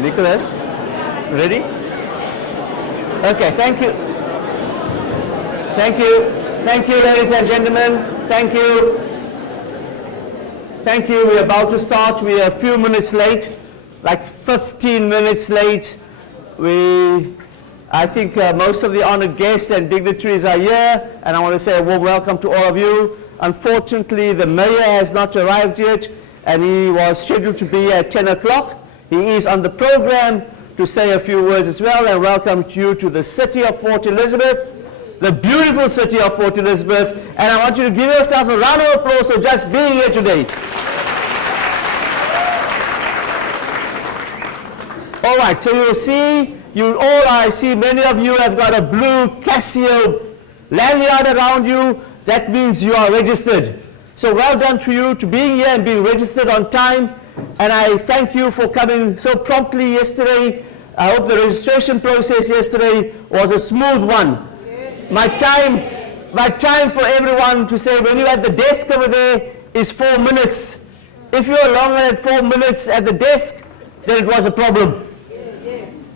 Nicholas, ready? Okay, thank you. Thank you. Thank you, ladies and gentlemen. Thank you. Thank you. We're about to start. We are a few minutes late, like 15 minutes late. I think most of the honored guests and dignitaries are here, and I want to say a warm welcome to all of you. Unfortunately, the mayor has not arrived yet, and he was scheduled to be at 10 o'clock. He is on the program to say a few words as well, and welcome you to the city of Port Elizabeth, the beautiful city of Port Elizabeth, and I want you to give yourself a round of applause for just being here today. All right, so you'll see, I see many of you have got a blue Casio lanyard around you. That means you are registered. So well done to you to being here and being registered on time. And I thank you for coming so promptly yesterday. I hope the registration process yesterday was a smooth one. My time for everyone to say when you're at the desk over there is 4 minutes. If you're longer than 4 minutes at the desk, then it was a problem.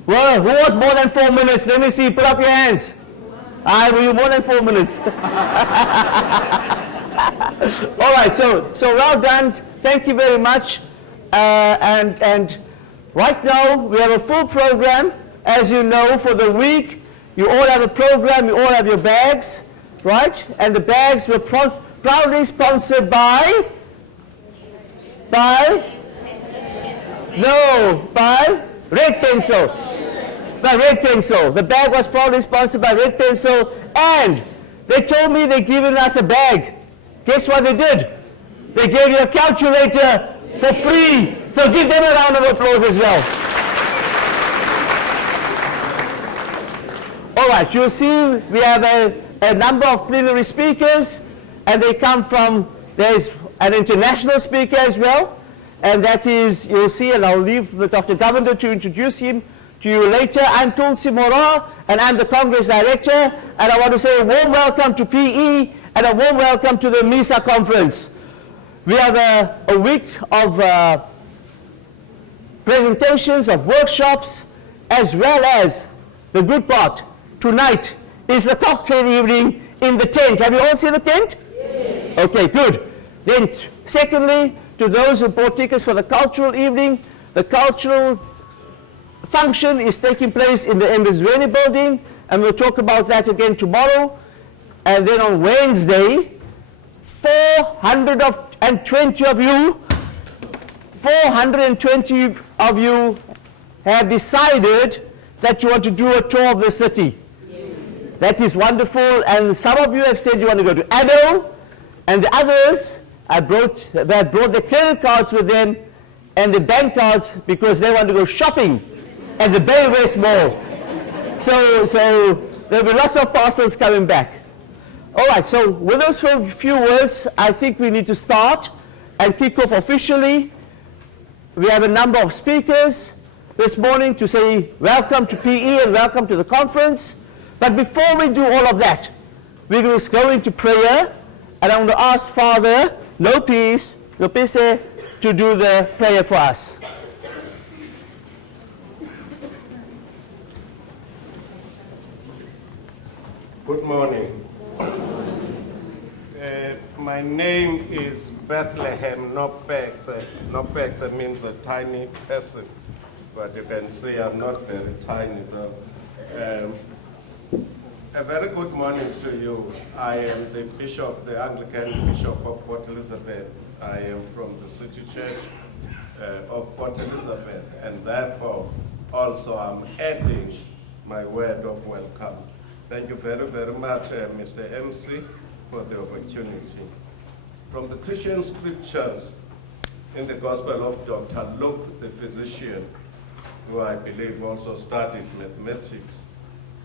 Well, who was more than 4 minutes? Let me see, put up your hands. Were you more than 4 minutes? All right, so well done. Thank you very much. And right now, we have a full program. As you know, for the week, you all have a program, you all have your bags, right? And the bags were proudly sponsored by Red Pencil. By Red Pencil. The bag was proudly sponsored by Red Pencil, and they told me they're giving us a bag. Guess what they did? They gave you a calculator for free. So give them a round of applause as well. All right, you'll see we have a number of plenary speakers, and they come from, there's an international speaker as well, and that is, you'll see, and I'll leave with Dr. Governor to introduce him to you later. I'm Tulsi Mora, and I'm the Congress Director, and I want to say a warm welcome to PE, and a warm welcome to the Amesa conference. We have a week of presentations, of workshops, as well as the good part. Tonight is the cocktail evening in the tent. Have you all seen the tent? Yes. Okay, good. Then, secondly, to those who bought tickets for the cultural evening, the cultural function is taking place in the Mbizweni building, and we'll talk about that again tomorrow. And then on Wednesday, 420 of you have decided that you want to do a tour of the city. Yes. That is wonderful, and some of you have said you want to go to Addo, and the others have brought their credit cards with them and the bank cards because they want to go shopping at the Bay West Mall. So there'll be lots of parcels coming back. All right, so with those few words, I think we need to start and kick off officially. We have a number of speakers this morning to say welcome to PE and welcome to the conference. But before we do all of that, we're going to go into prayer, and I'm going to ask Father Lopez to do the prayer for us. Good morning. My name is Bethlehem Nopekte. Nopekte means a tiny person, but you can see I'm not very tiny though. A very good morning to you. I am the bishop, the Anglican Bishop of Port Elizabeth. I am from the City Church of Port Elizabeth, and therefore also I'm adding my word of welcome. Thank you very, very much, Mr. MC, for the opportunity. From the Christian scriptures in the Gospel of Dr. Luke, the physician, who I believe also studied mathematics,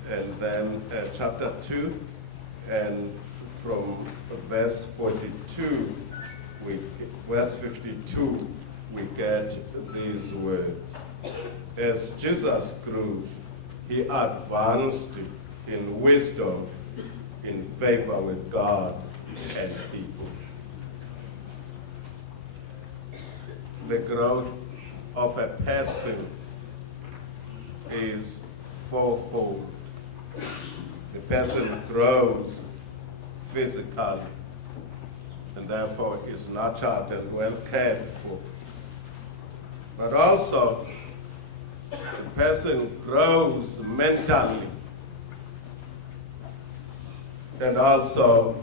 and then chapter 2, and from verse 42, verse 52, we get these words. As Jesus grew, he advanced in wisdom, in favor with God and people. The growth of a person is fourfold. The person grows physically, and therefore is nurtured and well cared for. But also, the person grows mentally, and also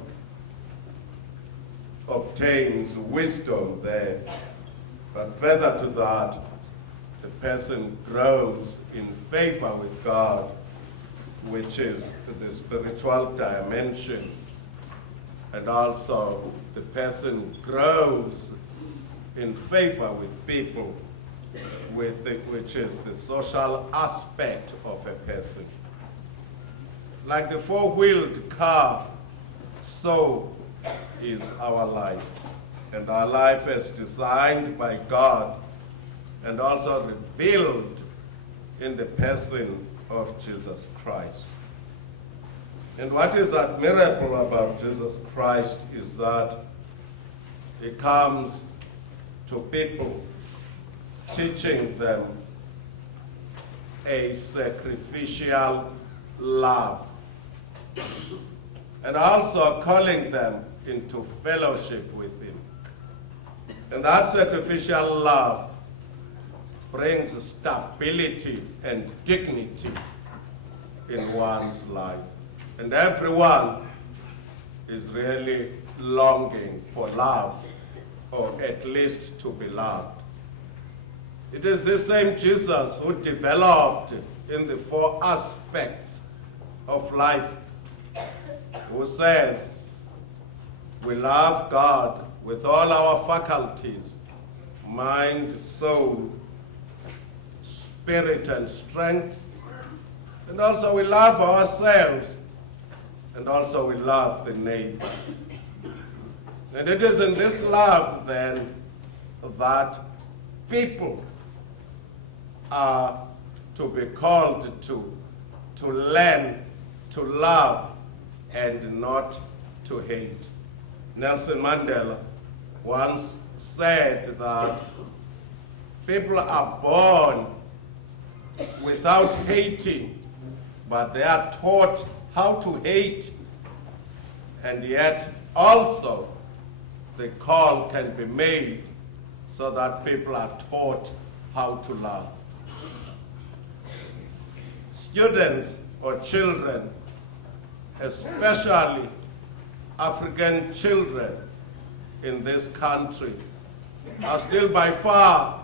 obtains wisdom there. But further to that, the person grows in favor with God, which is the spiritual dimension. And also, the person grows in favor with people, which is the social aspect of a person. Like the four-wheeled car, so is our life. And our life is designed by God and also revealed in the person of Jesus Christ. And what is admirable about Jesus Christ is that he comes to people teaching them a sacrificial love, and also calling them into fellowship with him. And that sacrificial love brings stability and dignity in one's life. And everyone is really longing for love, or at least to be loved. It is the same Jesus who developed in the four aspects of life, who says, we love God with all our faculties, mind, soul, spirit, and strength. And also we love ourselves, and also we love the neighbor. And it is in this love, then, that people are to be called to learn to love and not to hate. Nelson Mandela once said that people are born without hating, but they are taught how to hate, and yet also the call can be made so that people are taught how to love. Students or children, especially African children in this country, are still by far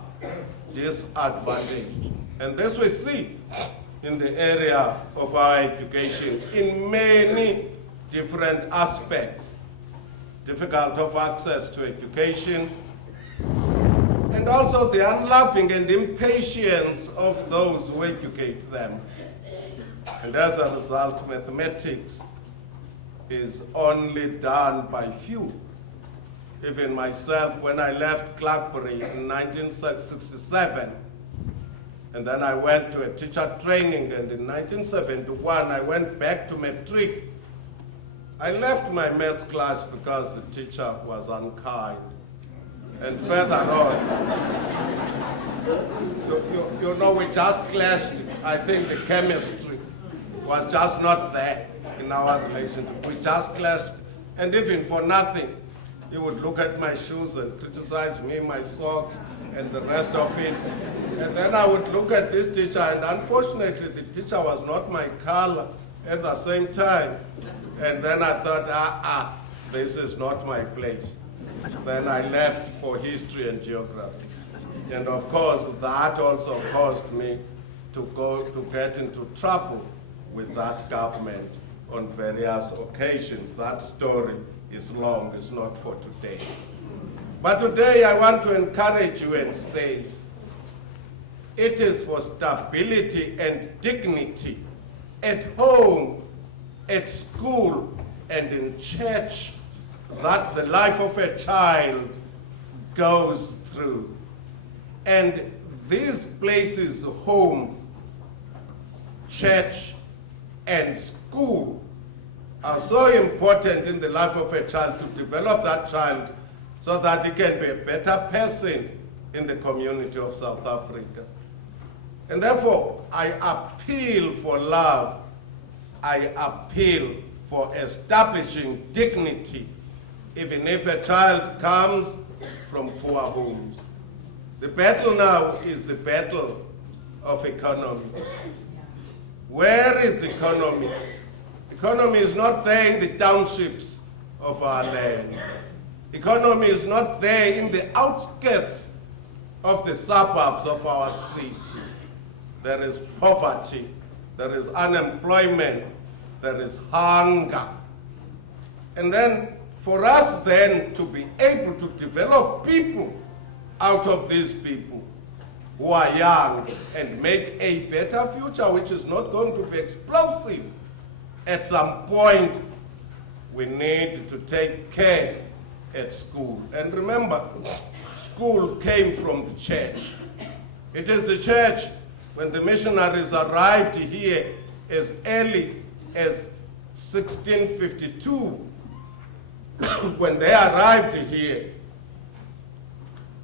disadvantaged. And this we see in the area of our education in many different aspects. Difficult of access to education, and also the unloving and impatience of those who educate them. And as a result, mathematics is only done by few. Even myself, when I left Clarkbury in 1967, and then I went to a teacher training, and in 1971 I went back to matric. I left my maths class because the teacher was unkind. And further on, you know, we just clashed. I think the chemistry was just not there in our relationship. We just clashed, and even for nothing, he would look at my shoes and criticize me, my socks, and the rest of it. And then I would look at this teacher, and unfortunately, the teacher was not my color at the same time. And then I thought, this is not my place. Then I left for history and geography. And of course, that also caused me to get into trouble with that government on various occasions. That story is long, it's not for today. But today I want to encourage you and say, it is for stability and dignity at home, at school, and in church that the life of a child goes through. And these places, home, church, and school, are so important in the life of a child to develop that child so that he can be a better person in the community of South Africa. And therefore, I appeal for love. I appeal for establishing dignity, even if a child comes from poor homes. The battle now is the battle of economy. Where is economy? Economy is not there in the townships of our land. Economy is not there in the outskirts of the suburbs of our city. There is poverty, there is unemployment, there is hunger. And then for us then to be able to develop people out of these people who are young and make a better future, which is not going to be explosive. At some point, we need to take care at school. And remember, school came from the church. It is the church, when the missionaries arrived here as early as 1652, when they arrived here,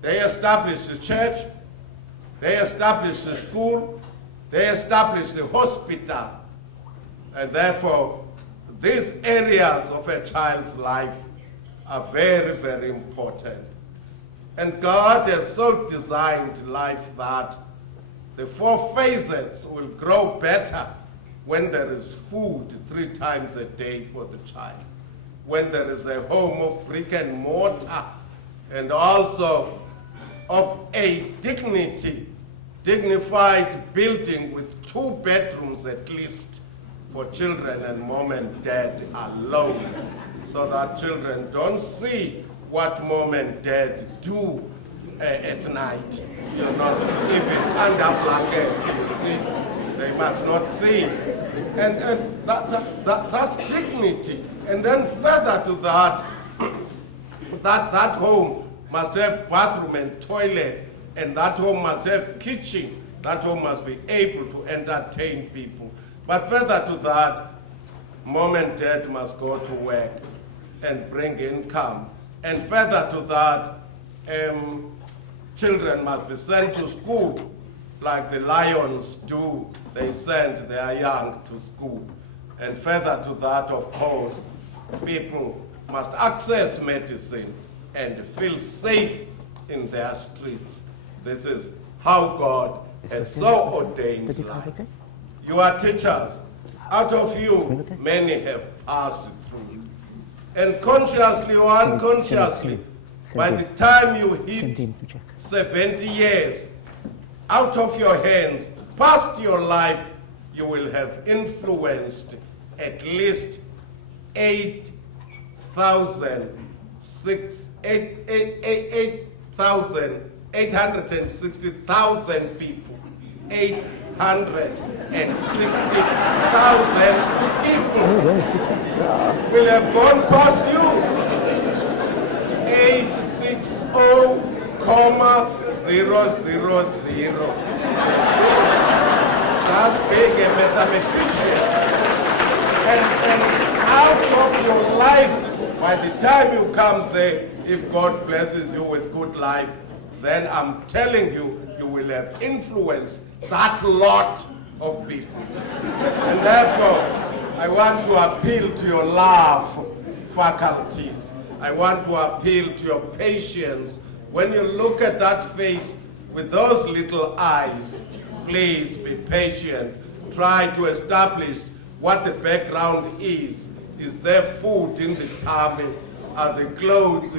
they established the church, they established the school, they established the hospital, and therefore these areas of a child's life are very, very important. And God has so designed life that the 4 phases will grow better when there is food 3 times a day for the child, when there is a home of brick and mortar, and also of a dignified building with 2 bedrooms at least for children and mom and dad alone, so that children don't see what mom and dad do at night. You know, even under blankets, you see, they must not see. And that's dignity. And then further to that, that home must have bathroom and toilet, and that home must have kitchen. That home must be able to entertain people. But further to that, mom and dad must go to work and bring income. And further to that, children must be sent to school like the lions do. They send their young to school. And further to that, of course, people must access medicine and feel safe in their streets. This is how God has so ordained life. You are teachers. Out of you, many have passed through. And consciously or unconsciously, by the time you hit 70 years, out of your hands, past your life, you will have influenced at least 860,000 people. 860,000 people will have gone past you. 860,000. That's being a mathematician. And out of your life, by the time you come there, if God blesses you with good life, then I'm telling you, you will have influenced that lot of people. And therefore, I want to appeal to your love faculties. I want to appeal to your patience. When you look at that face with those little eyes, please be patient. Try to establish what the background is. Is there food in the tummy? Are the clothes,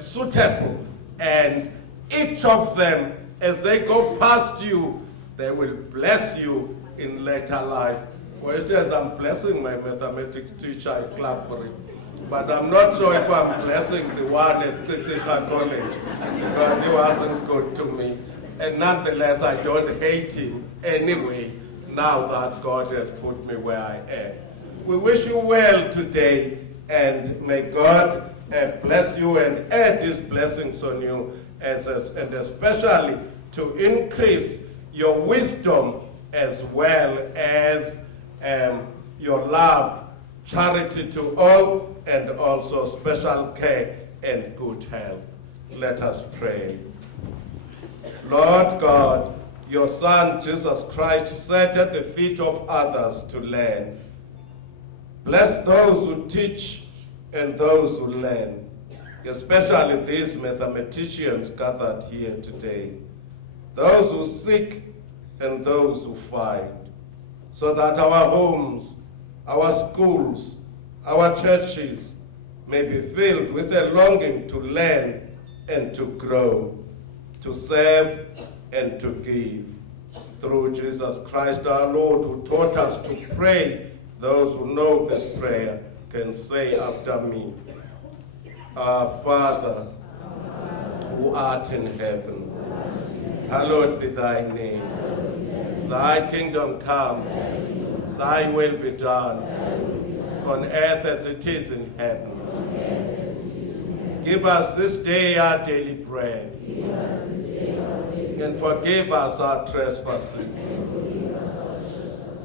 suitable? And each of them, as they go past you, they will bless you in later life. For instance, I'm blessing my mathematics teacher at Clapbury, but I'm not sure if I'm blessing the one at Teacher College, because he wasn't good to me. And nonetheless, I don't hate him anyway, now that God has put me where I am. We wish you well today, and may God bless you and add his blessings on you, and especially to increase your wisdom as well as your love, charity to all, and also special care and good health. Let us pray. Lord God, your Son, Jesus Christ, sat at the feet of others to learn. Bless those who teach and those who learn, especially these mathematicians gathered here today, those who seek and those who find, so that our homes, our schools, our churches may be filled with a longing to learn and to grow, to serve and to give. Through Jesus Christ our Lord, who taught us to pray, those who know this prayer can say after me, Our Father, who art in heaven, hallowed be thy name. Thy kingdom come, thy will be done, on earth as it is in heaven. Give us this day our daily bread, and forgive us our trespasses,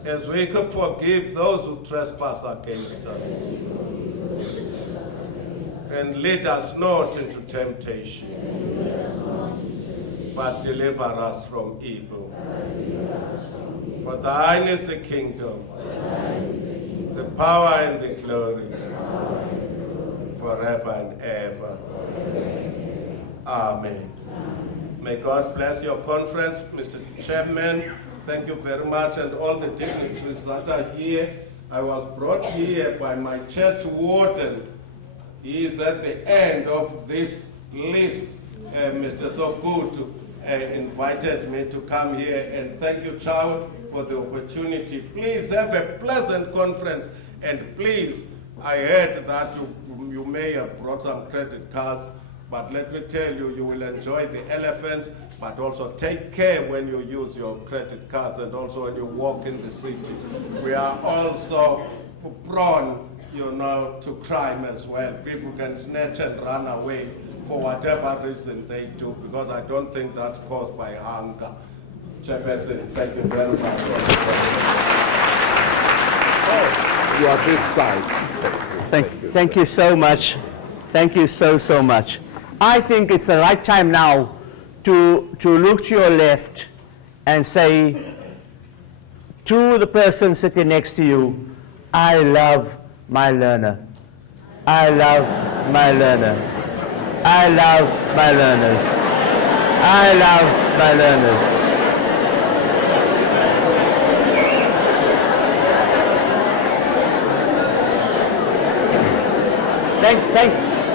as we could forgive those who trespass against us. And lead us not into temptation, but deliver us from evil. For thine is the kingdom, the power and the glory, forever and ever. Amen. May God bless your conference, Mr. Chairman. Thank you very much, and all the dignitaries that are here. I was brought here by my church warden. He is at the end of this list. Mr. Sokutu invited me to come here, and thank you, Chow, for the opportunity. Please have a pleasant conference, and please, I heard that you may have brought some credit cards, but let me tell you, you will enjoy the elephants, but also take care when you use your credit cards and also when you walk in the city. We are also prone, to crime as well. People can snatch and run away for whatever reason they do, because I don't think that's caused by hunger. Chairperson, thank you very much. You are this side. Thank you so much. Thank you so much. I think it's the right time now to look to your left and say to the person sitting next to you, I love my learner. I love my learner. I love my learners. I love my learners.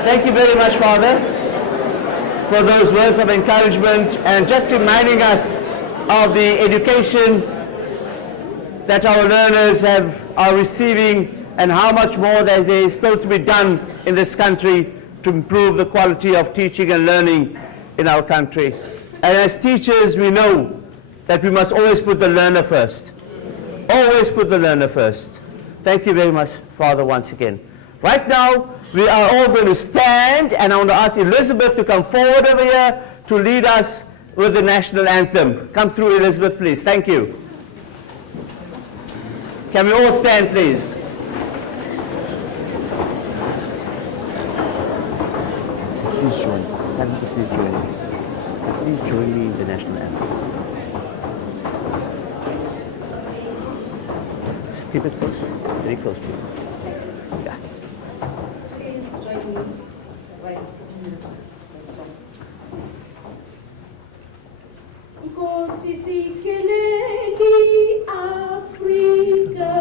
Thank you very much, Father, for those words of encouragement and just reminding us of the education that our learners are receiving and how much more there is still to be done in this country to improve the quality of teaching and learning in our country. And as teachers, we know that we must always put the learner first. Always put the learner first. Thank you very much, Father, once again. Right now, we are all going to stand, and I want to ask Elizabeth to come forward over here to lead us with the national anthem. Come through, Elizabeth, please. Thank you. Can we all stand, please? Please join. Please join. Please join me in the national anthem. Keep it close. Very close to you. Yeah. Please join me while singing this song. Nkosi sikeleni Afrika,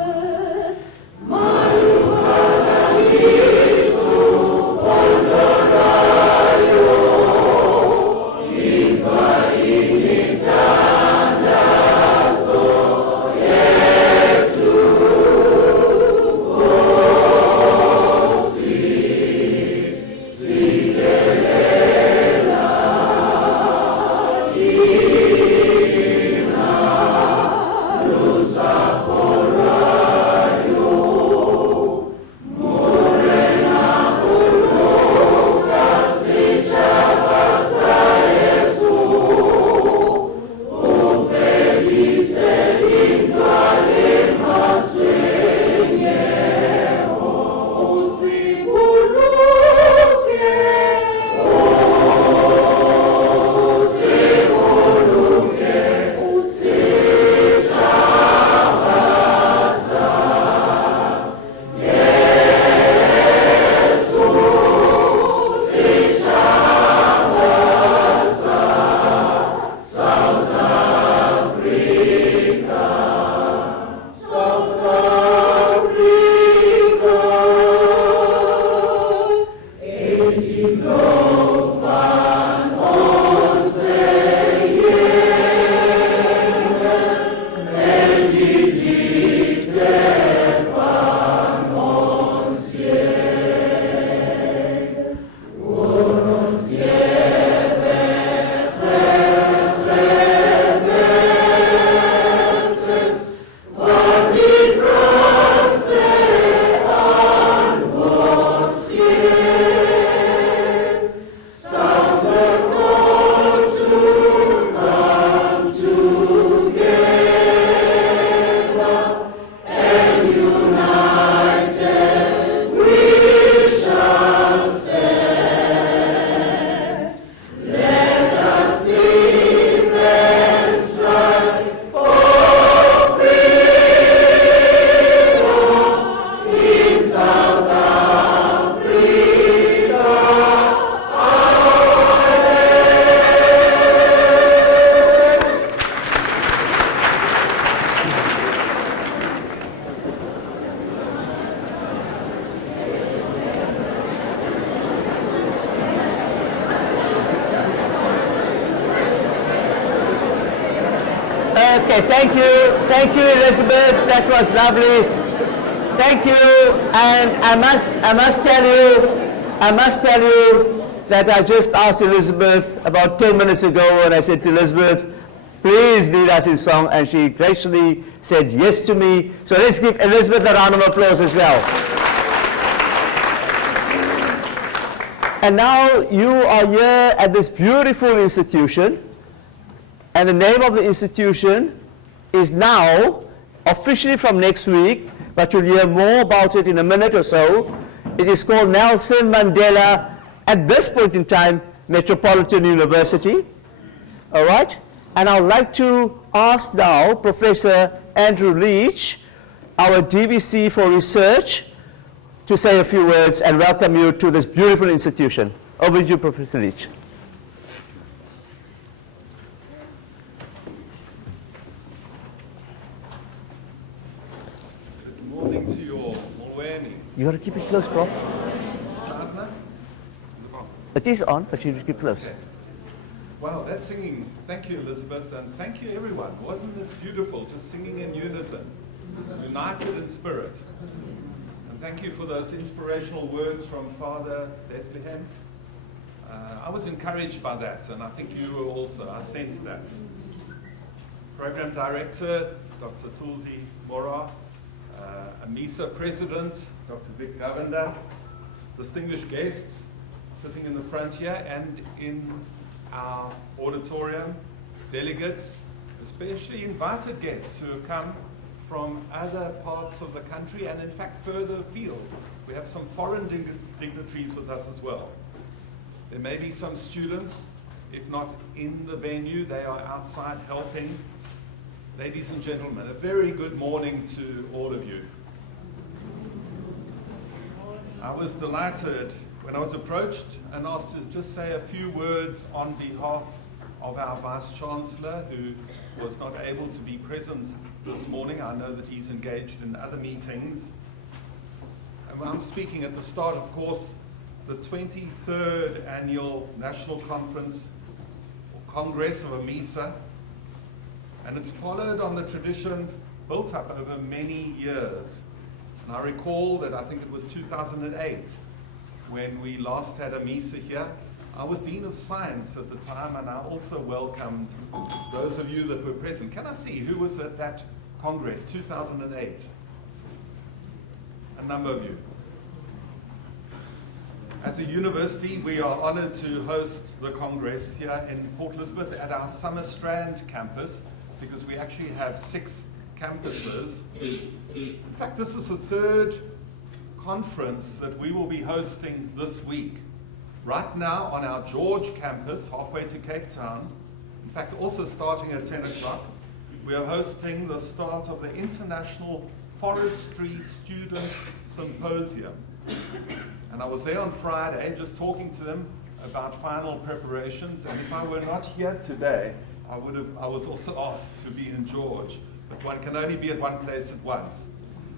Okay, thank you. Thank you, Elizabeth. That was lovely. Thank you. And I must tell you that I just asked Elizabeth about 10 minutes ago, and I said to Elizabeth, please lead us in song, and she graciously said yes to me. So let's give Elizabeth a round of applause as well. And now you are here at this beautiful institution, and the name of the institution is now, officially from next week, but you'll hear more about it in a minute or so. It is called Nelson Mandela, at this point in time, Metropolitan University. All right? And I'd like to ask now Professor Andrew Leach, our DVC for Research, to say a few words and welcome you to this beautiful institution. Over to you, Professor Leach. Good morning to you all. Molweni. You got to keep it close, Prof. Start now? It is on, but you need to keep close. Okay. Wow, that singing. Thank you, Elizabeth, and thank you, everyone. Wasn't it beautiful, just singing in unison, united in spirit? And thank you for those inspirational words from Father Bethlehem. I was encouraged by that, and I think you were also. I sensed that. Program Director, Dr. Tulsi Mora, Amesa President, Dr. Vic Govender, distinguished guests sitting in the front here and in our auditorium, delegates, especially invited guests who have come from other parts of the country and in fact further afield. We have some foreign dignitaries with us as well. There may be some students, if not in the venue, they are outside helping. Ladies and gentlemen, a very good morning to all of you. I was delighted when I was approached and asked to just say a few words on behalf of our Vice-Chancellor, who was not able to be present this morning. I know that he's engaged in other meetings. And I'm speaking at the start, of course, the 23rd Annual National Conference or Congress of Amesa. And it's followed on the tradition built up over many years. And I recall that I think it was 2008 when we last had Amesa here. I was Dean of Science at the time, and I also welcomed those of you that were present. Can I see who was at that Congress, 2008? A number of you. As a university, we are honored to host the Congress here in Port Elizabeth at our Summer Strand campus, because we actually have 6 campuses. In fact, this is the 3rd conference that we will be hosting this week. Right now on our George campus, halfway to Cape Town, in fact also starting at 10 o'clock, we are hosting the start of the International Forestry Student Symposium. And I was there on Friday just talking to them about final preparations, and if I were not here today, I was also asked to be in George, but one can only be at one place at once.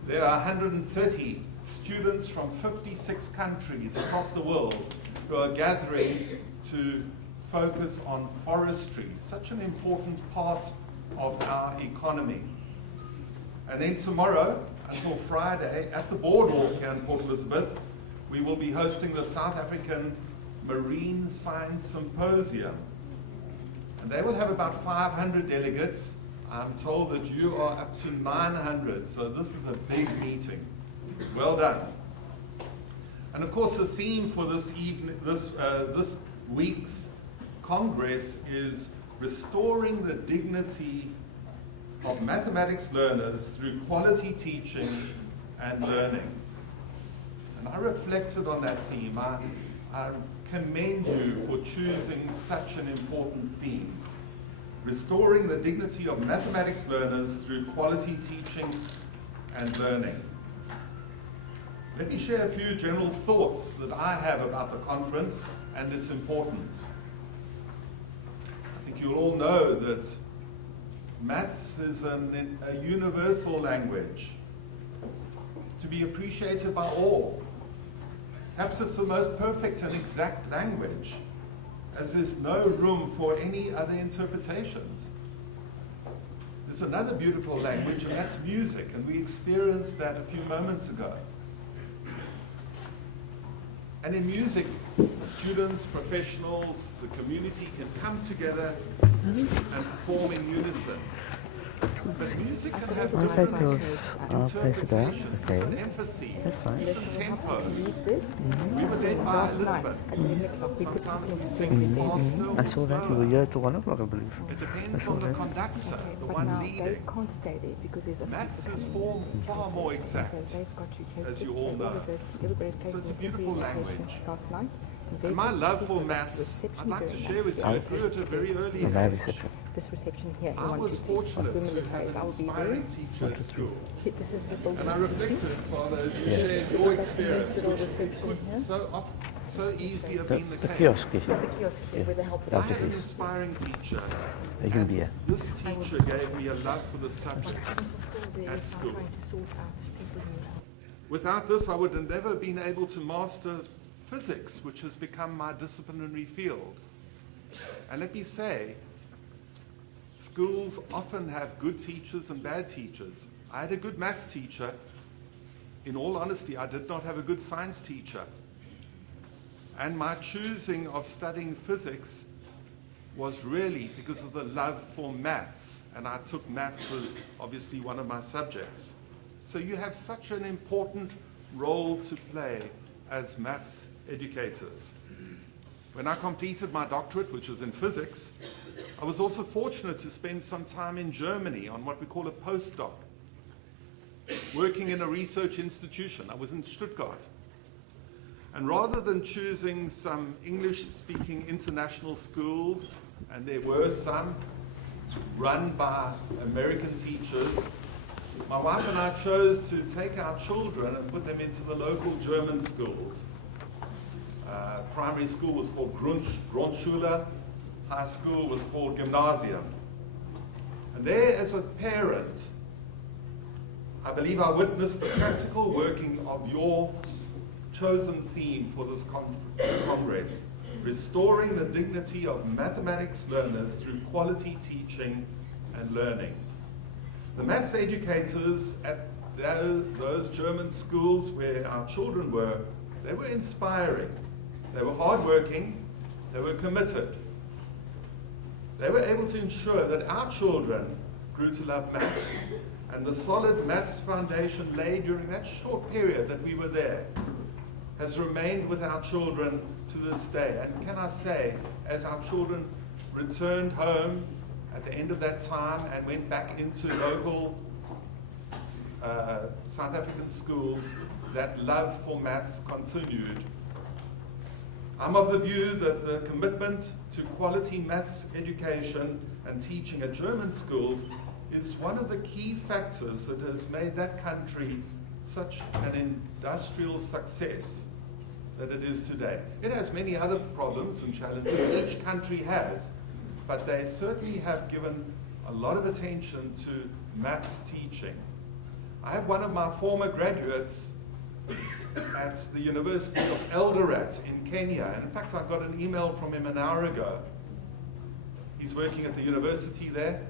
There are 130 students from 56 countries across the world who are gathering to focus on forestry, such an important part of our economy. And then tomorrow until Friday at the boardwalk here in Port Elizabeth, we will be hosting the South African Marine Science Symposium. And they will have about 500 delegates. I'm told that you are up to 900, so this is a big meeting. Well done. And of course, the theme for this week's Congress is restoring the dignity of mathematics learners through quality teaching and learning. And I reflected on that theme. I commend you for choosing such an important theme. Restoring the dignity of mathematics learners through quality teaching and learning. Let me share a few general thoughts that I have about the conference and its importance. I think you'll all know that maths is a universal language to be appreciated by all. Perhaps it's the most perfect and exact language, as there's no room for any other interpretations. There's another beautiful language, and that's music, and we experienced that a few moments ago. And in music, students, professionals, the community can come together and perform in unison. But music can have different interpretations, different emphases, different tempos. We were led by Elizabeth. Sometimes we sing faster or I saw that you were slower. here till 1 o'clock, I believe. It depends on the conductor, the But one now they leading. can't stay there because there's other Maths people is coming in. far more exact. So they've got to so as just you all say know. of those, everybody's So it's a taken beautiful relocation language. last night. And my love for People, maths, reception I'd like to very share with you, much. it grew at a very early And I have age. reception. This reception here, I was fortunate women to say have if an I will be there. inspiring teacher at school. This is the building. And I reflected, Father, as you shared your experience, little which reception here. so easily have The, been the the case. kiosk is The kiosk here with the help I of had an Yes. inspiring teacher. You can be here. This teacher gave me a love for the subject. At school. Without this, I would have never been able to master physics, which has become my disciplinary field. And let me say, schools often have good teachers and bad teachers. I had a good maths teacher. In all honesty, I did not have a good science teacher. And my choosing of studying physics was really because of the love for maths. And I took maths as obviously one of my subjects. So you have such an important role to play as maths educators. When I completed my doctorate, which was in physics, I was also fortunate to spend some time in Germany on what we call a postdoc, working in a research institution. I was in Stuttgart. And rather than choosing some English-speaking international schools, and there were some run by American teachers, my wife and I chose to take our children and put them into the local German schools. Primary school was called Grundschule, high school was called Gymnasium. And there, as a parent, I believe I witnessed the practical working of your chosen theme for this Congress, restoring the dignity of mathematics learners through quality teaching and learning. The maths educators at those German schools where our children were, they were inspiring. They were hardworking, they were committed. They were able to ensure that our children grew to love maths, and the solid maths foundation laid during that short period that we were there has remained with our children to this day. And can I say, as our children returned home at the end of that time and went back into local South African schools, that love for maths continued. I'm of the view that the commitment to quality maths education and teaching at German schools is one of the key factors that has made that country such an industrial success that it is today. It has many other problems and challenges, each country has, but they certainly have given a lot of attention to maths teaching. I have one of my former graduates at the University of Eldoret in Kenya, and in fact I got an email from him an hour ago. He's working at the university there,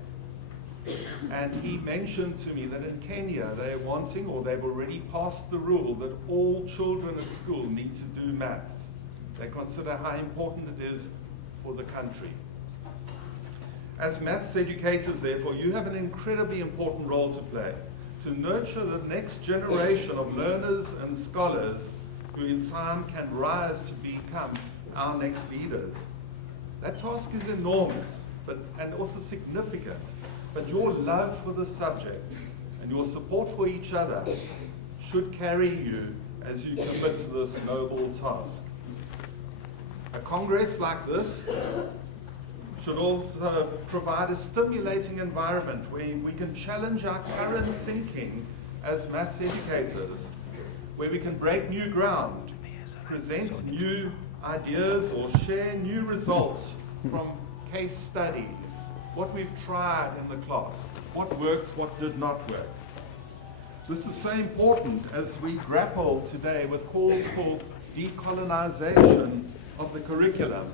and he mentioned to me that in Kenya they're wanting, or they've already passed the rule, that all children at school need to do maths. They consider how important it is for the country. As maths educators, therefore, you have an incredibly important role to play, to nurture the next generation of learners and scholars who in time can rise to become our next leaders. That task is enormous, and also significant, but your love for the subject and your support for each other should carry you as you commit to this noble task. A congress like this should also provide a stimulating environment where we can challenge our current thinking as maths educators, where we can break new ground, present new ideas or share new results from case studies, what we've tried in the class, what worked, what did not work. This is so important as we grapple today with calls for decolonization of the curriculum,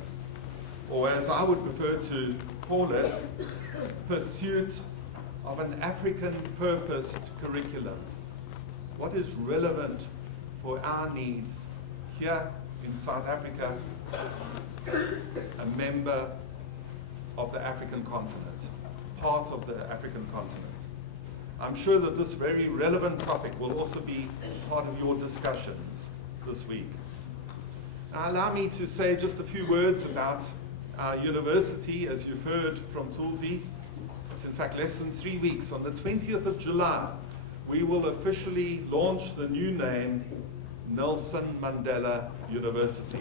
or as I would prefer to call it, pursuit of an African-purposed curriculum. What is relevant for our needs here in South Africa, a member of the African continent, part of the African continent. I'm sure that this very relevant topic will also be part of your discussions this week. Now, allow me to say just a few words about our university. As you've heard from Tulsi, it's in fact less than 3 weeks. On the 20th of July, we will officially launch the new name, Nelson Mandela University.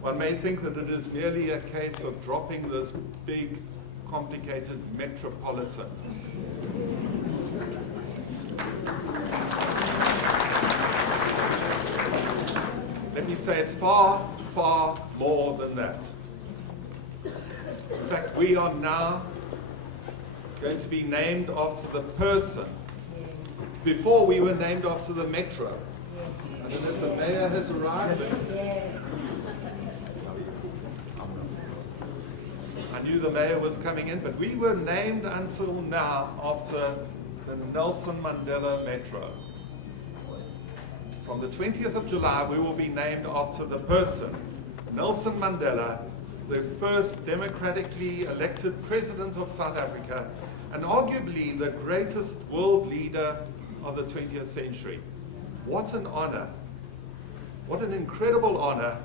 One may think that it is merely a case of dropping this big, complicated metropolitan. Let me say it's far, far more than that. In fact, we are now going to be named after the person. Before we were named after the metro. I don't know if the mayor has arrived. I knew the mayor was coming in, but we were named until now after the Nelson Mandela Metro. From the 20th of July, we will be named after the person, Nelson Mandela, the first democratically elected president of South Africa, and arguably the greatest world leader of the 20th century. What an honor. What an incredible honor.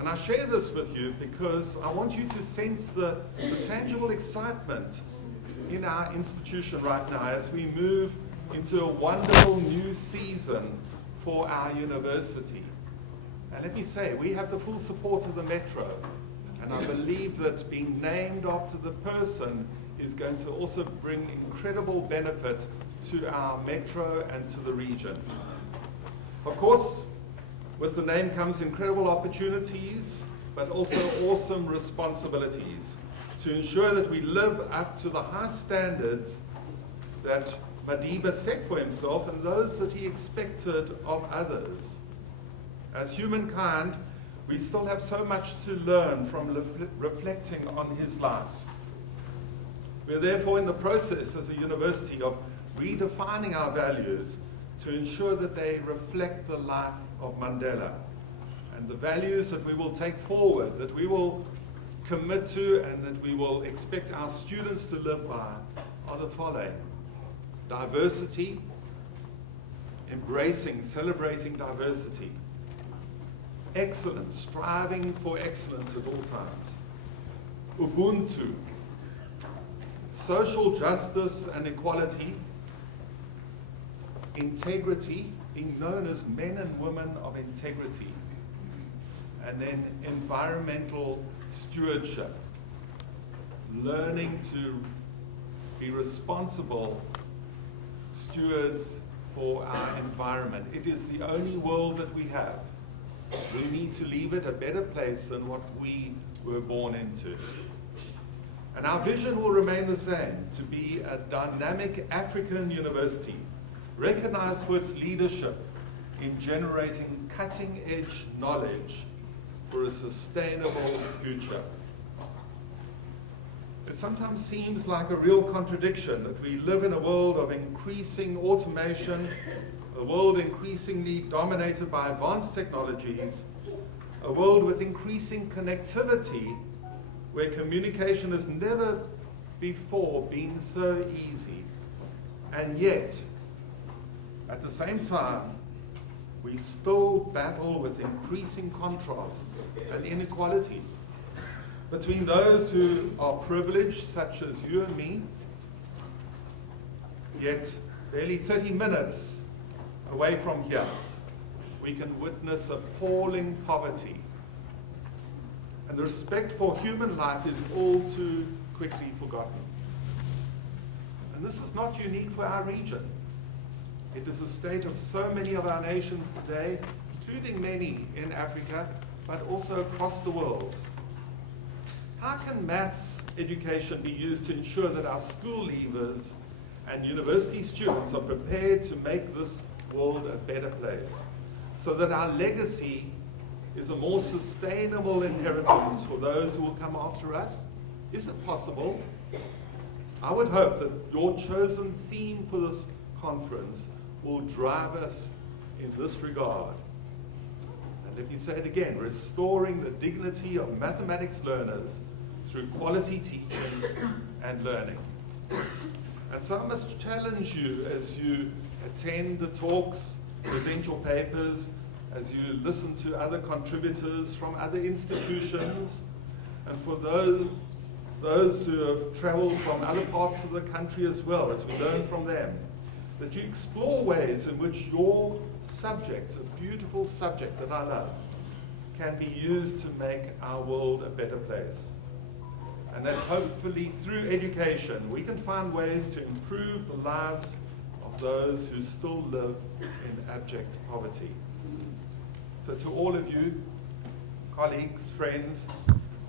And I share this with you because I want you to sense the tangible excitement in our institution right now as we move into a wonderful new season for our university. And let me say, we have the full support of the Metro. And I believe that being named after the person is going to also bring incredible benefit to our Metro and to the region. Of course, with the name comes incredible opportunities, but also awesome responsibilities to ensure that we live up to the high standards that Madiba set for himself and those that he expected of others. As humankind, we still have so much to learn from reflecting on his life. We're therefore in the process as a university of redefining our values to ensure that they reflect the life of Mandela. And the values that we will take forward, that we will commit to, and that we will expect our students to live by are the following: diversity, embracing, celebrating diversity; excellence, striving for excellence at all times; Ubuntu, social justice and equality; integrity, being known as men and women of integrity; and then environmental stewardship, learning to be responsible stewards for our environment. It is the only world that we have. We need to leave it a better place than what we were born into. And our vision will remain the same: to be a dynamic African university, recognized for its leadership in generating cutting-edge knowledge for a sustainable future. It sometimes seems like a real contradiction that we live in a world of increasing automation, a world increasingly dominated by advanced technologies, a world with increasing connectivity, where communication has never before been so easy. And yet, at the same time, we still battle with increasing contrasts and inequality between those who are privileged, such as you and me, yet barely 30 minutes away from here, we can witness appalling poverty. And the respect for human life is all too quickly forgotten. And this is not unique for our region. It is the state of so many of our nations today, including many in Africa, but also across the world. How can maths education be used to ensure that our school leavers and university students are prepared to make this world a better place, so that our legacy is a more sustainable inheritance for those who will come after us? Is it possible? I would hope that your chosen theme for this conference will drive us in this regard. And let me say it again, restoring the dignity of mathematics learners through quality teaching and learning. And so I must challenge you as you attend the talks, present your papers, as you listen to other contributors from other institutions, and for those who have traveled from other parts of the country as well, as we learn from them, that you explore ways in which your subject, a beautiful subject that I love, can be used to make our world a better place. And that hopefully through education we can find ways to improve the lives of those who still live in abject poverty. So to all of you, colleagues, friends,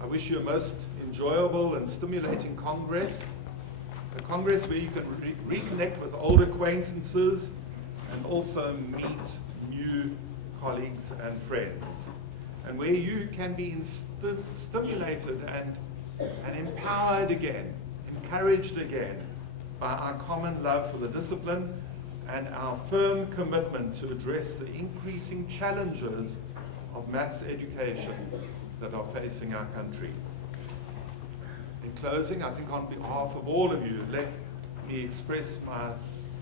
I wish you a most enjoyable and stimulating Congress, a Congress where you can reconnect with old acquaintances and also meet new colleagues and friends, and where you can be stimulated and empowered again, encouraged again by our common love for the discipline and our firm commitment to address the increasing challenges of maths education that are facing our country. In closing, I think on behalf of all of you, let me express my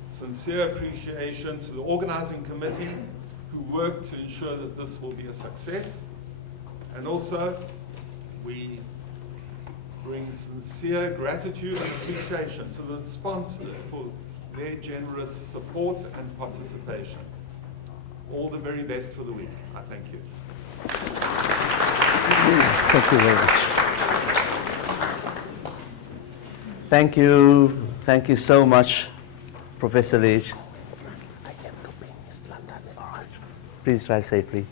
sincere appreciation to the organizing committee who worked to ensure that this will be a success. And also, we bring sincere gratitude and appreciation to the sponsors for their generous support and participation. All the very best for the week. I thank you. Thank you very much. Thank you. Thank you so much, Professor Leach. Please drive safely.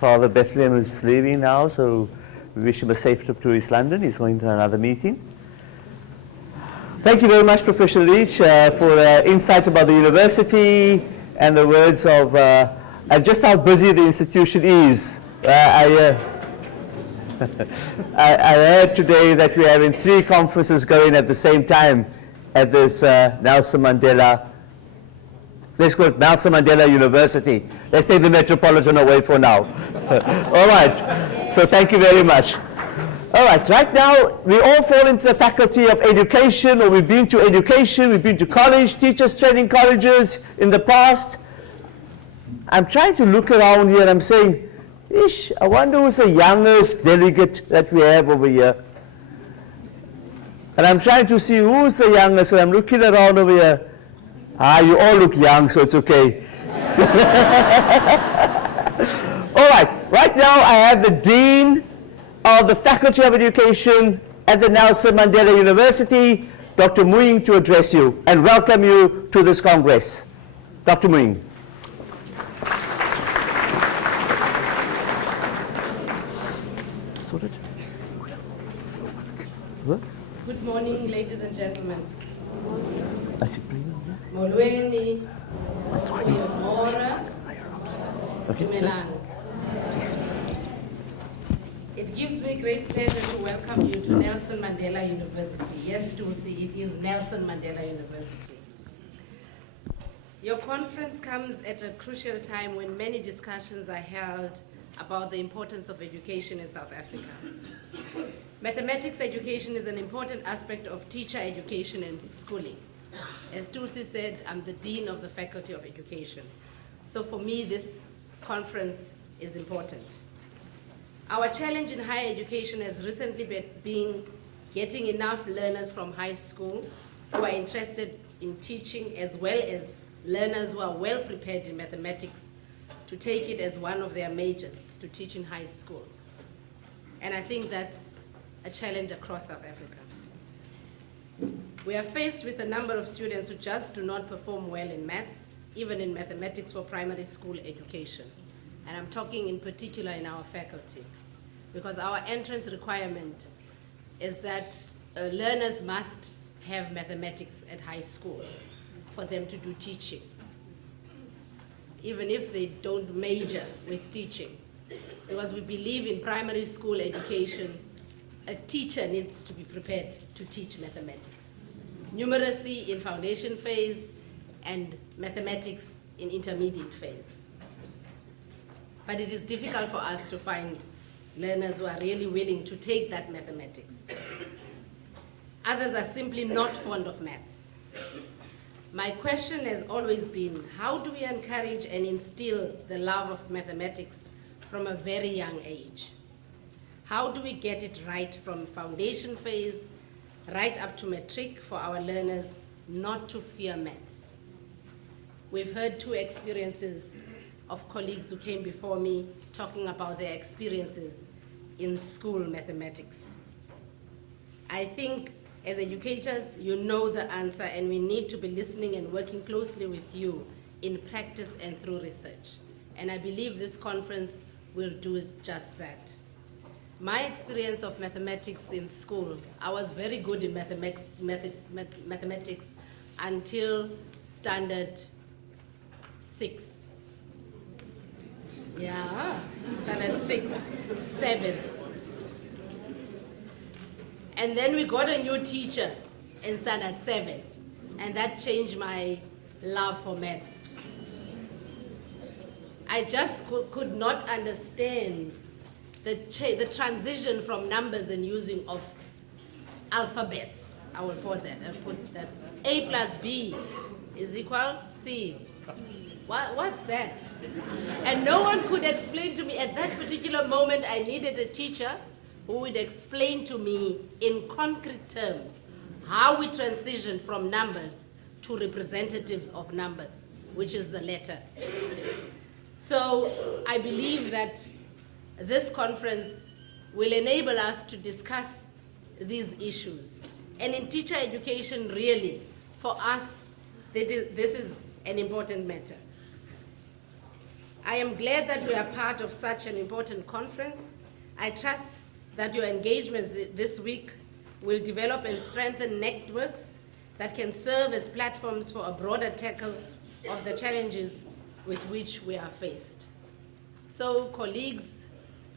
Father Bethlehem is leaving now, so we wish him a safe trip to East London. He's going to another meeting. Thank you very much, Professor Leach, for insight about the university and the words of and just how busy the institution is. I heard today that we're having 3 conferences going at the same time at this Nelson Mandela. Let's go to Nelson Mandela University. Let's take the Metropolitan away for now. All right. So thank you very much. All right. Right now, we all fall into the faculty of education, or we've been to education, we've been to college, teachers training colleges in the past. I'm trying to look around here and I'm saying, ish, I wonder who's the youngest delegate that we have over here. And I'm trying to see who's the youngest, and I'm looking around over here. You all look young, so it's okay. All right, right now I have the Dean of the Faculty of Education at the Nelson Mandela University, Dr. Muing, to address you and welcome you to this Congress. Dr. Muing. Good morning, ladies and gentlemen. Molweni, Mora, Dumelang. It gives me great pleasure to welcome you to Nelson Mandela University. Yes, Tulsi, it is Nelson Mandela University. Your conference comes at a crucial time when many discussions are held about the importance of education in South Africa. Mathematics education is an important aspect of teacher education and schooling. As Tulsi said, I'm the Dean of the Faculty of Education. So for me, this conference is important. Our challenge in higher education has recently been getting enough learners from high school who are interested in teaching, as well as learners who are well prepared in mathematics to take it as one of their majors to teach in high school. And I think that's a challenge across South Africa. We are faced with a number of students who just do not perform well in maths, even in mathematics for primary school education. And I'm talking in particular in our faculty, because our entrance requirement is that learners must have mathematics at high school for them to do teaching. Even if they don't major with teaching, because we believe in primary school education, a teacher needs to be prepared to teach mathematics. Numeracy in foundation phase and mathematics in intermediate phase. But it is difficult for us to find learners who are really willing to take that mathematics. Others are simply not fond of maths. My question has always been, how do we encourage and instill the love of mathematics from a very young age? How do we get it right from foundation phase right up to matric for our learners not to fear maths? We've heard two experiences of colleagues who came before me talking about their experiences in school mathematics. I think as educators, you know the answer, and we need to be listening and working closely with you in practice and through research. And I believe this conference will do just that. My experience of mathematics in school, I was very good in mathematics until standard 6. Yeah, standard 6, 7. And then we got a new teacher in standard 7, and that changed my love for maths. I just could not understand the transition from numbers and using of alphabets. I will put that. A plus B is equal C. What's that? And no one could explain to me at that particular moment. I needed a teacher who would explain to me in concrete terms how we transition from numbers to representatives of numbers, which is the letter. So I believe that this conference will enable us to discuss these issues. And in teacher education, really, for us, this is an important matter. I am glad that we are part of such an important conference. I trust that your engagements this week will develop and strengthen networks that can serve as platforms for a broader tackle of the challenges with which we are faced. So, colleagues,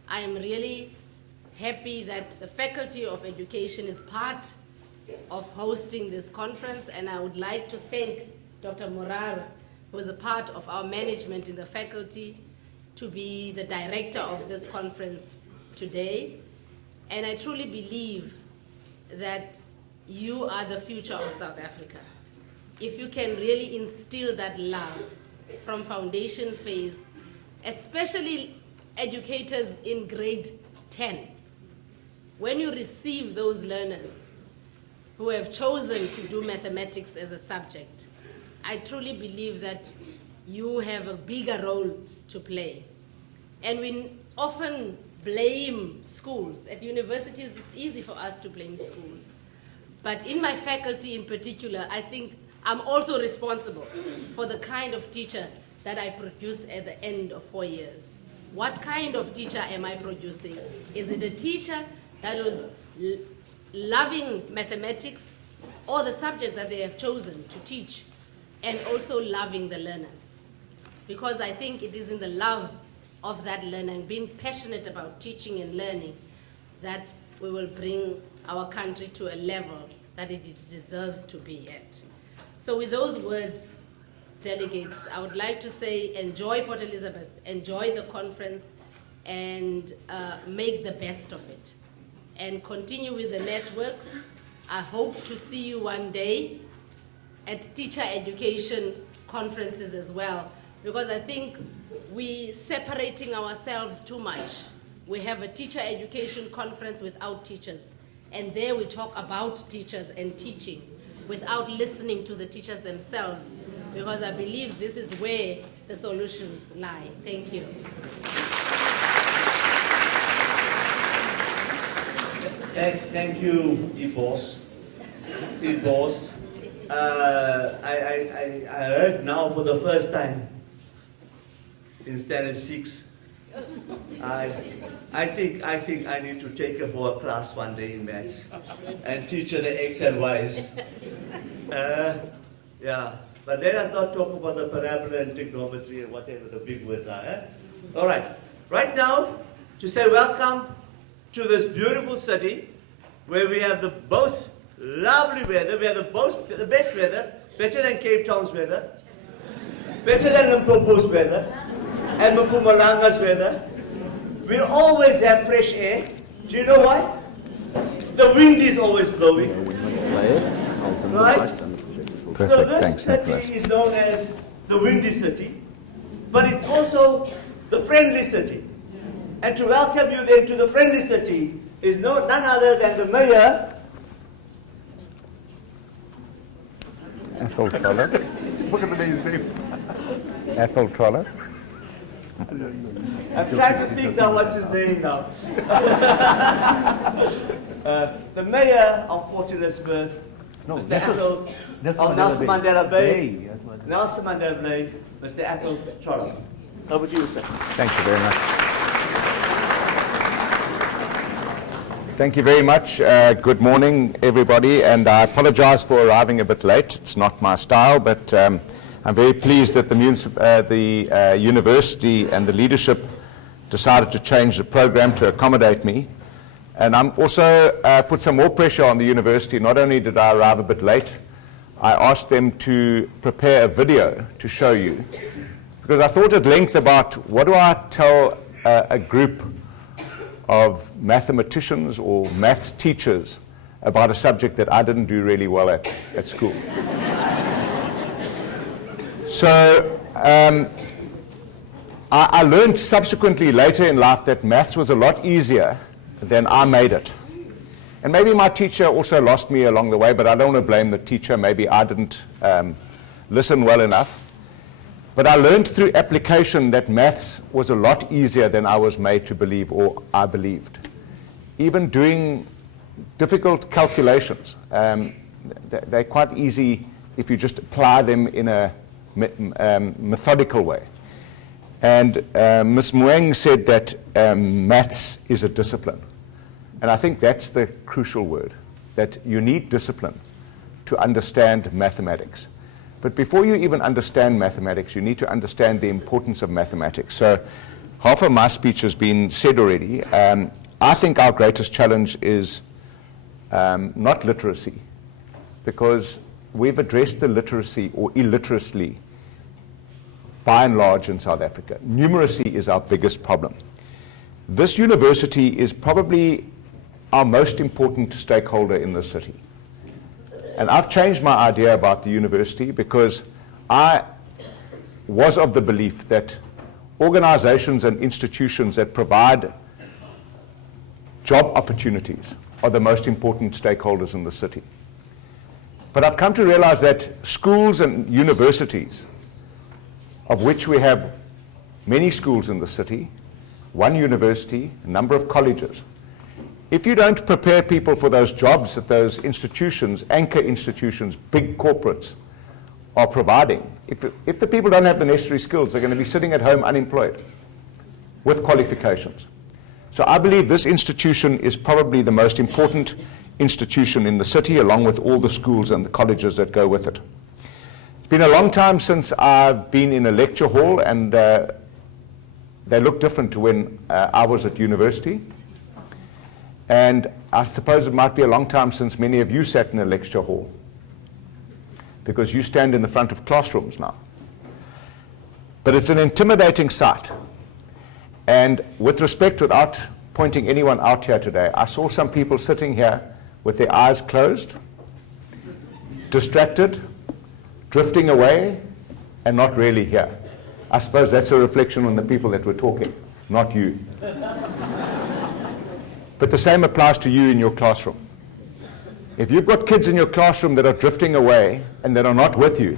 I am really happy that the Faculty of Education is part of hosting this conference, and I would like to thank Dr. Morar, who is a part of our management in the faculty, to be the director of this conference today. And I truly believe that you are the future of South Africa. If you can really instill that love from foundation phase, especially educators in grade 10, when you receive those learners who have chosen to do mathematics as a subject, I truly believe that you have a bigger role to play. And we often blame schools. At universities, it's easy for us to blame schools. But in my faculty in particular, I think I'm also responsible for the kind of teacher that I produce at the end of 4 years. What kind of teacher am I producing? Is it a teacher that was loving mathematics or the subject that they have chosen to teach, and also loving the learners? Because I think it is in the love of that learner and being passionate about teaching and learning that we will bring our country to a level that it deserves to be at. So with those words, delegates, I would like to say enjoy Port Elizabeth, enjoy the conference, and make the best of it. And continue with the networks. I hope to see you one day at teacher education conferences as well, because I think we're separating ourselves too much. We have a teacher education conference without teachers, and there we talk about teachers and teaching without listening to the teachers themselves, because I believe this is where the solutions lie. Thank you. Thank you, Ipos. I heard now for the first time in standard 6. I think I need to take her for a class one day in maths and teach her the X and Y's. Yeah, but let us not talk about the parabola and trigonometry and whatever the big words are. All right. Right now, to say welcome to this beautiful city where we have the most lovely weather, we have the best weather, better than Cape Town's weather, better than Limpopo's weather, and Mpumalanga's weather. We always have fresh air. Do you know why? The wind is always blowing. Right? So this city is known as the windy city, but it's also the friendly city. And to welcome you then to the friendly city is none other than the mayor. Ethel Troller. Look at the man's name. Ethel Troller. I'm trying to think now what's his name now. The mayor of Port Elizabeth, Mr. Ethel of Nelson Mandela Bay. Nelson Mandela Bay, Mr. Ethel Troller. Over to you, sir. Thank you very much. Thank you very much. Good morning, everybody, and I apologize for arriving a bit late. It's not my style, but I'm very pleased that the university and the leadership decided to change the program to accommodate me. And I'm also put some more pressure on the university. Not only did I arrive a bit late, I asked them to prepare a video to show you, because I thought at length about what do I tell a group of mathematicians or maths teachers about a subject that I didn't do really well at school. So I learned subsequently later in life that maths was a lot easier than I made it. And maybe my teacher also lost me along the way, but I don't want to blame the teacher. Maybe I didn't listen well enough. But I learned through application that maths was a lot easier than I was made to believe or I believed. Even doing difficult calculations, they're quite easy if you just apply them in a methodical way. And Ms. Moeng said that maths is a discipline. And I think that's the crucial word, that you need discipline to understand mathematics. But before you even understand mathematics, you need to understand the importance of mathematics. So half of my speech has been said already. I think our greatest challenge is not literacy, because we've addressed the literacy or illiteracy by and large in South Africa. Numeracy is our biggest problem. This university is probably our most important stakeholder in the city. And I've changed my idea about the university because I was of the belief that organizations and institutions that provide job opportunities are the most important stakeholders in the city. But I've come to realize that schools and universities, of which we have many schools in the city, one university, a number of colleges, if you don't prepare people for those jobs that those institutions, anchor institutions, big corporates are providing, if the people don't have the necessary skills, they're going to be sitting at home unemployed with qualifications. So I believe this institution is probably the most important institution in the city, along with all the schools and the colleges that go with it. It's been a long time since I've been in a lecture hall, and they look different to when I was at university. And I suppose it might be a long time since many of you sat in a lecture hall, because you stand in the front of classrooms now. But it's an intimidating sight. And with respect, without pointing anyone out here today, I saw some people sitting here with their eyes closed, distracted, drifting away, and not really here. I suppose that's a reflection on the people that were talking, not you. But the same applies to you in your classroom. If you've got kids in your classroom that are drifting away and that are not with you,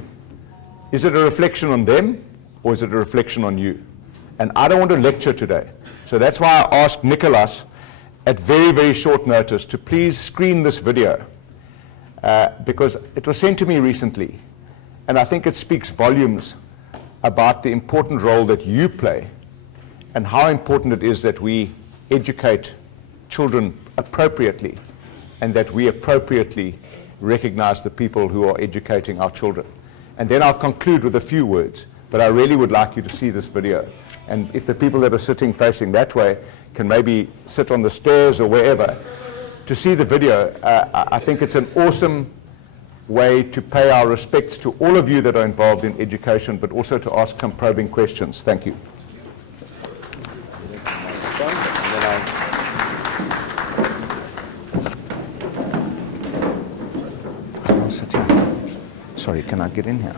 is it a reflection on them or is it a reflection on you? And I don't want to lecture today. So that's why I asked Nicholas at very, very short notice to please screen this video, because it was sent to me recently. And I think it speaks volumes about the important role that you play and how important it is that we educate children appropriately and that we appropriately recognize the people who are educating our children. And then I'll conclude with a few words, but I really would like you to see this video. And if the people that are sitting facing that way can maybe sit on the stairs or wherever to see the video. I think it's an awesome way to pay our respects to all of you that are involved in education, but also to ask some probing questions. Thank you. I'll sit here. Sorry, can I get in here?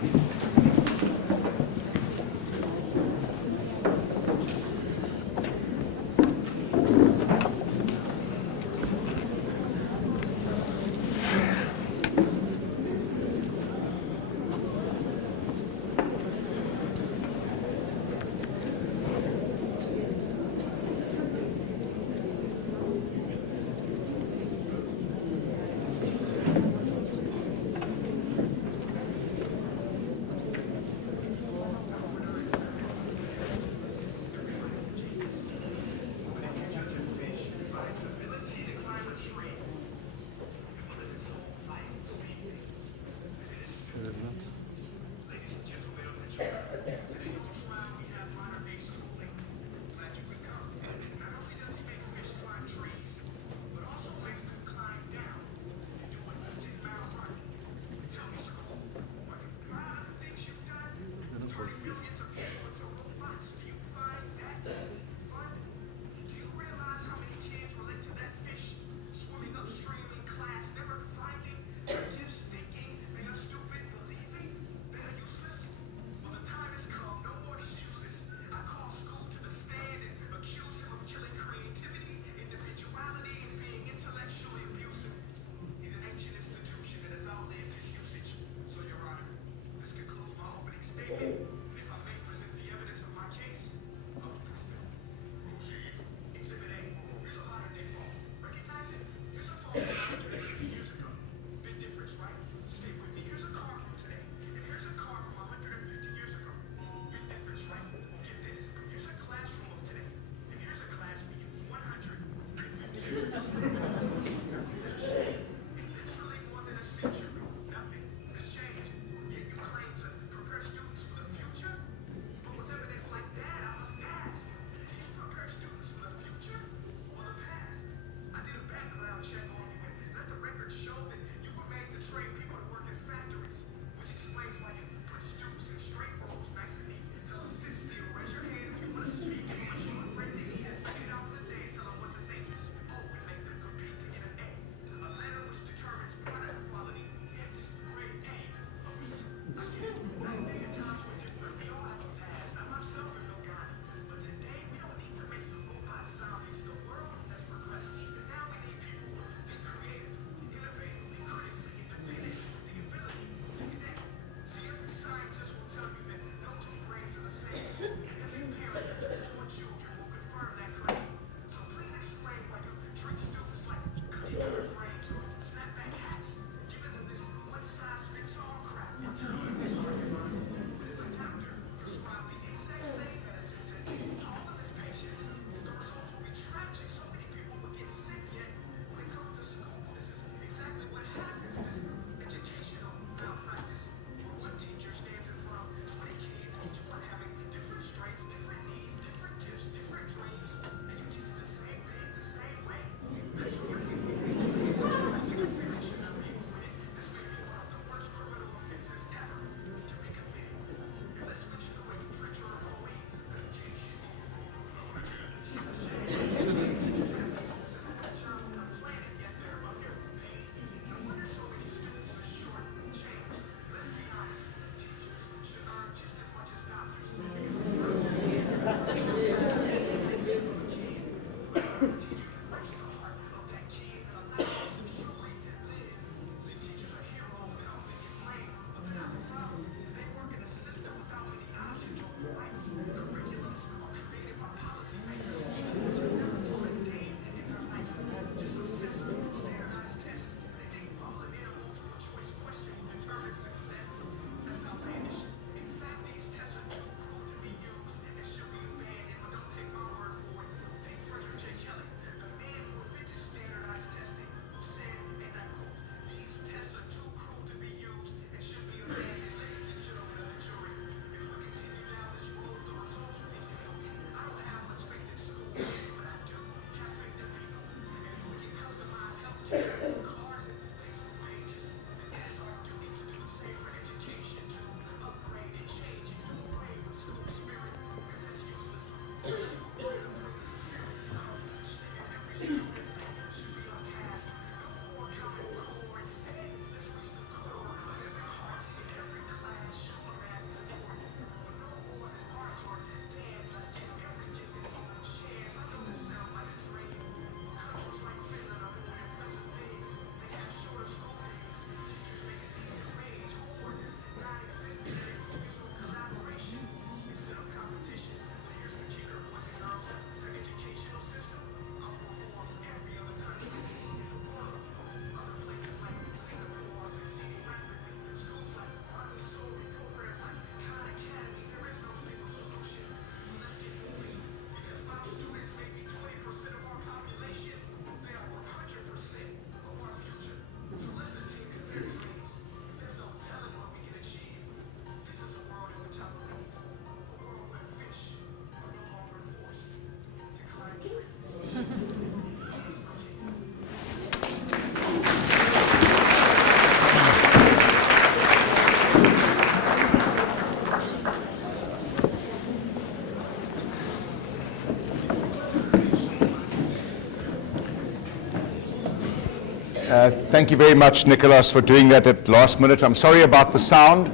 Thank you very much, Nicholas, for doing that at last minute. I'm sorry about the sound,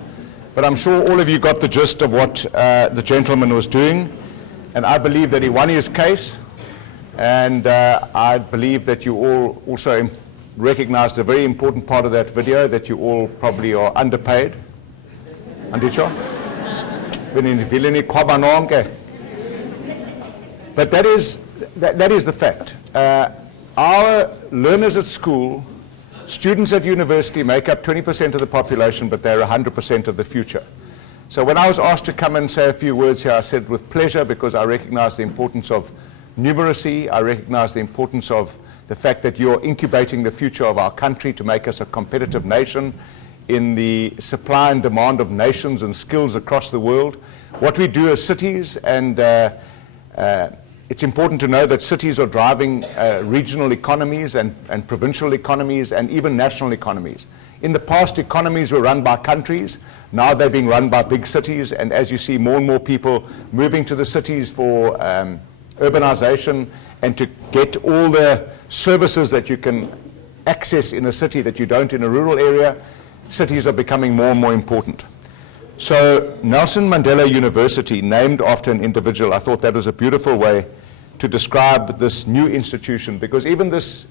but I'm sure all of you got the gist of what the gentleman was doing. And I believe that he won his case. And I believe that you all also recognized a very important part of that video, that you all probably are underpaid. Andicho? But that is the fact. Our learners at school, students at university make up 20% of the population, but they're 100% of the future. So when I was asked to come and say a few words here, I said with pleasure, because I recognize the importance of numeracy. I recognize the importance of the fact that you're incubating the future of our country to make us a competitive nation in the supply and demand of nations and skills across the world. What we do as cities, and it's important to know that cities are driving regional economies and provincial economies and even national economies. In the past, economies were run by countries. Now they're being run by big cities. And as you see more and more people moving to the cities for urbanization and to get all the services that you can access in a city that you don't in a rural area, cities are becoming more and more important. So Nelson Mandela University, named after an individual, I thought that was a beautiful way to describe this new institution, because even this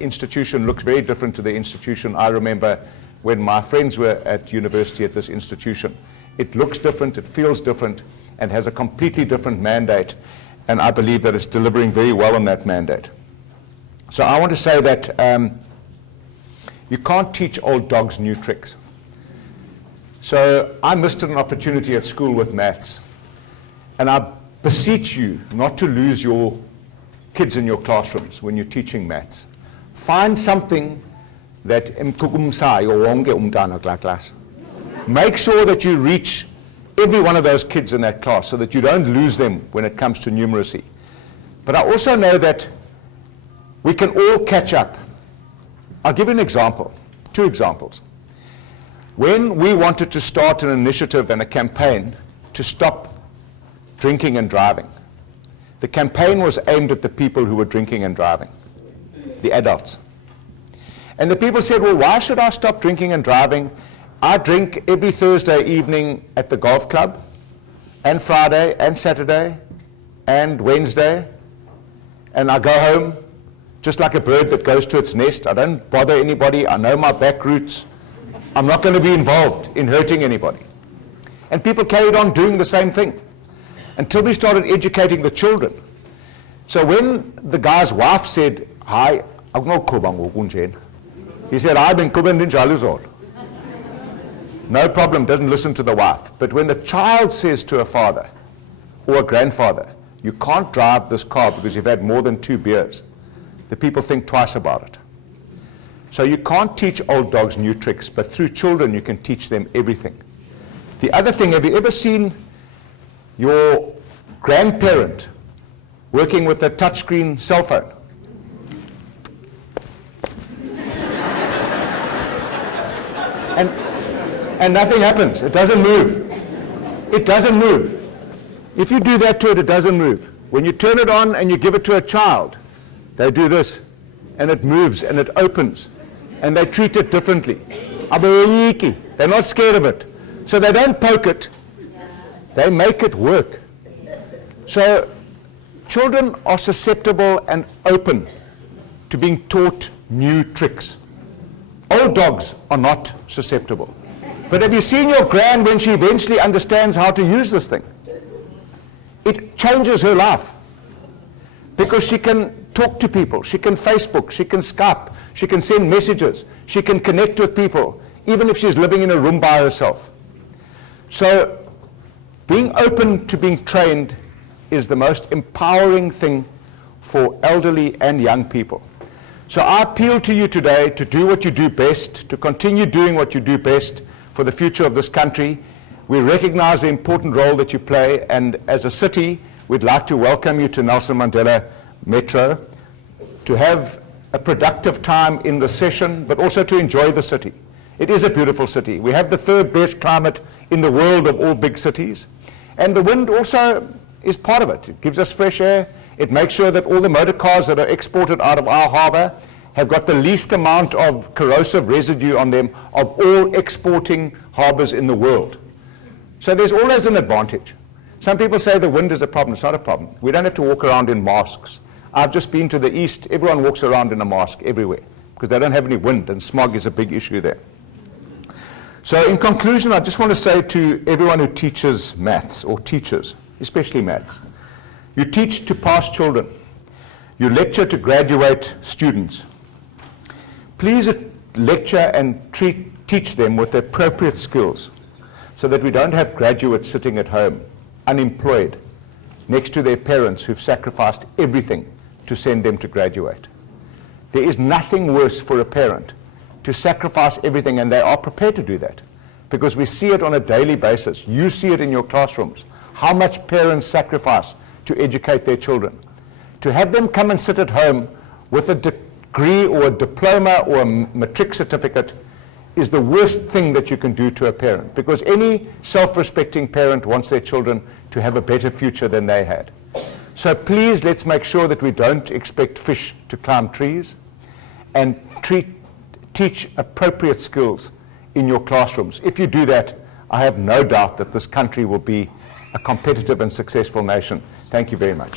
institution looks very different to the institution I remember when my friends were at university at this institution. It looks different, it feels different, and has a completely different mandate, and I believe that it's delivering very well on that mandate. So I want to say that you can't teach old dogs new tricks. So I missed an opportunity at school with maths, and I beseech you not to lose your kids in your classrooms when you're teaching maths. Find something that make sure that you reach every one of those kids in that class so that you don't lose them when it comes to numeracy. But I also know that we can all catch up. I'll give you an example, 2 examples. When we wanted to start an initiative and a campaign to stop drinking and driving, the campaign was aimed at the people who were drinking and driving, the adults. And the people said, well, why should I stop drinking and driving? I drink every Thursday evening at the golf club, and Friday, and Saturday, and Wednesday, and I go home just like a bird that goes to its nest. I don't bother anybody. I know my back routes. I'm not going to be involved in hurting anybody. And people carried on doing the same thing until we started educating the children. So when the guy's wife said, hi, he said, I've been no problem, doesn't listen to the wife. But when the child says to a father or a grandfather, you can't drive this car because you've had more than 2 beers, the people think twice about it. So you can't teach old dogs new tricks, but through children you can teach them everything. The other thing, have you ever seen your grandparent working with a touchscreen cell phone? And nothing happens. It doesn't move. It doesn't move. If you do that to it, it doesn't move. When you turn it on and you give it to a child, they do this, and it moves, and it opens, and they treat it differently. They're not scared of it. So they don't poke it. They make it work. So children are susceptible and open to being taught new tricks. Old dogs are not susceptible. But have you seen your gran when she eventually understands how to use this thing? It changes her life. Because she can talk to people, she can Facebook, she can Skype, she can send messages, she can connect with people, even if she's living in a room by herself. So being open to being trained is the most empowering thing for elderly and young people. So I appeal to you today to do what you do best, to continue doing what you do best for the future of this country. We recognize the important role that you play, and as a city, we'd like to welcome you to Nelson Mandela Metro, to have a productive time in the session, but also to enjoy the city. It is a beautiful city. We have the 3rd best climate in the world of all big cities. And the wind also is part of it. It gives us fresh air. It makes sure that all the motor cars that are exported out of our harbour have got the least amount of corrosive residue on them of all exporting harbors in the world. So there's always an advantage. Some people say the wind is a problem. It's not a problem. We don't have to walk around in masks. I've just been to the east. Everyone walks around in a mask everywhere because they don't have any wind, and smog is a big issue there. So in conclusion, I just want to say to everyone who teaches maths, or teachers, especially maths, you teach to pass children. You lecture to graduate students. Please lecture and teach them with the appropriate skills so that we don't have graduates sitting at home, unemployed, next to their parents who've sacrificed everything to send them to graduate. There is nothing worse for a parent to sacrifice everything, and they are prepared to do that because we see it on a daily basis. You see it in your classrooms, how much parents sacrifice to educate their children. To have them come and sit at home with a degree or a diploma or a matric certificate is the worst thing that you can do to a parent, because any self-respecting parent wants their children to have a better future than they had. So please, let's make sure that we don't expect fish to climb trees, and teach appropriate skills in your classrooms. If you do that, I have no doubt that this country will be a competitive and successful nation. Thank you very much.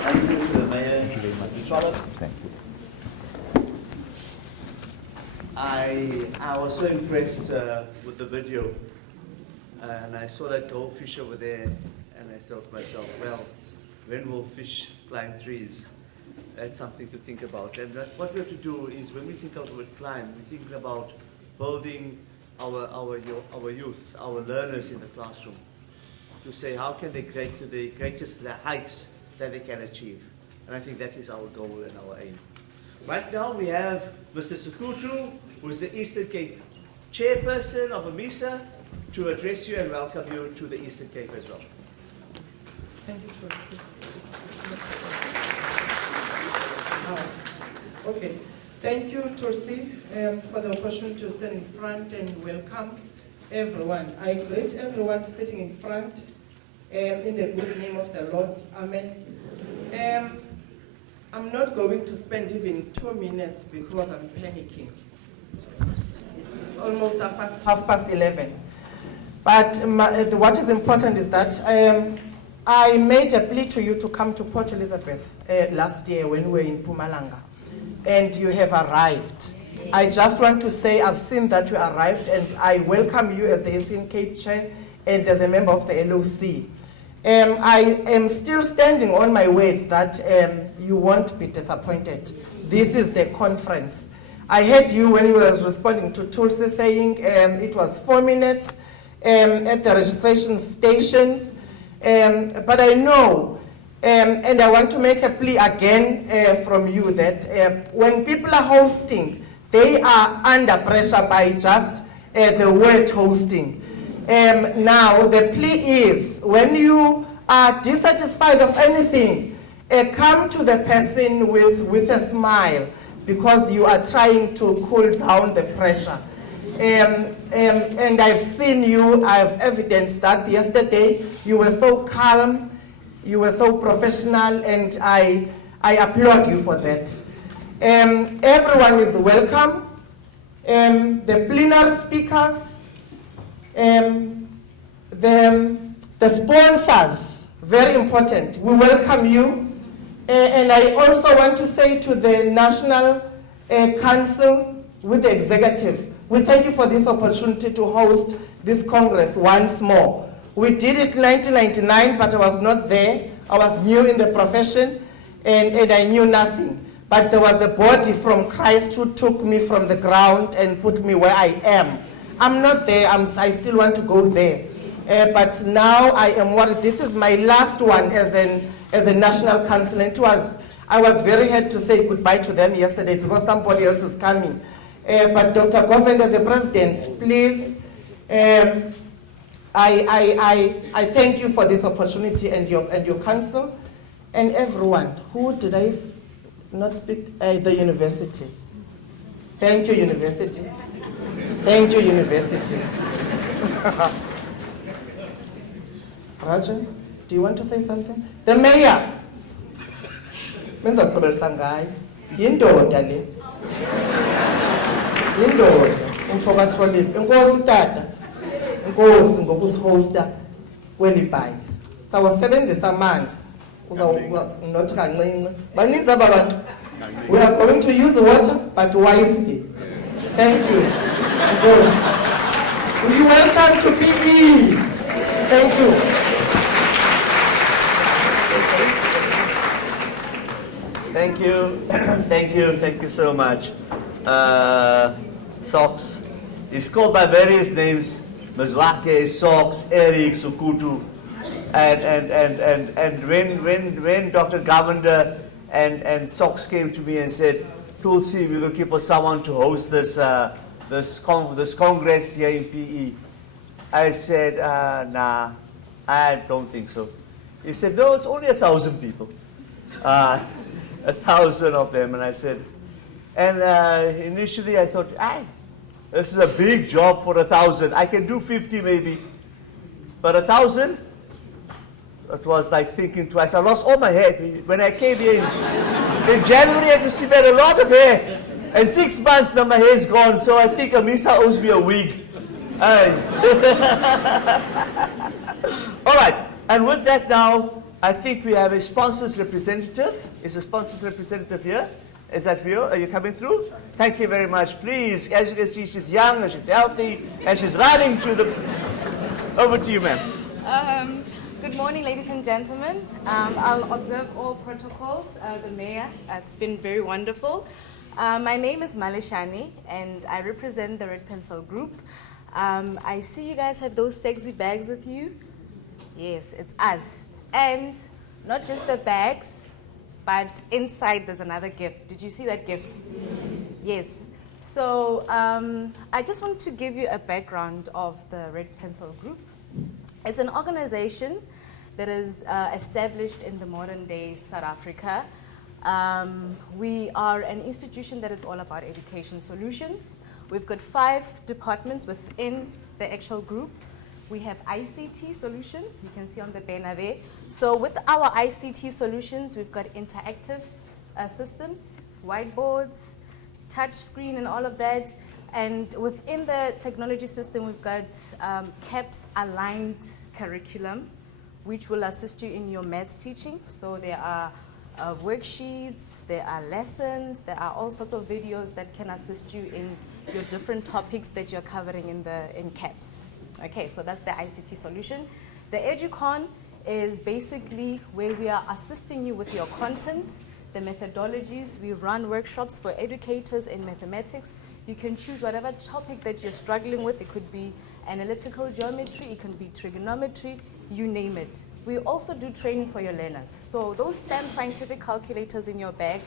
Thank you to the Mayor. Thank you very much. Thank you. I was so impressed with the video, and I saw that goldfish over there, and I thought to myself, well, when will fish climb trees? That's something to think about. And what we have to do is, when we think of the word climb, we think about building our youth, our learners in the classroom, to say how can they get to the greatest heights that they can achieve. And I think that is our goal and our aim. Right now we have Mr. Sukutu, who is the Eastern Cape chairperson of Amesa, to address you and welcome you to the Eastern Cape as well. Thank you, Trustee. Okay. Thank you, Trustee, for the opportunity to stand in front and welcome everyone. I greet everyone sitting in front in the good name of the Lord. Amen. I'm not going to spend even 2 minutes because I'm panicking. It's almost 11:30. But what is important is that I made a plea to you to come to Port Elizabeth last year when we were in Mpumalanga, and you have arrived. I just want to say I've seen that you arrived, and I welcome you as the Eastern Cape Chair and as a member of the LOC. I am still standing on my words that you won't be disappointed. This is the conference. I heard you when you were responding to Tulsi saying it was 4 minutes at the registration stations. But I know, and I want to make a plea again from you that when people are hosting, they are under pressure by just the word hosting. Now, the plea is, when you are dissatisfied of anything, come to the person with a smile, because you are trying to cool down the pressure. And I've seen you, I've evidenced that yesterday. You were so calm, you were so professional, and I applaud you for that. Everyone is welcome. The plenary speakers, the sponsors, very important. We welcome you. And I also want to say to the National Council with the executive, we thank you for this opportunity to host this Congress once more. We did it in 1999, but I was not there. I was new in the profession, and I knew nothing. But there was a body from Christ who took me from the ground and put me where I am. I'm not there. I still want to go there. But now I am worried. This is my last one as a National Council. And I was very happy to say goodbye to them yesterday because somebody else is coming. But Dr. Govind, as a president, please, I thank you for this opportunity and your council and everyone. Who did I not speak? The university. Thank you, university. Thank you, university. Roger, do you want to say something? The mayor. bendizawugqibelisa ngayo. Yindoda le. Yindoda, umfo kaTrolip. Enkosi tata. Enkosi ngokusihosta kweli bhayi. Sawasebenzisa amanzi. Not kancinci. Baninzi aba bantu. We are going to use water, but wisely. Thank you. Enkosi. We welcome to PE. Thank you. Thank you. Thank you so much. Socks. He's called by various names. Mzwake, Socks, Eric, Sukutu. And when Dr. Govender and Socks came to me and said, Tulsi, we're looking for someone to host this congress here in PE. I said, nah, I don't think so. He said, no, it's only 1,000 people. 1,000 of them. And I said, and initially I thought, this is a big job for 1,000. I can do 50 maybe. But 1,000? It was like thinking twice. I lost all my hair. When I came here in January, I had to see that a lot of hair. And 6 months now my hair is gone. So I think Amesa owes me a wig. All right. And with that now, I think we have a sponsors representative. Is the sponsors representative here? Is that you? Are you coming through? Thank you very much. Please, as you can see, she's young and she's healthy and she's running through the... Over to you, ma'am. Good morning, ladies and gentlemen. I'll observe all protocols. The mayor, it's been very wonderful. My name is Maleshani, and I represent the Red Pencil Group. I see you guys have those sexy bags with you. Yes, it's us. And not just the bags, but inside there's another gift. Did you see that gift? Yes. So I just want to give you a background of the Red Pencil Group. It's an organization that is established in the modern day South Africa. We are an institution that is all about education solutions. We've got 5 departments within the actual group. We have ICT solution, you can see on the banner there. So with our ICT solutions, we've got interactive systems, whiteboards, touch screen and all of that. And within the technology system, we've got CAPS aligned curriculum, which will assist you in your maths teaching. So there are worksheets, there are lessons, there are all sorts of videos that can assist you in your different topics that you're covering in CAPS. Okay, so that's the ICT solution. The EduCon is basically where we are assisting you with your content, the methodologies. We run workshops for educators in mathematics. You can choose whatever topic that you're struggling with. It could be analytical geometry, it can be trigonometry, you name it. We also do training for your learners. So those STEM scientific calculators in your bag,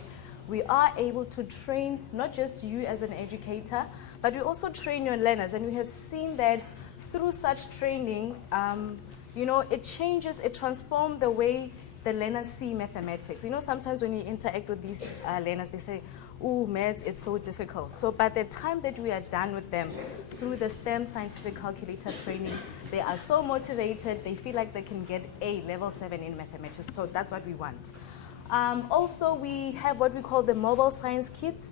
we are able to train not just you as an educator, but we also train your learners. And we have seen that through such training, it changes, it transforms the way the learners see mathematics. Sometimes when you interact with these learners, they say, oh, maths, it's so difficult. So by the time that we are done with them, through the STEM scientific calculator training, they are so motivated, they feel like they can get A, level 7 in mathematics. So that's what we want. Also, we have what we call the mobile science kits,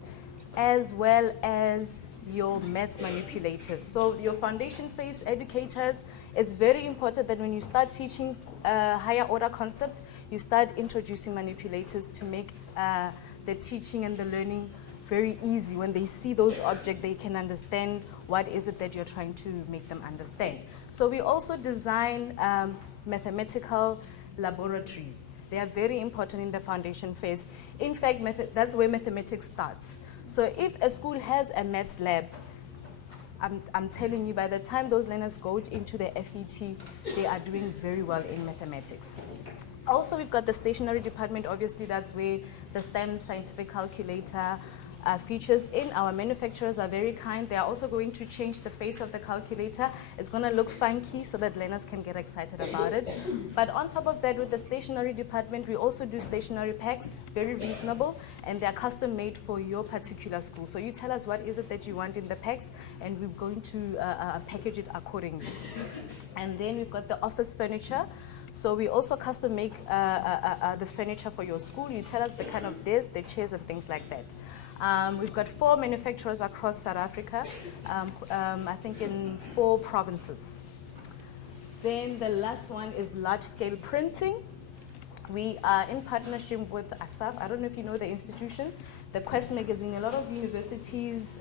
as well as your maths manipulators. So your foundation phase educators, it's very important that when you start teaching higher order concept, you start introducing manipulators to make the teaching and the learning very easy. When they see those objects, they can understand what is it that you're trying to make them understand. So we also design mathematical laboratories. They are very important in the foundation phase. In fact, that's where mathematics starts. So if a school has a maths lab, I'm telling you, by the time those learners go into the FET, they are doing very well in mathematics. Also, we've got the stationery department. Obviously, that's where the STEM scientific calculator features in. Our manufacturers are very kind. They are also going to change the face of the calculator. It's going to look funky so that learners can get excited about it. But on top of that, with the stationery department, we also do stationery packs, very reasonable, and they're custom made for your particular school. So you tell us what is it that you want in the packs, and we're going to package it accordingly. And then we've got the office furniture. So we also custom make the furniture for your school. You tell us the kind of desks, the chairs, and things like that. We've got 4 manufacturers across South Africa, I think in 4 provinces. Then the last one is large-scale printing. We are in partnership with ASAF. I don't know if you know the institution. The Quest magazine, a lot of universities,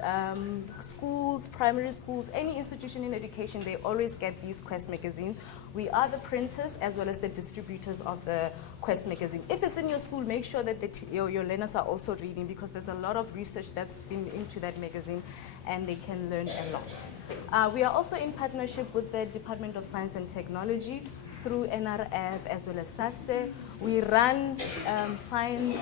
schools, primary schools, any institution in education, they always get these Quest magazine. We are the printers as well as the distributors of the Quest magazine. If it's in your school, make sure that your learners are also reading, because there's a lot of research that's been into that magazine and they can learn a lot. We are also in partnership with the Department of Science and Technology through NRF as well as SASTE. We run science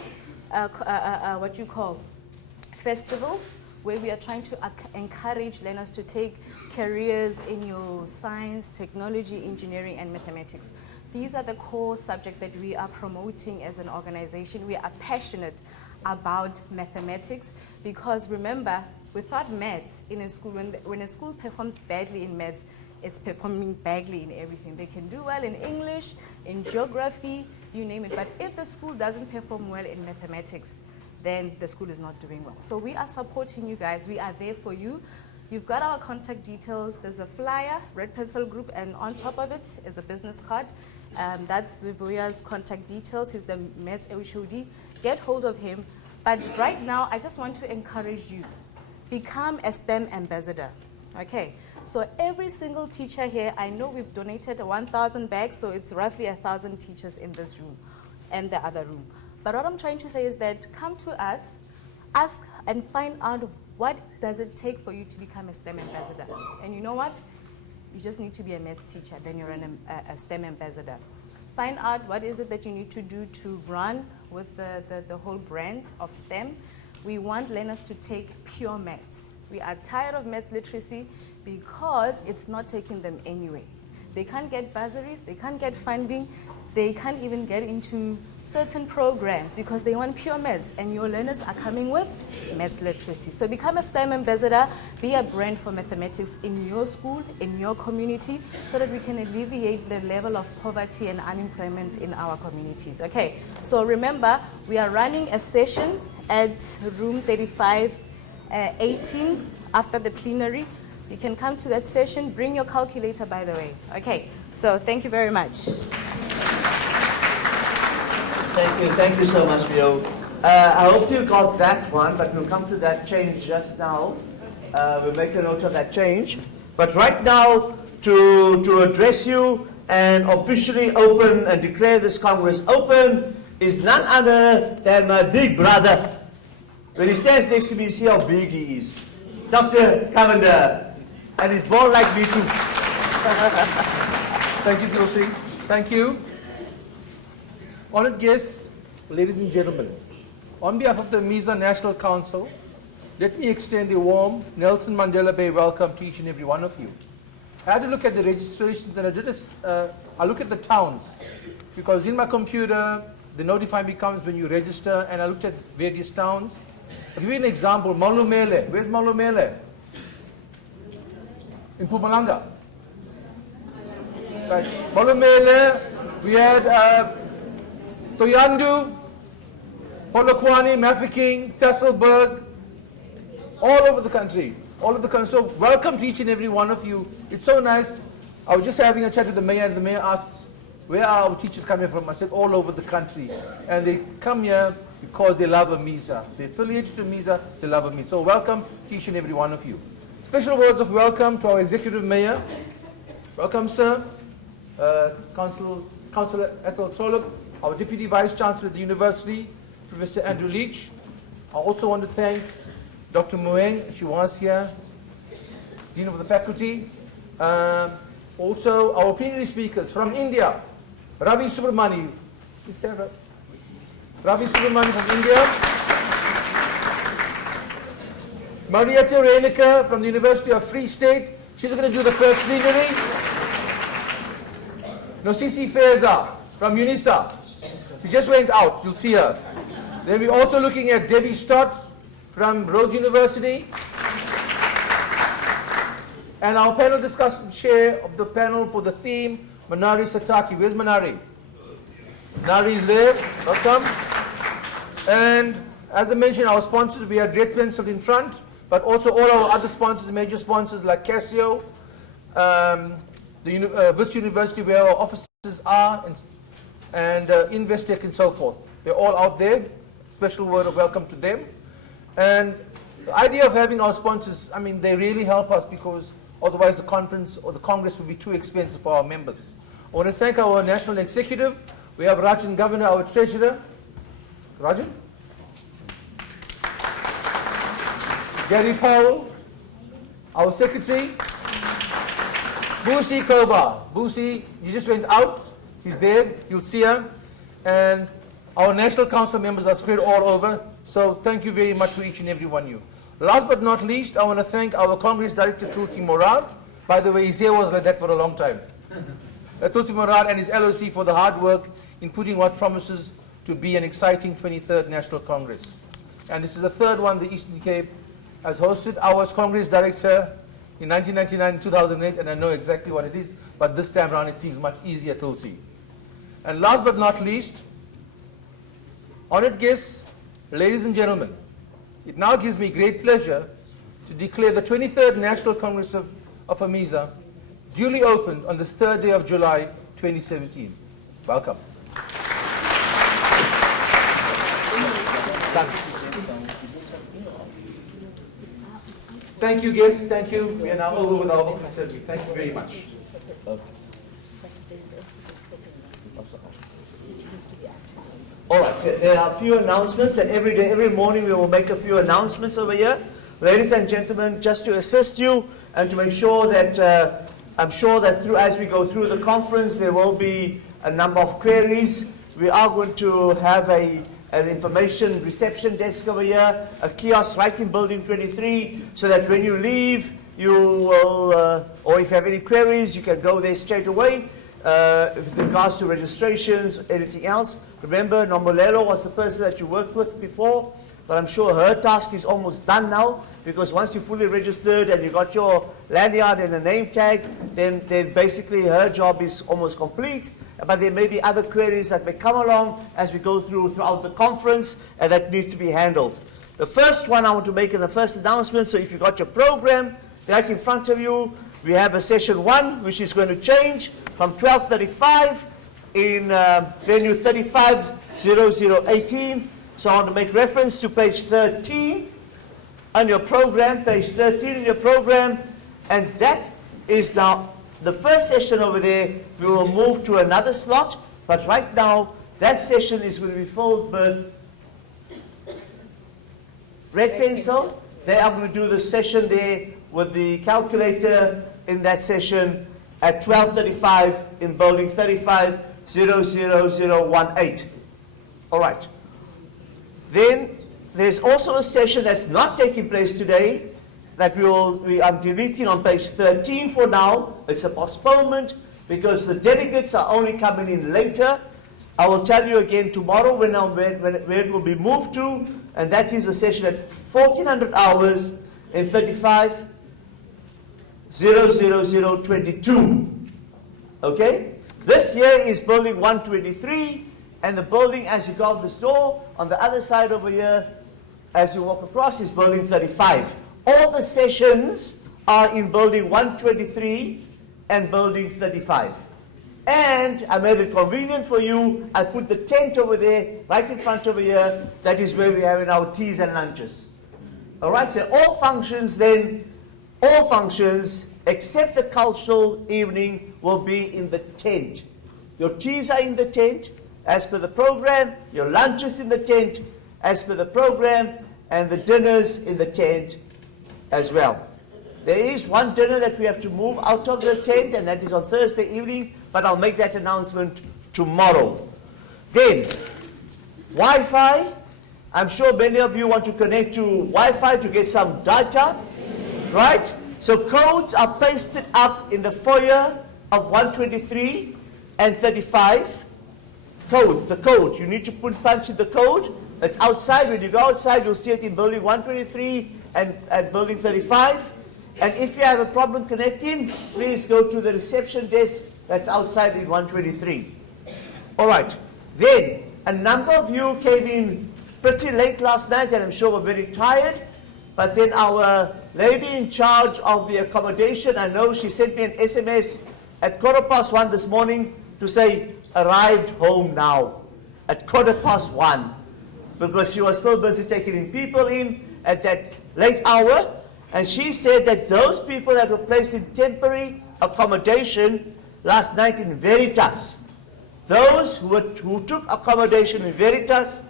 festivals, where we are trying to encourage learners to take careers in your science, technology, engineering, and mathematics. These are the core subjects that we are promoting as an organization. We are passionate about mathematics, because remember, without maths in a school, when a school performs badly in maths, it's performing badly in everything. They can do well in English, in geography, you name it. But if the school doesn't perform well in mathematics, then the school is not doing well. So we are supporting you guys. We are there for you. You've got our contact details. There's a flyer, Red Pencil Group, and on top of it is a business card. That's Zivuya's contact details. He's the Maths HOD. Get hold of him. But right now, I just want to encourage you. Become a STEM ambassador. Okay, so every single teacher here, I know we've donated 1,000 bags, so it's roughly 1,000 teachers in this room and the other room. But what I'm trying to say is that come to us, ask and find out what does it take for you to become a STEM ambassador. And you know what? You just need to be a maths teacher, then you're a STEM ambassador. Find out what is it that you need to do to run with the whole brand of STEM. We want learners to take pure maths. We are tired of maths literacy because it's not taking them anywhere. They can't get bursaries, they can't get funding, they can't even get into certain programs because they want pure maths, and your learners are coming with maths literacy. So become a STEM ambassador, be a brand for mathematics in your school, in your community, so that we can alleviate the level of poverty and unemployment in our communities. Okay, so remember, we are running a session at room 3518 after the plenary. You can come to that session, bring your calculator, by the way. Okay, so thank you very much. Thank you so much, Vio. I hope you got that one, but we'll come to that change just now. We'll make a note of that change. But right now, to address you and officially open and declare this Congress open is none other than my big brother. When he stands next to me, you see how big he is. Dr. Cavender. And he's born like me too. Thank you, Tulsi. Thank you. Honored guests, ladies and gentlemen, on behalf of the Amesa National Council, let me extend a warm Nelson Mandela Bay welcome to each and every one of you. I had to look at the registrations, and I look at the towns, because in my computer, the notify me comes when you register, and I looked at various towns. I'll give you an example. Malumele. Where's Malumele? In Mpumalanga. Right. Malumele, we had Toyandu, Polokwane, Mafeking, Sasolburg, all over the country. So welcome to each and every one of you. It's so nice. I was just having a chat with the mayor, and the mayor asked, where are our teachers coming from? I said, all over the country. And they come here because they love Amesa. They're affiliated to Amesa, they love Amesa. So welcome to each and every one of you. Special words of welcome to our executive mayor. Welcome, sir. Councillor Ethel Trollope, our Deputy Vice Chancellor of the University, Professor Andrew Leach. I also want to thank Dr. Mueng, she was here, Dean of the Faculty. Also, our plenary speakers from India, Ravi Subramani. Please stand up. Ravi Subramani from India. Marietta Renica from the University of Free State. She's going to do the first plenary. Nosisi Feza from UNISA. She just went out. You'll see her. Then we're also looking at Debbie Stott from Rhodes University. And our panel discussion chair of the panel for the theme Manari Satati. Where's Manari? Manari is there. Welcome. And as I mentioned, our sponsors, we had Red Pencil in front, but also all our other sponsors, major sponsors like Casio, Wits University, where our offices are, and Investec and so forth. They're all out there. Special word of welcome to them. And the idea of having our sponsors, I mean, they really help us because otherwise the conference or the Congress would be too expensive for our members. I want to thank our National Executive. We have Rajan Governor, our Treasurer. Rajan? Gary Powell, our Secretary. Boosie Koba. Boosie, you just went out. She's there. You'll see her. And our National Council members are spread all over. So thank you very much to each and every one of you. Last but not least, I want to thank our Congress Director, Tulsi Morad. By the way, his hair was like that for a long time. Tulsi Morad and his LOC for the hard work in putting what promises to be an exciting 23rd National Congress. And this is the third one the Eastern Cape has hosted. I was Congress Director in 1999 and 2008, and I know exactly what it is, but this time around it seems much easier, Tulsi. And last but not least, honored guests, ladies and gentlemen, it now gives me great pleasure to declare the 23rd National Congress of Amesa duly opened on the 3rd day of July 2017. Welcome. Thank you, guests. Thank you. We are now over with our open ceremony. Thank you very much. All right, there are a few announcements, and every morning we will make a few announcements over here. Ladies and gentlemen, just to assist you and to make sure that, I'm sure that as we go through the conference, there will be a number of queries. We are going to have an information reception desk over here, a kiosk right in building 23, so that when you leave, you will, or if you have any queries, you can go there straight away. With regards to registrations, anything else. Remember, Nombolelo was the person that you worked with before, but I'm sure her task is almost done now, because once you're fully registered and you got your lanyard and a name tag, then basically her job is almost complete. But there may be other queries that may come along as we go throughout the conference, and that needs to be handled. The first one I want to make in the first announcement, so if you got your program right in front of you, we have a session 1, which is going to change from 12:35 in venue 350018. So I want to make reference to page 13 on your program, page 13 in your program, and that is now the first session over there. We will move to another slot, but right now that session is going to be filled with Red Pencil. They are going to do the session there with the calculator in that session at 12:35 in building 350018. All right. Then there's also a session that's not taking place today that I'm deleting on page 13 for now. It's a postponement because the delegates are only coming in later. I will tell you again tomorrow where it will be moved to, and that is a session at 1400 hours in 350022. Okay? This here is building 123, and the building as you go out this door, on the other side over here, as you walk across, is building 35. All the sessions are in building 123 and building 35. And I made it convenient for you. I put the tent over there, right in front over here. That is where we're having our teas and lunches. All right, so all functions except the cultural evening will be in the tent. Your teas are in the tent as per the program, your lunches in the tent as per the program, and the dinners in the tent as well. There is one dinner that we have to move out of the tent, and that is on Thursday evening, but I'll make that announcement tomorrow. Then, Wi-Fi. I'm sure many of you want to connect to Wi-Fi to get some data, right? So codes are pasted up in the foyer of 123 and 35. Codes, the code. You need to punch in the code. It's outside. When you go outside, you'll see it in building 123 and building 35. And if you have a problem connecting, please go to the reception desk that's outside in 123. All right. Then, a number of you came in pretty late last night, and I'm sure were very tired. But then our lady in charge of the accommodation, I know she sent me an SMS at 1:15 this morning to say, arrived home now at 1:15, because she was still busy taking people in at that late hour. And she said that those people that were placed in temporary accommodation last night in Veritas, those who took accommodation in Veritas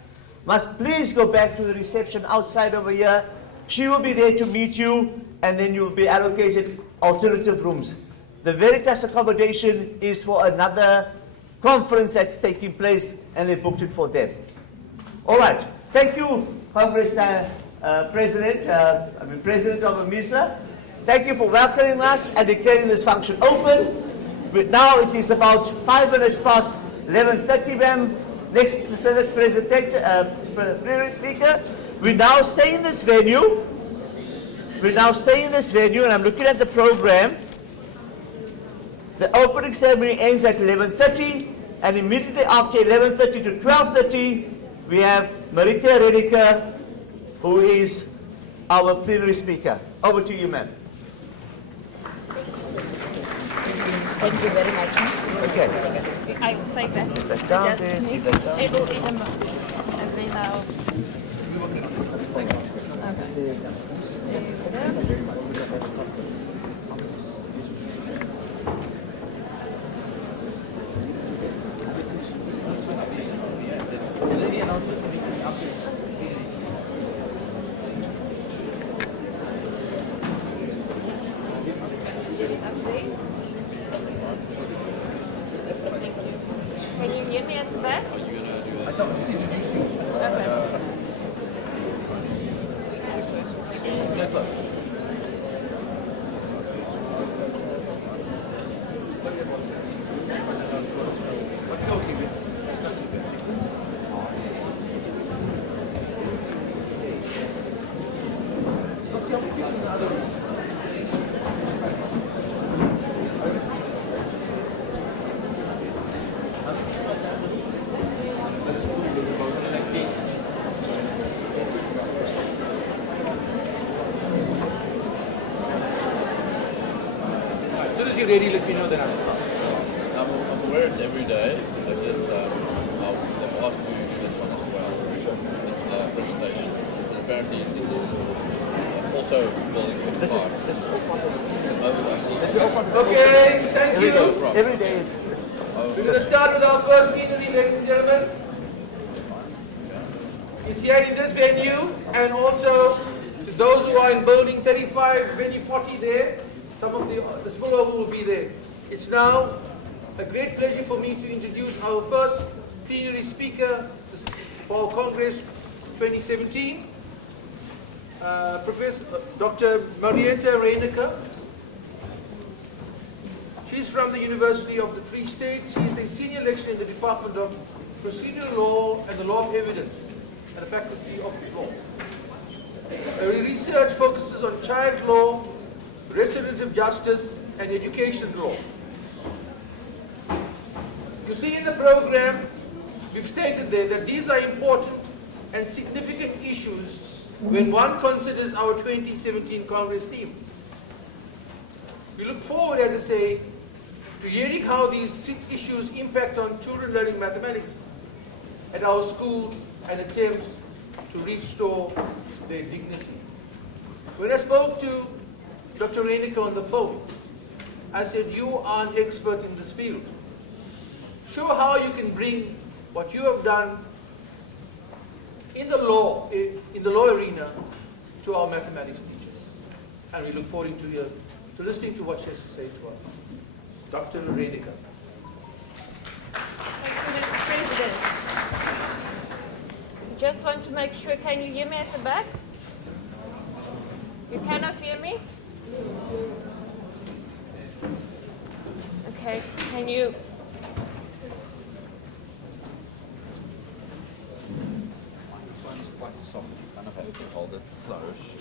must please go back to the reception outside over here. She will be there to meet you, and then you'll be allocated alternative rooms. The Veritas accommodation is for another conference that's taking place, and they booked it for them. All right. Thank you, Congress President of Amesa. Thank you for welcoming us and declaring this function open. But now it is about 5 minutes past 11:30, ma'am. Next plenary speaker. We now stay in this venue. And I'm looking at the program. The opening ceremony ends at 11:30, and immediately after 11:30 to 12:30, we have Marita Redika, who is our plenary speaker. Over to you, ma'am. Thank you very much. Okay. I will take that. Just need to settle in a moment. And then I'll... Can you hear me at the back? I thought let's introduce you. It's not too bad. As soon as you're ready, let me know, then I'll start. I'm aware it's every day. It's just they've asked to do this one as well. This presentation. Apparently, this is also building. This is Oh, I see. Okay, thank you. every day. We're going to start with our first plenary, ladies and gentlemen. It's here in this venue, and also to those who are in building 35, 20, 40 there, some of the spillover will be there. It's now a great pleasure for me to introduce our first plenary speaker for Congress 2017, Professor Dr. Marietta Reinecker. She's from the University of the Free State. She's a senior lecturer in the Department of Procedural Law and the Law of Evidence at the Faculty of Law. Her research focuses on child law, restorative justice, and education law. You see in the program, we've stated there that these are important and significant issues when one considers our 2017 Congress theme. We look forward, as I say, to hearing how these issues impact on children learning mathematics at our schools and attempts to restore their dignity. When I spoke to Dr. Reinecker on the phone, I said, you are an expert in this field. Show how you can bring what you have done in the law arena to our mathematics teachers. And we look forward to listening to what she has to say to us. Dr. Reinecker. Thank you, Mr. President. Just want to make sure, can you hear me at the back? You cannot hear me? Okay, can you? The phone is quite soft. You kind of have to hold it close.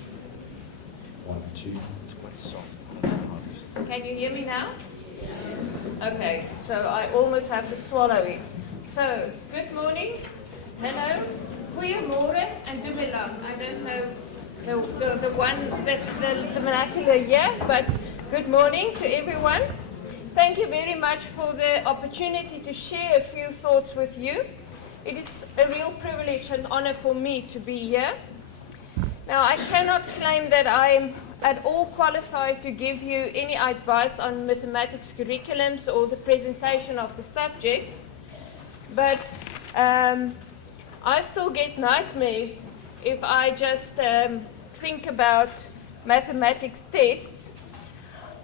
1, 2. It's quite soft. Can you hear me now? Okay, so I almost have to swallow it. So, good morning, hello, goeiemorgen, and dumelang. I don't know the vernacular here, but good morning to everyone. Thank you very much for the opportunity to share a few thoughts with you. It is a real privilege and honor for me to be here. Now, I cannot claim that I am at all qualified to give you any advice on mathematics curriculums or the presentation of the subject, but I still get nightmares if I just think about mathematics tests.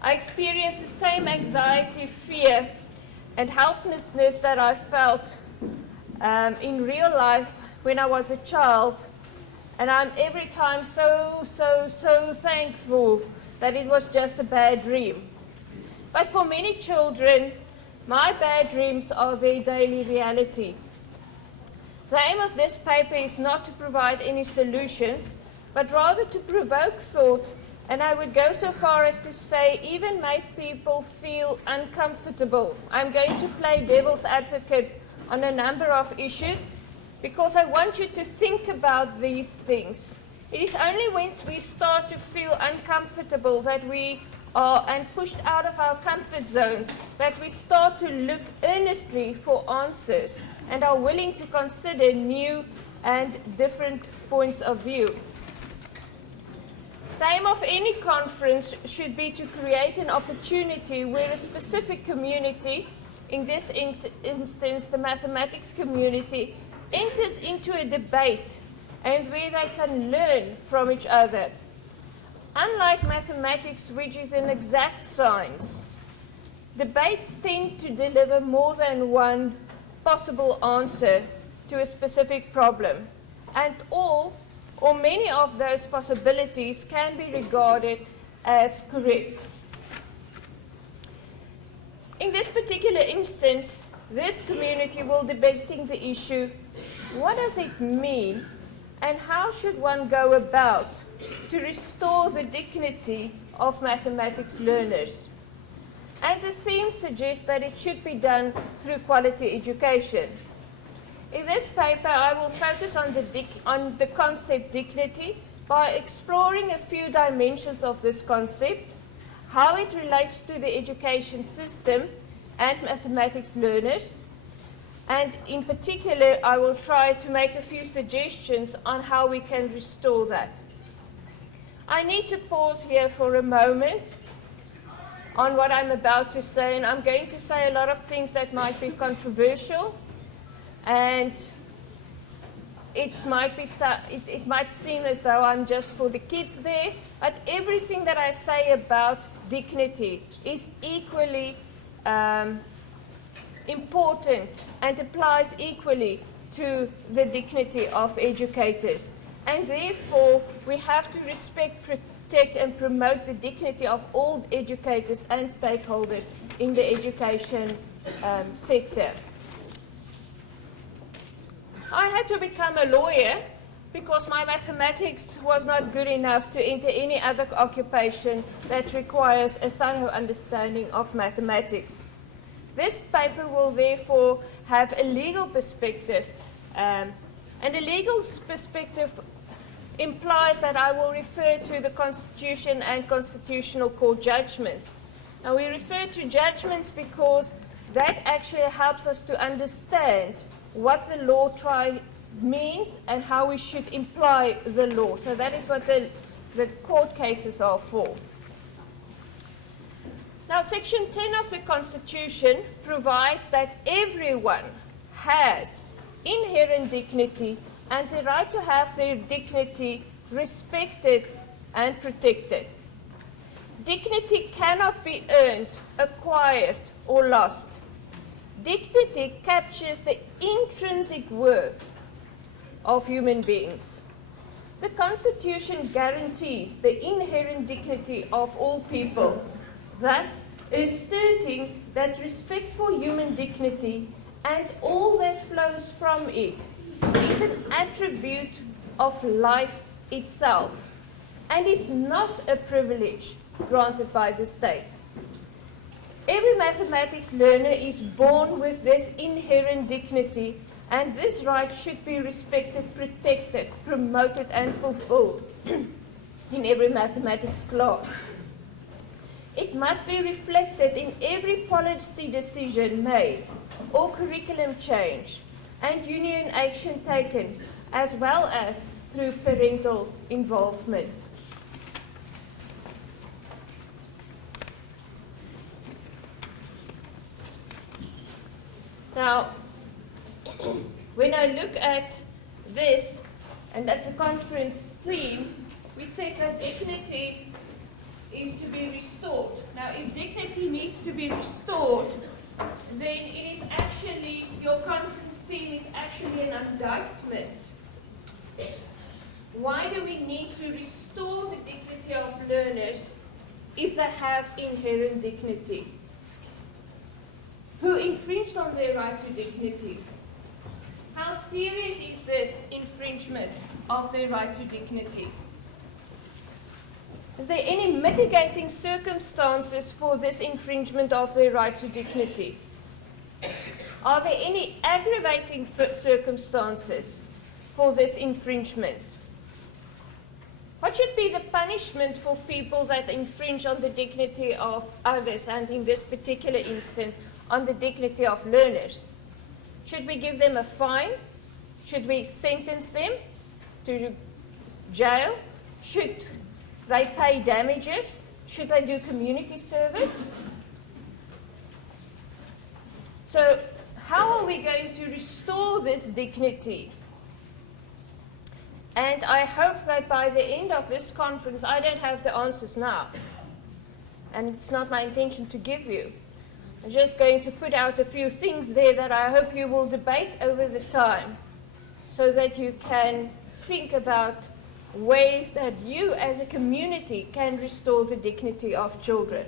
I experience the same anxiety, fear, and helplessness that I felt in real life when I was a child. And I'm every time so thankful that it was just a bad dream. But for many children, my bad dreams are their daily reality. The aim of this paper is not to provide any solutions, but rather to provoke thought, and I would go so far as to say even make people feel uncomfortable. I'm going to play devil's advocate on a number of issues, because I want you to think about these things. It is only when we start to feel uncomfortable that we are and pushed out of our comfort zones that we start to look earnestly for answers and are willing to consider new and different points of view. The aim of any conference should be to create an opportunity where a specific community, in this instance the mathematics community, enters into a debate and where they can learn from each other. Unlike mathematics, which is an exact science, debates tend to deliver more than one possible answer to a specific problem, and all or many of those possibilities can be regarded as correct. In this particular instance, this community will be debating the issue, what does it mean and how should one go about to restore the dignity of mathematics learners? And the theme suggests that it should be done through quality education. In this paper, I will focus on the concept dignity by exploring a few dimensions of this concept, how it relates to the education system and mathematics learners, and in particular, I will try to make a few suggestions on how we can restore that. I need to pause here for a moment on what I'm about to say, and I'm going to say a lot of things that might be controversial, and it might seem as though I'm just for the kids there, but everything that I say about dignity is equally important and applies equally to the dignity of educators. And therefore, we have to respect, protect, and promote the dignity of all educators and stakeholders in the education sector. I had to become a lawyer because my mathematics was not good enough to enter any other occupation that requires a thorough understanding of mathematics. This paper will therefore have a legal perspective, and a legal perspective implies that I will refer to the Constitution and Constitutional Court judgments. Now, we refer to judgments because that actually helps us to understand what the law means and how we should imply the law. So that is what the court cases are for. Now, Section 10 of the Constitution provides that everyone has inherent dignity and the right to have their dignity respected and protected. Dignity cannot be earned, acquired, or lost. Dignity captures the intrinsic worth of human beings. The Constitution guarantees the inherent dignity of all people, thus asserting that respect for human dignity and all that flows from it is an attribute of life itself and is not a privilege granted by the state. Every mathematics learner is born with this inherent dignity, and this right should be respected, protected, promoted, and fulfilled in every mathematics class. It must be reflected in every policy decision made, or curriculum change, and union action taken, as well as through parental involvement. Now, when I look at this and at the conference theme, we said that dignity is to be restored. Now, if dignity needs to be restored, then it is actually, your conference theme is actually an indictment. Why do we need to restore the dignity of learners if they have inherent dignity? Who infringed on their right to dignity? How serious is this infringement of their right to dignity? Is there any mitigating circumstances for this infringement of their right to dignity? Are there any aggravating circumstances for this infringement? What should be the punishment for people that infringe on the dignity of others, and in this particular instance, on the dignity of learners? Should we give them a fine? Should we sentence them to jail? Should they pay damages? Should they do community service? So, how are we going to restore this dignity? And I hope that by the end of this conference, I don't have the answers now. And it's not my intention to give you. I'm just going to put out a few things there that I hope you will debate over the time, so that you can think about ways that you as a community can restore the dignity of children.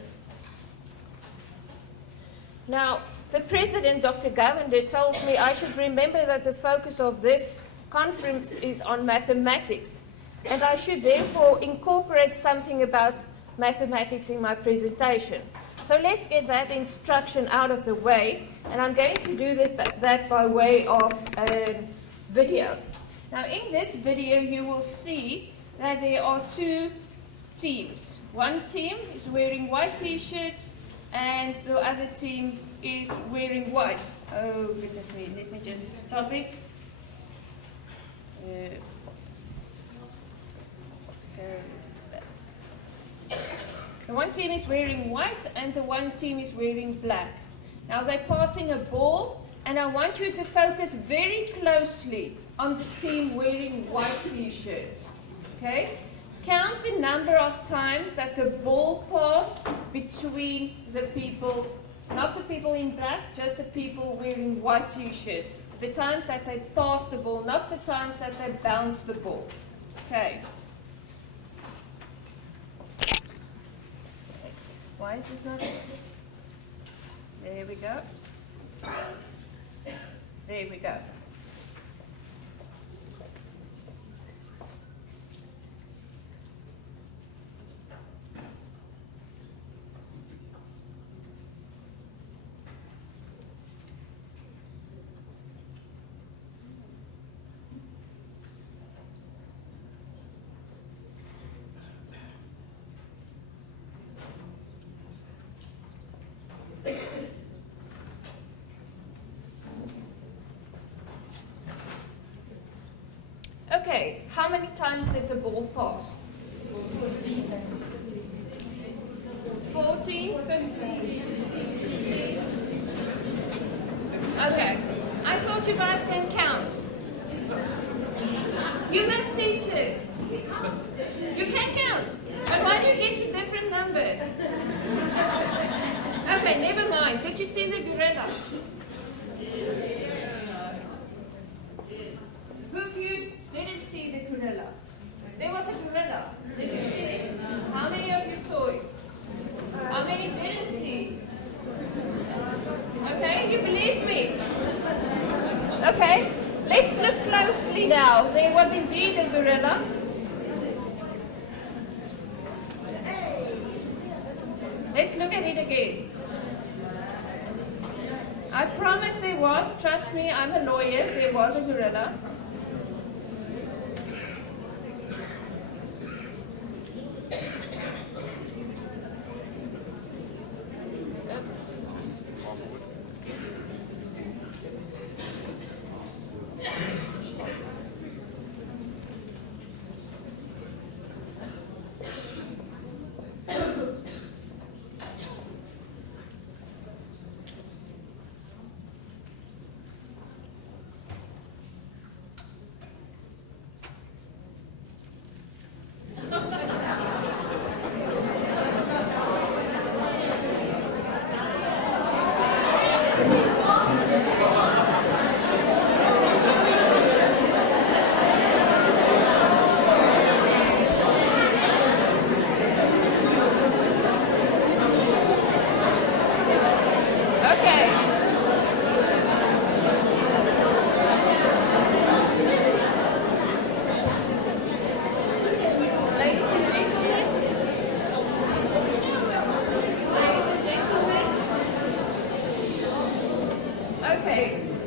Now, the President, Dr. Govender, told me I should remember that the focus of this conference is on mathematics, and I should therefore incorporate something about mathematics in my presentation. So let's get that instruction out of the way, and I'm going to do that by way of a video. Now, in this video, you will see that there are two teams. One team is wearing white t-shirts, and the other team is wearing white. Oh, goodness me, let me just stop it. The one team is wearing white and the one team is wearing black. Now they're passing a ball, and I want you to focus very closely on the team wearing white t-shirts. Okay? Count the number of times that the ball passed between the people, not the people in black, just the people wearing white t-shirts. The times that they passed the ball, not the times that they bounced the ball. Okay. Why is this not working? There we go. There we go. Okay, how many times did the ball pass? 14, 15. Okay, I thought you guys can count. You math teachers. You can count. But why do you get to different numbers? Okay, never mind. Did you see the gorilla? Who of you didn't see the gorilla? There was a gorilla. Did you see it? How many of you saw it? How many didn't see it? Okay, you believe me? Okay, let's look closely now. There was indeed a gorilla. Let's look at it again. Trust me, I'm a lawyer. There was a gorilla.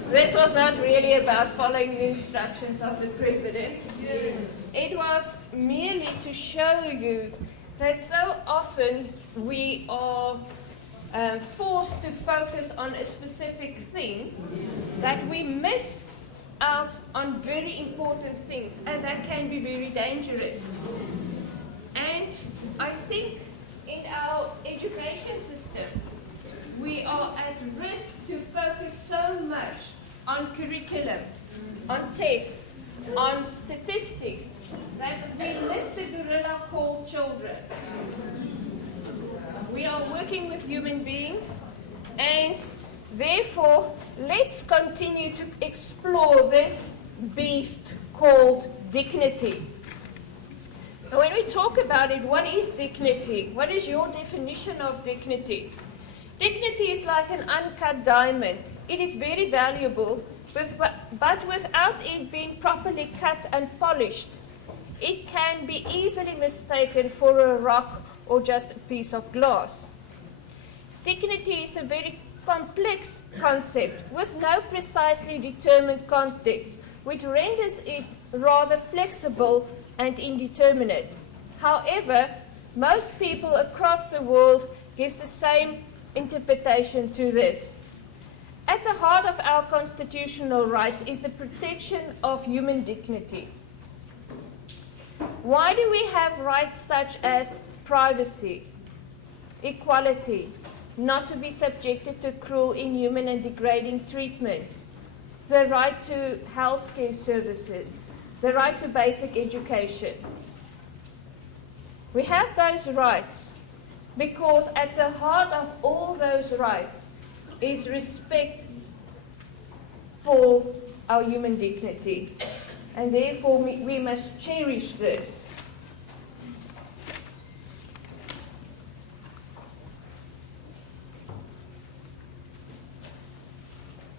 This was not really about following the instructions of the president. It was merely to show you that so often we are forced to focus on a specific thing that we miss out on very important things, and that can be very dangerous. And I think in our education system, we are at risk to focus so much on curriculum, on tests, on statistics, that we miss the gorilla called children. We are working with human beings, and therefore, let's continue to explore this beast called dignity. So when we talk about it, what is dignity? What is your definition of dignity? Dignity is like an uncut diamond. It is very valuable, but without it being properly cut and polished, it can be easily mistaken for a rock or just a piece of glass. Dignity is a very complex concept with no precisely determined context, which renders it rather flexible and indeterminate. However, most people across the world give the same interpretation to this. At the heart of our constitutional rights is the protection of human dignity. Why do we have rights such as privacy, equality, not to be subjected to cruel, inhuman, and degrading treatment, the right to healthcare services, the right to basic education? We have those rights because at the heart of all those rights is respect for our human dignity. And therefore, we must cherish this.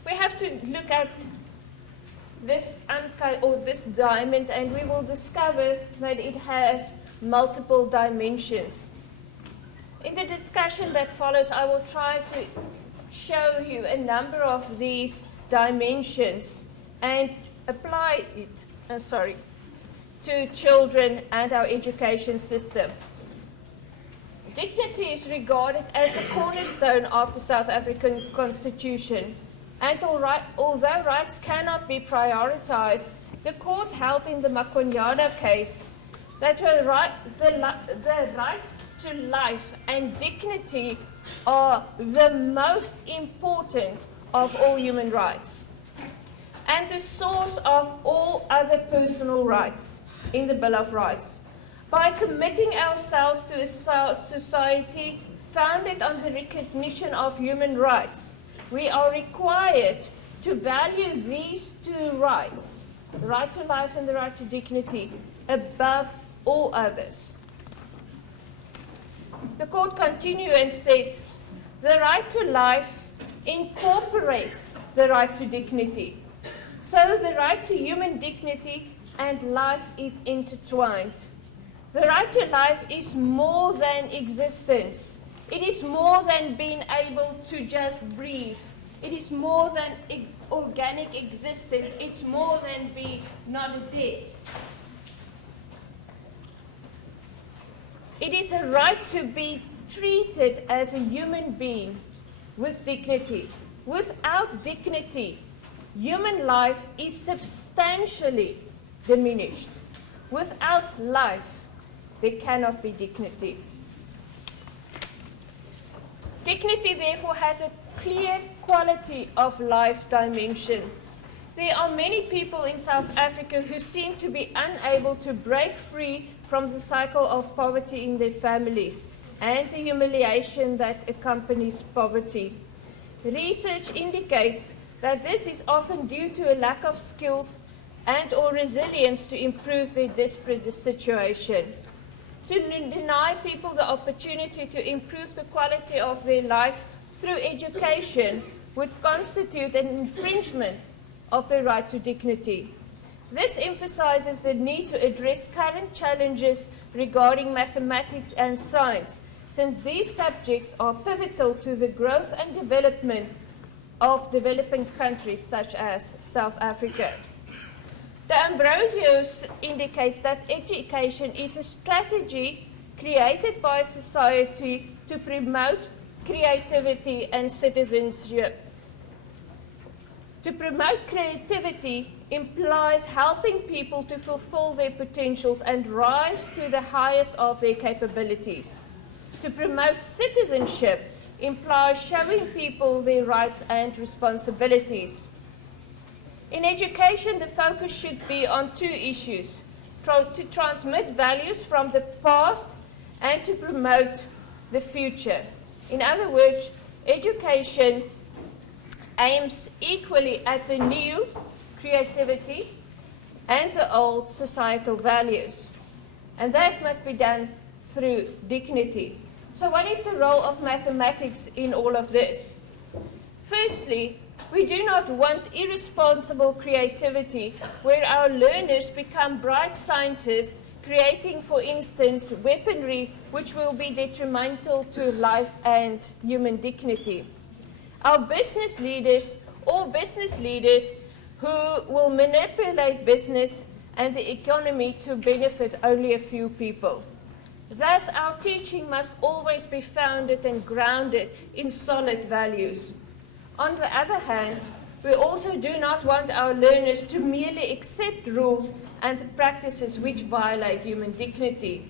We have to look at this this diamond, and we will discover that it has multiple dimensions. In the discussion that follows, I will try to show you a number of these dimensions and apply it to children and our education system. Dignity is regarded as the cornerstone of the South African Constitution, and although rights cannot be prioritized, the court held in the Makonyana case that the right to life and dignity are the most important of all human rights and the source of all other personal rights in the Bill of Rights. By committing ourselves to a society founded on the recognition of human rights, we are required to value these two rights, the right to life and the right to dignity, above all others. The court continued and said, the right to life incorporates the right to dignity. So the right to human dignity and life is intertwined. The right to life is more than existence. It is more than being able to just breathe. It is more than organic existence. It's more than being not a debt. It is a right to be treated as a human being with dignity. Without dignity, human life is substantially diminished. Without life, there cannot be dignity. Dignity, therefore, has a clear quality of life dimension. There are many people in South Africa who seem to be unable to break free from the cycle of poverty in their families and the humiliation that accompanies poverty. Research indicates that this is often due to a lack of skills and or resilience to improve their desperate situation. To deny people the opportunity to improve the quality of their life through education would constitute an infringement of the right to dignity. This emphasizes the need to address current challenges regarding mathematics and science, since these subjects are pivotal to the growth and development of developing countries such as South Africa. The Ambrosius indicates that education is a strategy created by society to promote creativity and citizenship. To promote creativity implies helping people to fulfill their potentials and rise to the highest of their capabilities. To promote citizenship implies showing people their rights and responsibilities. In education, the focus should be on two issues: to transmit values from the past and to promote the future. In other words, education aims equally at the new creativity and the old societal values. And that must be done through dignity. So what is the role of mathematics in all of this? Firstly, we do not want irresponsible creativity where our learners become bright scientists creating, for instance, weaponry which will be detrimental to life and human dignity. Our business leaders or business leaders who will manipulate business and the economy to benefit only a few people. Thus, our teaching must always be founded and grounded in solid values. On the other hand, we also do not want our learners to merely accept rules and practices which violate human dignity.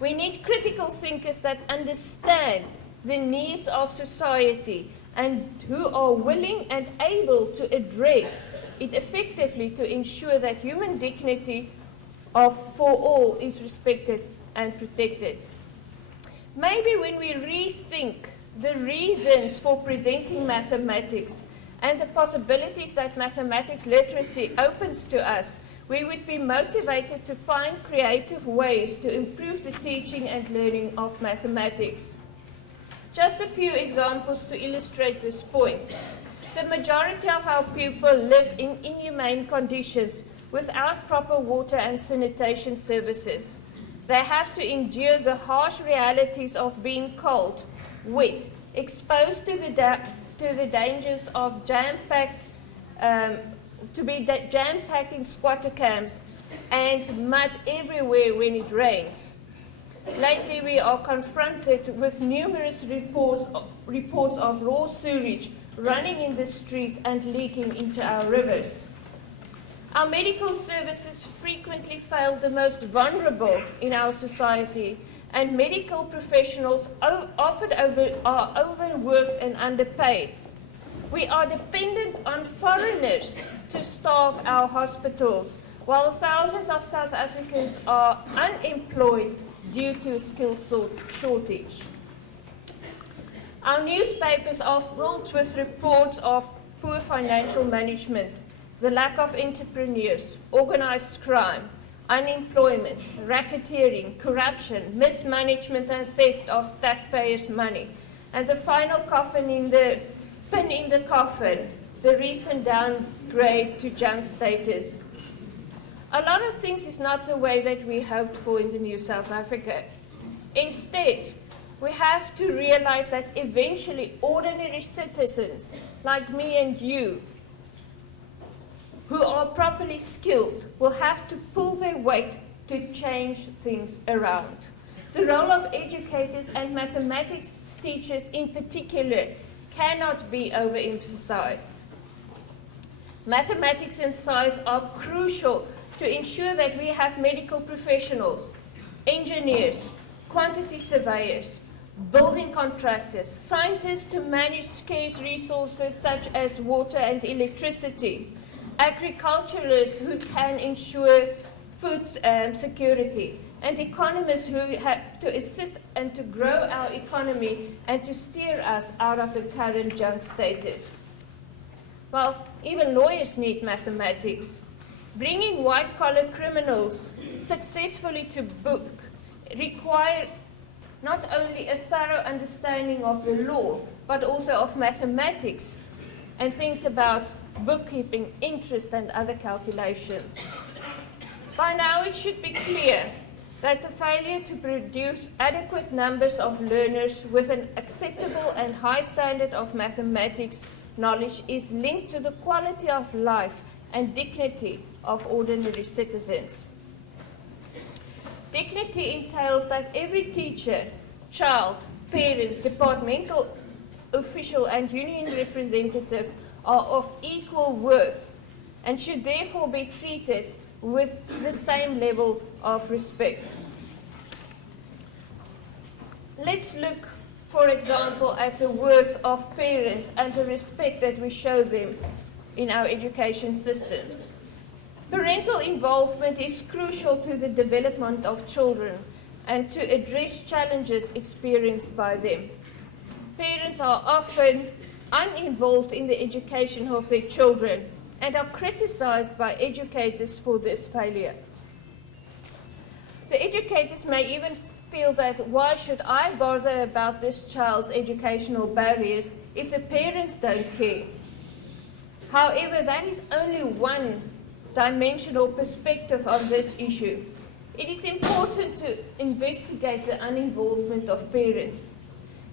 We need critical thinkers that understand the needs of society and who are willing and able to address it effectively to ensure that human dignity for all is respected and protected. Maybe when we rethink the reasons for presenting mathematics and the possibilities that mathematics literacy opens to us, we would be motivated to find creative ways to improve the teaching and learning of mathematics. Just a few examples to illustrate this point. The majority of our people live in inhumane conditions without proper water and sanitation services. They have to endure the harsh realities of being cold, wet, exposed to the dangers of jam-packed in squatter camps and mud everywhere when it rains. Lately, we are confronted with numerous reports of raw sewage running in the streets and leaking into our rivers. Our medical services frequently fail the most vulnerable in our society, and medical professionals often are overworked and underpaid. We are dependent on foreigners to staff our hospitals, while thousands of South Africans are unemployed due to a skills shortage. Our newspapers are filled with reports of poor financial management, the lack of entrepreneurs, organized crime, unemployment, racketeering, corruption, mismanagement and theft of taxpayers' money, and the final pin in the coffin, the recent downgrade to junk status. A lot of things is not the way that we hoped for in the new South Africa. Instead, we have to realize that eventually ordinary citizens like me and you who are properly skilled will have to pull their weight to change things around. The role of educators and mathematics teachers in particular cannot be overemphasized. Mathematics and science are crucial to ensure that we have medical professionals, engineers, quantity surveyors, building contractors, scientists to manage scarce resources such as water and electricity, agriculturalists who can ensure food security, and economists who have to assist and to grow our economy and to steer us out of the current junk status. Well, even lawyers need mathematics. Bringing white-collar criminals successfully to book require not only a thorough understanding of the law, but also of mathematics and things about bookkeeping, interest, and other calculations. By now, it should be clear that the failure to produce adequate numbers of learners with an acceptable and high standard of mathematics knowledge is linked to the quality of life and dignity of ordinary citizens. Dignity entails that every teacher, child, parent, departmental official, and union representative are of equal worth and should therefore be treated with the same level of respect. Let's look, for example, at the worth of parents and the respect that we show them in our education systems. Parental involvement is crucial to the development of children and to address challenges experienced by them. Parents are often uninvolved in the education of their children and are criticized by educators for this failure. The educators may even feel that why should I bother about this child's educational barriers if the parents don't care? However, that is only one dimension or perspective of this issue. It is important to investigate the uninvolvement of parents.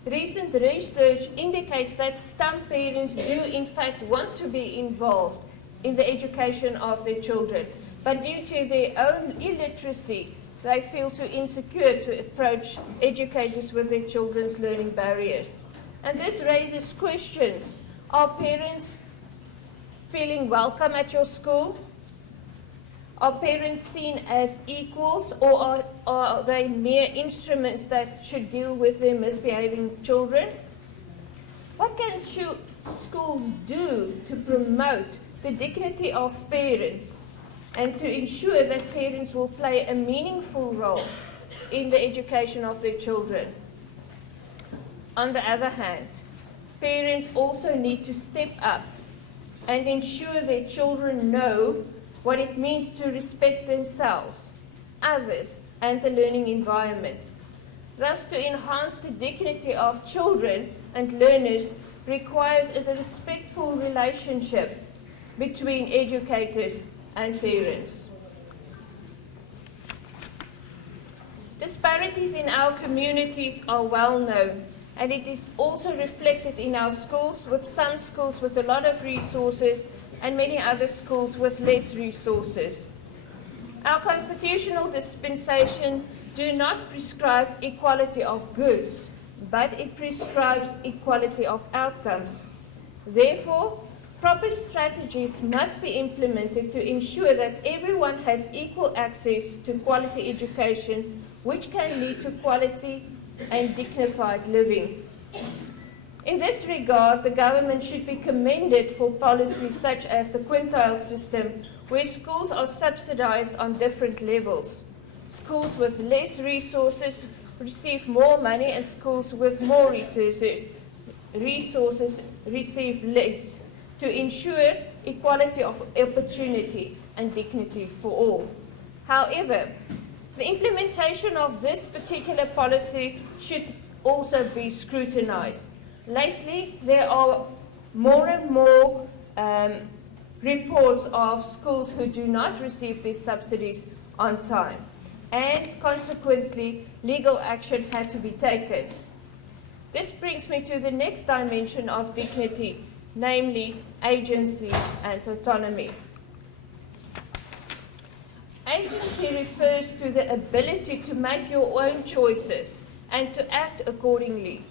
Recent research indicates that some parents do in fact want to be involved in the education of their children, but due to their own illiteracy, they feel too insecure to approach educators with their children's learning barriers. And this raises questions. Are parents feeling welcome at your school? Are parents seen as equals, or are they mere instruments that should deal with their misbehaving children? What can schools do to promote the dignity of parents and to ensure that parents will play a meaningful role in the education of their children? On the other hand, parents also need to step up and ensure their children know what it means to respect themselves, others, and the learning environment. Thus, to enhance the dignity of children and learners requires a respectful relationship between educators and parents. Disparities in our communities are well known, and it is also reflected in our schools, with some schools with a lot of resources and many other schools with less resources. Our constitutional dispensation do not prescribe equality of goods, but it prescribes equality of outcomes. Therefore, proper strategies must be implemented to ensure that everyone has equal access to quality education, which can lead to quality and dignified living. In this regard, the government should be commended for policies such as the quintile system, where schools are subsidized on different levels. Schools with less resources receive more money, and schools with more resources receive less, to ensure equality of opportunity and dignity for all. However, the implementation of this particular policy should also be scrutinized. Lately, there are more and more reports of schools who do not receive these subsidies on time, and consequently, legal action had to be taken. This brings me to the next dimension of dignity, namely agency and autonomy. agency refers to the ability to make your own choices and to act accordingly.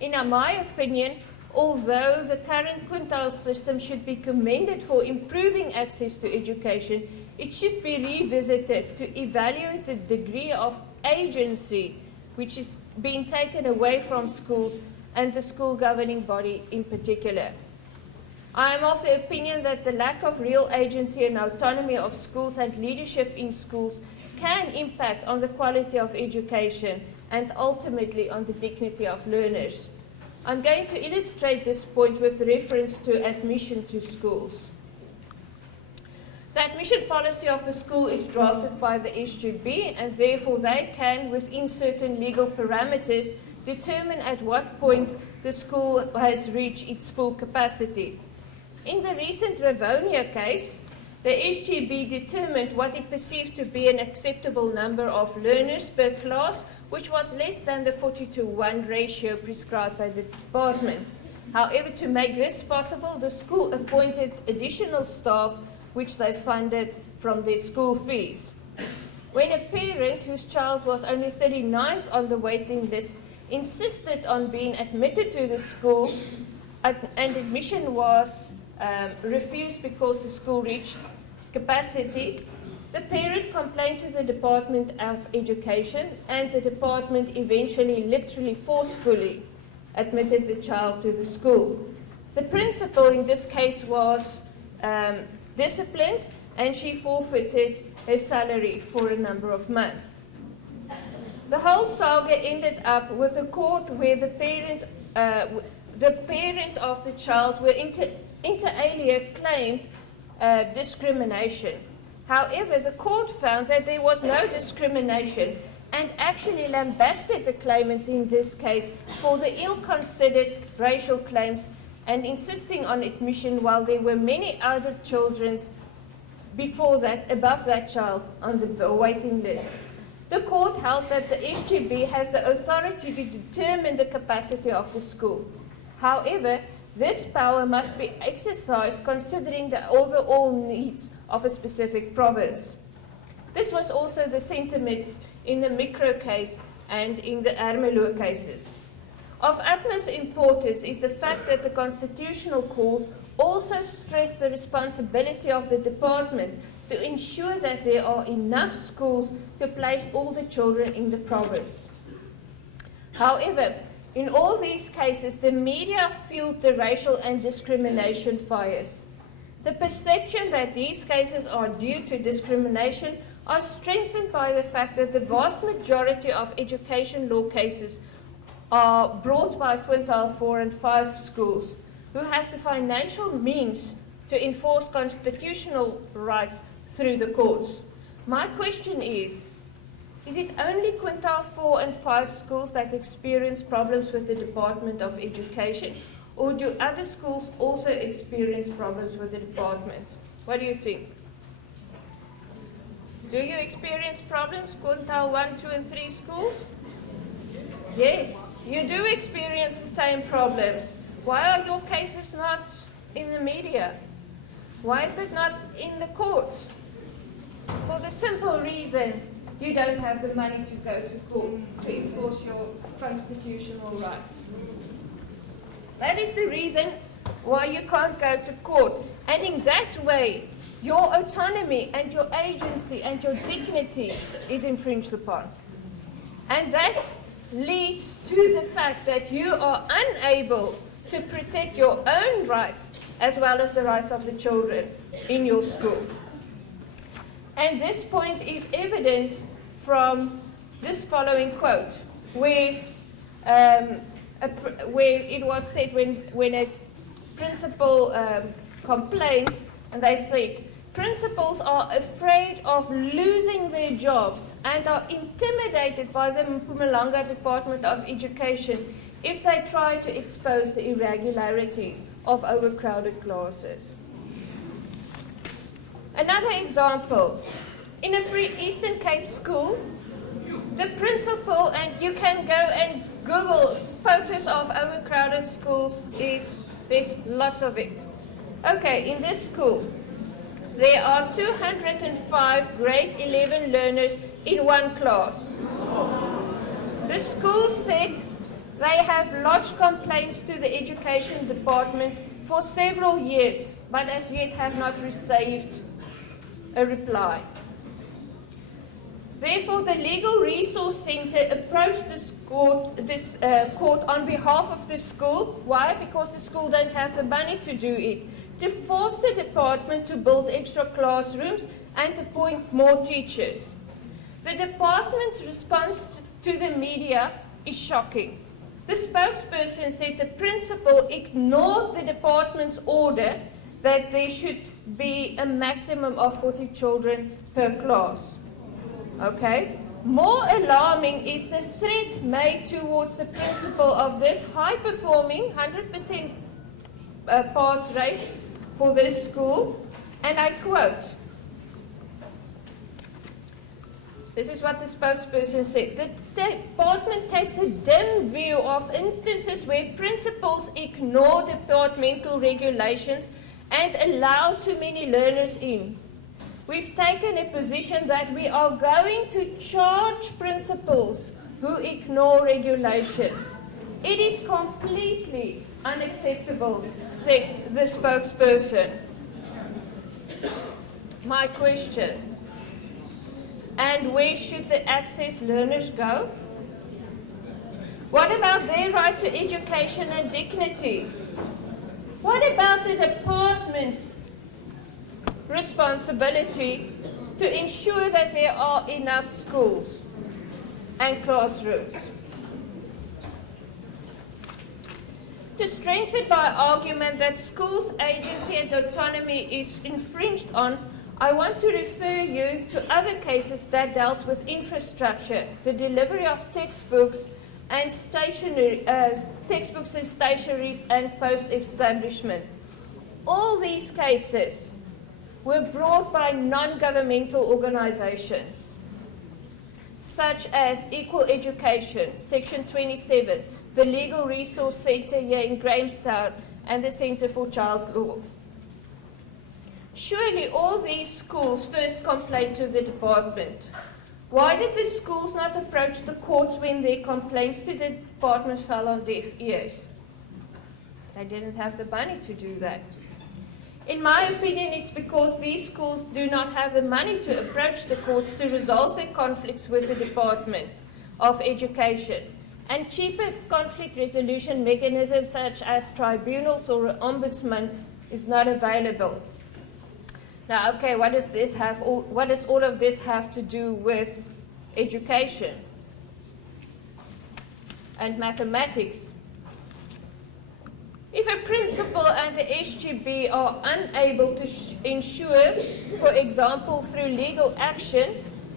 In my opinion, although the current quintile system should be commended for improving access to education, it should be revisited to evaluate the degree of agency which is being taken away from schools and the school governing body in particular. I am of the opinion that the lack of real agency and autonomy of schools and leadership in schools can impact on the quality of education and ultimately on the dignity of learners. I'm going to illustrate this point with reference to admission to schools. The admission policy of a school is drafted by the SGB, and therefore they can, within certain legal parameters, determine at what point the school has reached its full capacity. In the recent Ravonia case, the SGB determined what it perceived to be an acceptable number of learners per class, which was less than the 40:1 ratio prescribed by the department. However, to make this possible, the school appointed additional staff, which they funded from their school fees. When a parent whose child was only 39th on the waiting list insisted on being admitted to the school, and admission was refused because the school reached capacity, the parent complained to the Department of Education, and the department eventually, literally forcefully, admitted the child to the school. The principal in this case was disciplined, and she forfeited her salary for a number of months. The whole saga ended up with a court where the parent of the child were inter alia claimed discrimination. However, the court found that there was no discrimination and actually lambasted the claimants in this case for the ill-considered racial claims and insisting on admission while there were many other children before that, above that child on the waiting list. The court held that the SGB has the authority to determine the capacity of the school. However, this power must be exercised considering the overall needs of a specific province. This was also the sentiment in the Micro case and in the Ermelo cases. Of utmost importance is the fact that the Constitutional Court also stressed the responsibility of the department to ensure that there are enough schools to place all the children in the province. However, in all these cases, the media fueled the racial and discrimination fires. The perception that these cases are due to discrimination are strengthened by the fact that the vast majority of education law cases are brought by quintile 4 and 5 schools who have the financial means to enforce constitutional rights through the courts. My question is it only quintile 4 and 5 schools that experience problems with the Department of Education, or do other schools also experience problems with the department? What do you think? Do you experience problems, quintile 1, 2, and 3 schools? Yes, you do experience the same problems. Why are your cases not in the media? Why is it not in the courts? For the simple reason you don't have the money to go to court to enforce your constitutional rights. That is the reason why you can't go to court. And in that way, your autonomy and your agency and your dignity is infringed upon. And that leads to the fact that you are unable to protect your own rights as well as the rights of the children in your school. And this point is evident from this following quote, where it was said when a principal complained, and they said, principals are afraid of losing their jobs and are intimidated by the Mpumalanga Department of Education if they try to expose the irregularities of overcrowded classes. Another example, in a Free Eastern Cape school, the principal, and you can go and Google photos of overcrowded schools, there's lots of it. Okay, in this school, there are 205 grade 11 learners in one class. The school said they have lodged complaints to the education department for several years, but as yet have not received a reply. Therefore, the Legal Resource Centre approached this court on behalf of the school. Why? Because the school don't have the money to do it. To force the department to build extra classrooms and appoint more teachers. The department's response to the media is shocking. The spokesperson said the principal ignored the department's order that there should be a maximum of 40 children per class. Okay? More alarming is the threat made towards the principal of this high-performing 100% pass rate for this school, and I quote, this is what the spokesperson said: the department takes a dim view of instances where principals ignore departmental regulations and allow too many learners in. We've taken a position that we are going to charge principals who ignore regulations. It is completely unacceptable, said the spokesperson. My question: and where should the access learners go? What about their right to education and dignity? What about the department's responsibility to ensure that there are enough schools and classrooms? To strengthen my argument that schools' agency and autonomy is infringed on, I want to refer you to other cases that dealt with infrastructure, the delivery of textbooks and stationeries and post-establishment. All these cases were brought by non-governmental organizations, such as Equal Education, Section 27, the Legal Resource Centre here in Grahamstown, and the Centre for Child Law. Surely all these schools first complained to the department. Why did the schools not approach the courts when their complaints to the department fell on deaf ears? They didn't have the money to do that. In my opinion, it's because these schools do not have the money to approach the courts to resolve their conflicts with the Department of Education. And cheaper conflict resolution mechanisms such as tribunals or an ombudsman is not available. Now, okay, what does all of this have to do with education and mathematics? If a principal and the SGB are unable to ensure, for example, through legal action,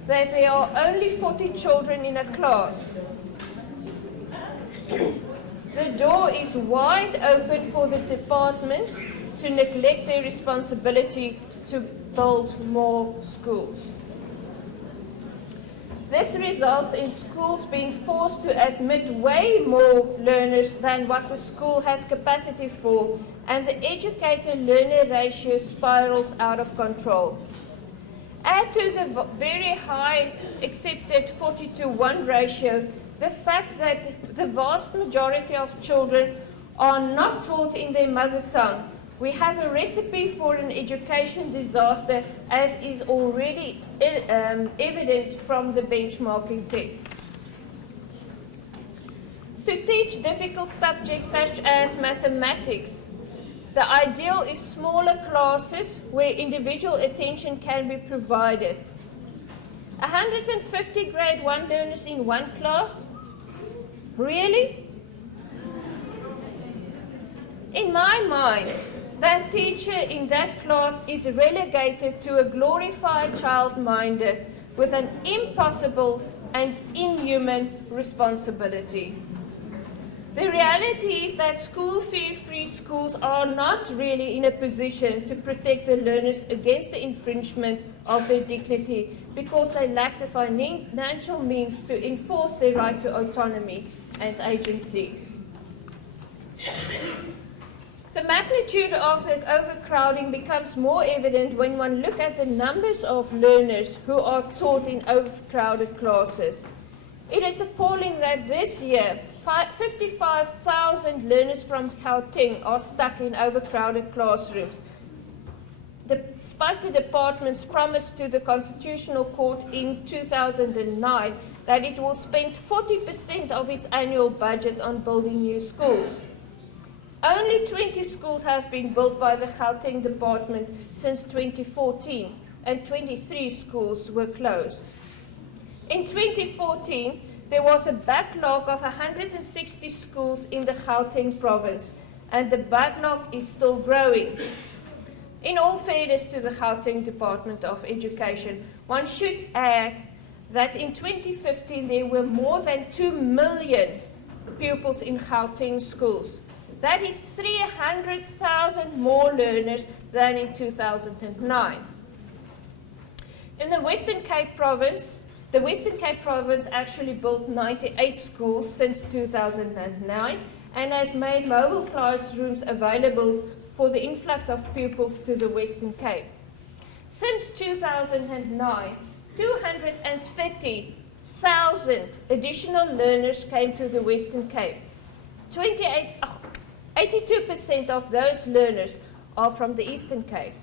that there are only 40 children in a class, the door is wide open for the department to neglect their responsibility to build more schools. This results in schools being forced to admit way more learners than what the school has capacity for, and the educator-learner ratio spirals out of control. Add to the very high accepted 40-to-1 ratio the fact that the vast majority of children are not taught in their mother tongue. We have a recipe for an education disaster, as is already evident from the benchmarking tests. To teach difficult subjects such as mathematics, the ideal is smaller classes where individual attention can be provided. 150 grade 1 learners in one class? Really? In my mind, that teacher in that class is relegated to a glorified childminder with an impossible and inhuman responsibility. The reality is that school fee-free schools are not really in a position to protect the learners against the infringement of their dignity because they lack the financial means to enforce their right to autonomy and agency. The magnitude of the overcrowding becomes more evident when one looks at the numbers of learners who are taught in overcrowded classes. It is appalling that this year, 55,000 learners from Gauteng are stuck in overcrowded classrooms, despite the department's promise to the Constitutional Court in 2009 that it will spend 40% of its annual budget on building new schools. Only 20 schools have been built by the Gauteng department since 2014, and 23 schools were closed. In 2014, there was a backlog of 160 schools in the Gauteng province, and the backlog is still growing. In all fairness to the Gauteng Department of Education, one should add that in 2015 there were more than 2 million pupils in Gauteng schools. That is 300,000 more learners than in 2009. In the Western Cape province, the Western Cape province actually built 98 schools since 2009 and has made mobile classrooms available for the influx of pupils to the Western Cape. Since 2009, 230,000 additional learners came to the Western Cape. 82% of those learners are from the Eastern Cape.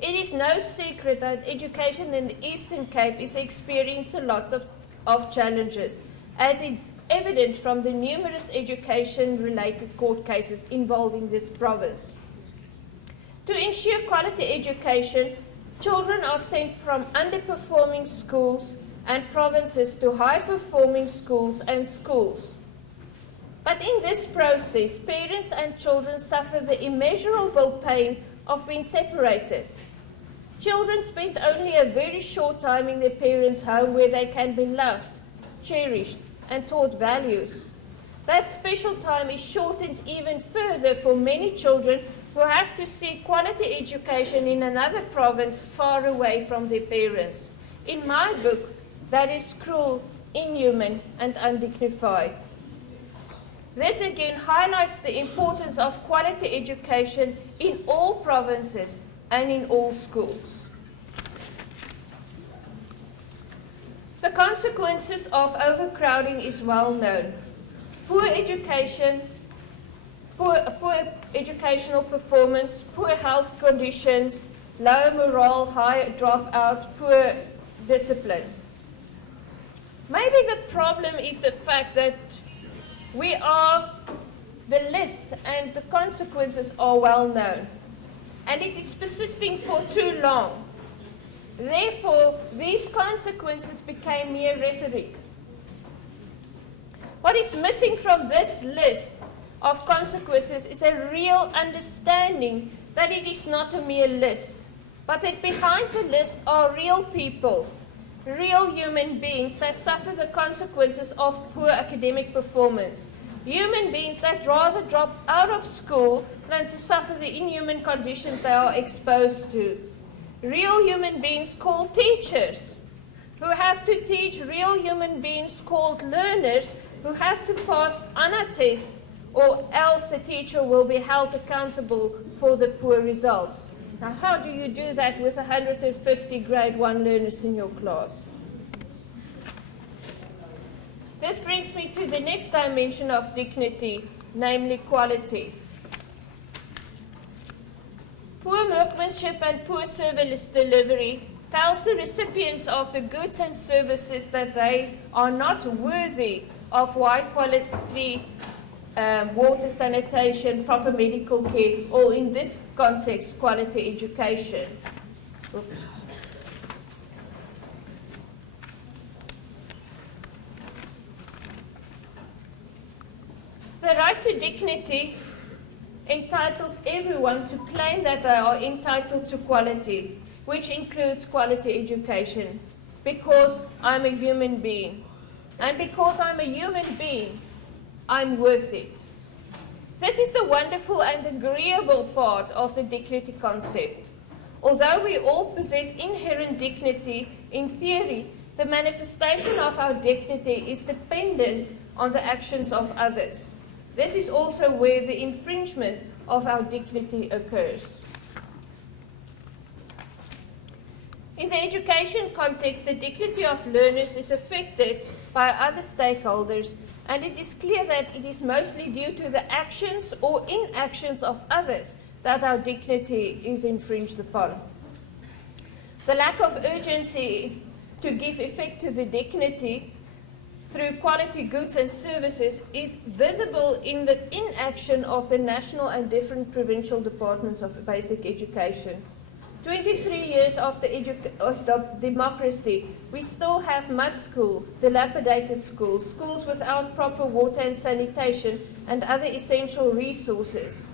It is no secret that education in the Eastern Cape is experiencing lots of challenges, as it's evident from the numerous education-related court cases involving this province. To ensure quality education, children are sent from underperforming schools and provinces to high-performing schools and schools. But in this process, parents and children suffer the immeasurable pain of being separated. Children spend only a very short time in their parents' home where they can be loved, cherished, and taught values. That special time is shortened even further for many children who have to seek quality education in another province far away from their parents. In my book, that is cruel, inhuman, and undignified. This again highlights the importance of quality education in all provinces and in all schools. The consequences of overcrowding is well known. Poor education, poor educational performance, poor health conditions, low morale, high dropout, poor discipline. Maybe the problem is the fact that the list and the consequences are well known, and it is persisting for too long. Therefore, these consequences became mere rhetoric. What is missing from this list of consequences is a real understanding that it is not a mere list, but that behind the list are real people, real human beings that suffer the consequences of poor academic performance. Human beings that rather drop out of school than to suffer the inhuman conditions they are exposed to. Real human beings called teachers, who have to teach real human beings called learners, who have to pass on a test, or else the teacher will be held accountable for the poor results. Now, how do you do that with 150 grade 1 learners in your class? This brings me to the next dimension of dignity, namely quality. Poor workmanship and poor service delivery tells the recipients of the goods and services that they are not worthy of high quality water, sanitation, proper medical care, or in this context, quality education. Oops. The right to dignity entitles everyone to claim that they are entitled to quality, which includes quality education, because I'm a human being. And because I'm a human being, I'm worth it. This is the wonderful and agreeable part of the dignity concept. Although we all possess inherent dignity in theory, the manifestation of our dignity is dependent on the actions of others. This is also where the infringement of our dignity occurs. In the education context, the dignity of learners is affected by other stakeholders, and it is clear that it is mostly due to the actions or inactions of others that our dignity is infringed upon. The lack of urgency is to give effect to the dignity through quality goods and services is visible in the inaction of the national and different provincial departments of basic education. 23 years after democracy, we still have mud schools, dilapidated schools, schools without proper water and sanitation and other essential resources.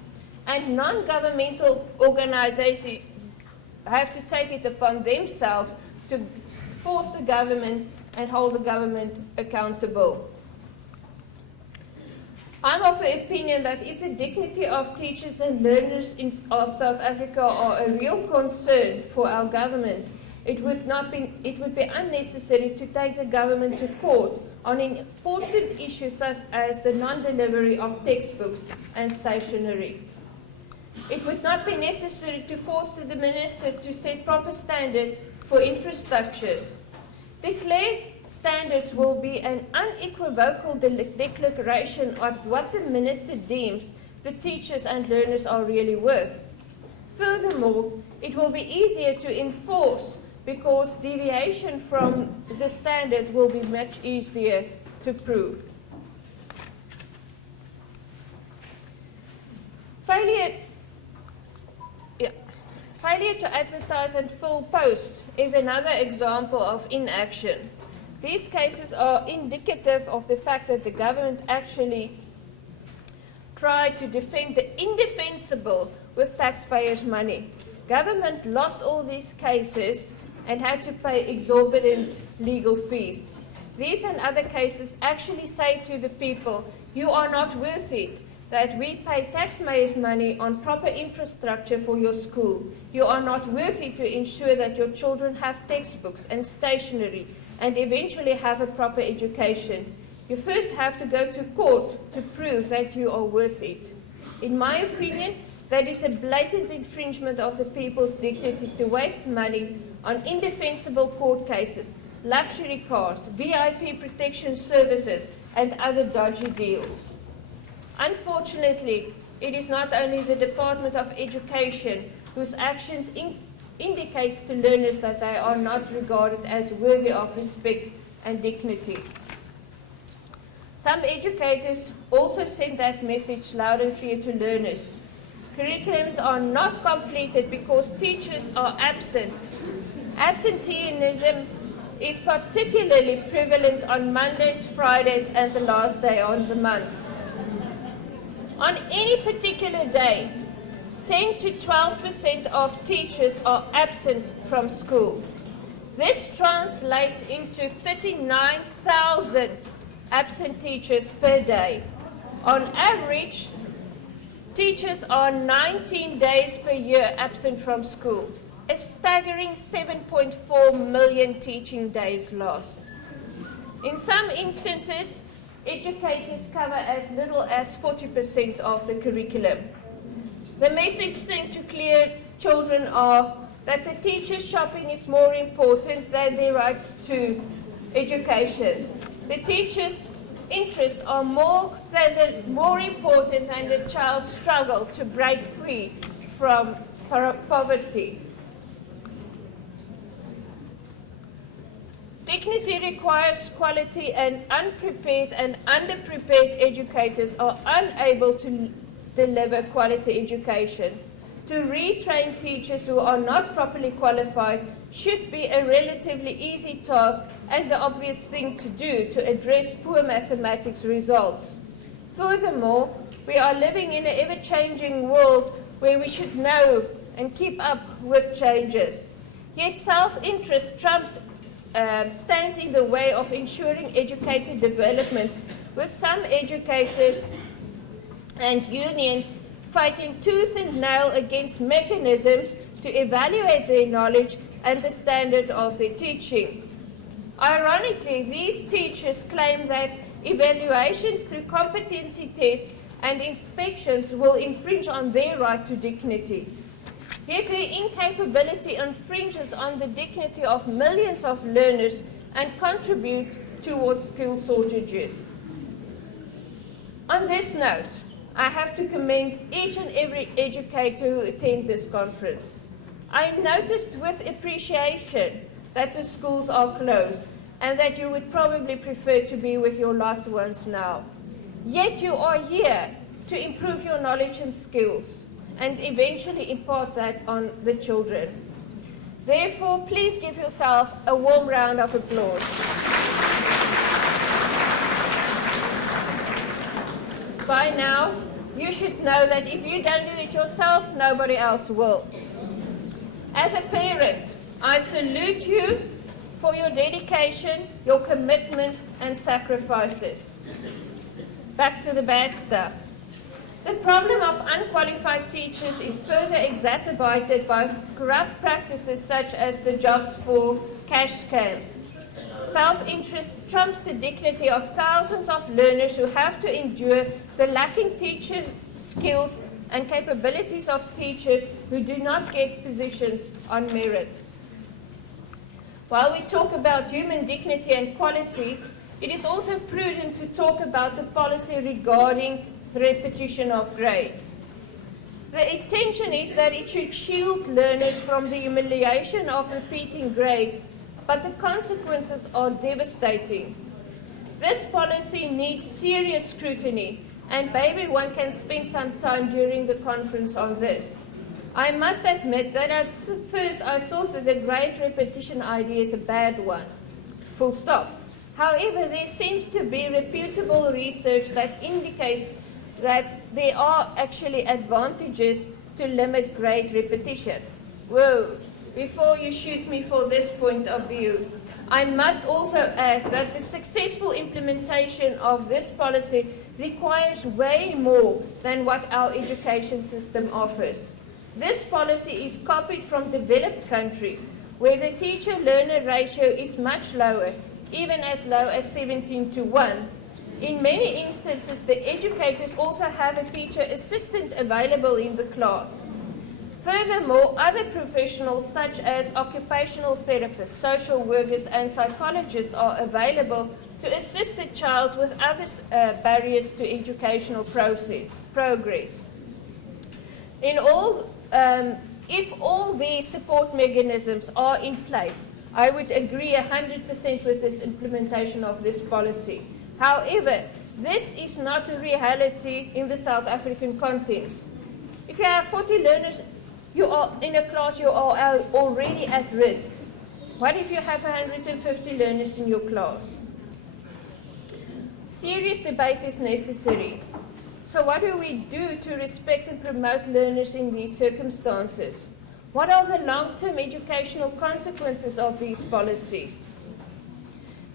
And non-governmental organizations have to take it upon themselves to force the government and hold the government accountable. I'm of the opinion that if the dignity of teachers and learners of South Africa are a real concern for our government, it would be unnecessary to take the government to court on important issues such as the non-delivery of textbooks and stationery. It would not be necessary to force the minister to set proper standards for infrastructures. Declared standards will be an unequivocal declaration of what the minister deems the teachers and learners are really worth. Furthermore, it will be easier to enforce because deviation from the standard will be much easier to prove. Failure to advertise and fill posts is another example of inaction. These cases are indicative of the fact that the government actually tried to defend the indefensible with taxpayers' money. Government lost all these cases and had to pay exorbitant legal fees. These and other cases actually say to the people, you are not worth it, that we pay taxpayers' money on proper infrastructure for your school. You are not worthy to ensure that your children have textbooks and stationery and eventually have a proper education. You first have to go to court to prove that you are worth it. In my opinion, that is a blatant infringement of the people's dignity to waste money on indefensible court cases, luxury cars, VIP protection services, and other dodgy deals. Unfortunately, it is not only the Department of Education whose actions indicates to learners that they are not regarded as worthy of respect and dignity. Some educators also send that message loud and clear to learners. Curriculums are not completed because teachers are absent. Absenteeism is particularly prevalent on Mondays, Fridays, and the last day of the month. On any particular day, 10 to 12% of teachers are absent from school. This translates into 39,000 absent teachers per day. On average, teachers are 19 days per year absent from school. A staggering 7.4 million teaching days lost. In some instances, educators cover as little as 40% of the curriculum. The message sent to clear children are that the teacher's shopping is more important than their rights to education. The teacher's interests are more important than the child's struggle to break free from poverty. Dignity requires quality, and unprepared and underprepared educators are unable to deliver quality education. To retrain teachers who are not properly qualified should be a relatively easy task and the obvious thing to do to address poor mathematics results. Furthermore, we are living in an ever-changing world where we should know and keep up with changes. Yet self-interest stands in the way of ensuring educator development, with some educators and unions fighting tooth and nail against mechanisms to evaluate their knowledge and the standard of their teaching. Ironically, these teachers claim that evaluations through competency tests and inspections will infringe on their right to dignity. Yet their incapability infringes on the dignity of millions of learners and contribute towards skill shortages. On this note, I have to commend each and every educator who attend this conference. I noticed with appreciation that the schools are closed and that you would probably prefer to be with your loved ones now. Yet you are here to improve your knowledge and skills and eventually impart that on the children. Therefore, please give yourself a warm round of applause. By now, you should know that if you don't do it yourself, nobody else will. As a parent, I salute you for your dedication, your commitment, and sacrifices. Back to the bad stuff. The problem of unqualified teachers is further exacerbated by corrupt practices such as the jobs for cash scams. Self-interest trumps the dignity of thousands of learners who have to endure the lacking teaching skills and capabilities of teachers who do not get positions on merit. While we talk about human dignity and quality, it is also prudent to talk about the policy regarding repetition of grades. The intention is that it should shield learners from the humiliation of repeating grades, but the consequences are devastating. This policy needs serious scrutiny, and maybe one can spend some time during the conference on this. I must admit that at first I thought that the grade repetition idea is a bad one. Full stop. However, there seems to be reputable research that indicates that there are actually advantages to limit grade repetition. Whoa, before you shoot me for this point of view, I must also add that the successful implementation of this policy requires way more than what our education system offers. This policy is copied from developed countries, where the teacher-learner ratio is much lower, even as low as 17:1. In many instances, the educators also have a teacher assistant available in the class. Furthermore, other professionals such as occupational therapists, social workers, and psychologists are available to assist the child with other barriers to educational progress. In all, if all these support mechanisms are in place, I would agree 100% with this implementation of this policy. However, this is not a reality in the South African context. If you have 40 learners in a class, you are already at risk. What if you have 150 learners in your class? Serious debate is necessary. So what do we do to respect and promote learners in these circumstances? What are the long-term educational consequences of these policies?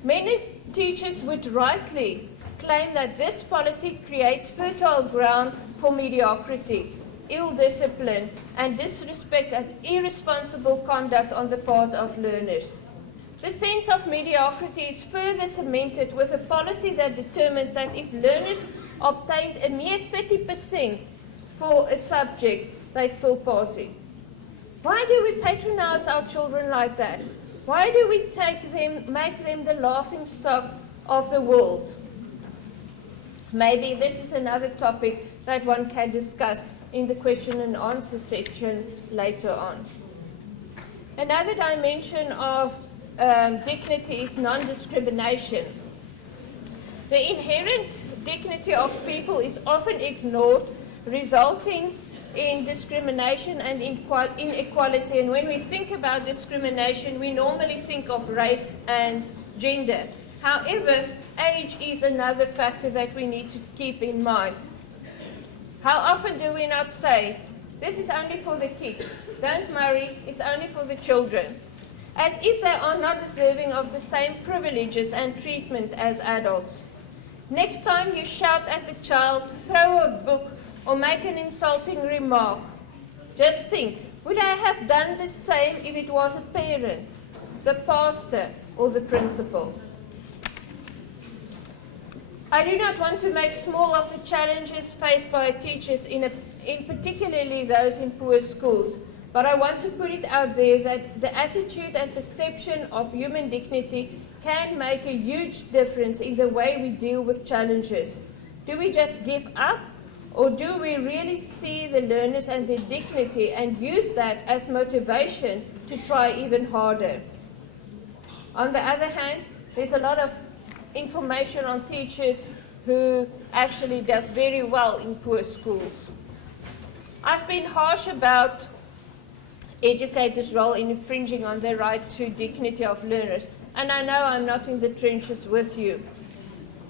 Many teachers would rightly claim that this policy creates fertile ground for mediocrity, ill discipline, and disrespect and irresponsible conduct on the part of learners. The sense of mediocrity is further cemented with a policy that determines that if learners obtained a mere 30% for a subject, they still pass it. Why do we patronize our children like that? Why do we make them the laughing stock of the world? Maybe this is another topic that one can discuss in the question and answer session later on. Another dimension of dignity is non-discrimination. The inherent dignity of people is often ignored, resulting in discrimination and inequality. And when we think about discrimination, we normally think of race and gender. However, age is another factor that we need to keep in mind. How often do we not say, this is only for the kids, don't worry, it's only for the children, as if they are not deserving of the same privileges and treatment as adults. Next time you shout at the child, throw a book, or make an insulting remark, just think, would I have done the same if it was a parent, the pastor, or the principal? I do not want to make small of the challenges faced by teachers, in particularly those in poor schools, but I want to put it out there that the attitude and perception of human dignity can make a huge difference in the way we deal with challenges. Do we just give up, or do we really see the learners and their dignity and use that as motivation to try even harder? On the other hand, there's a lot of information on teachers who actually does very well in poor schools. I've been harsh about educators' role in infringing on the right to dignity of learners, and I know I'm not in the trenches with you.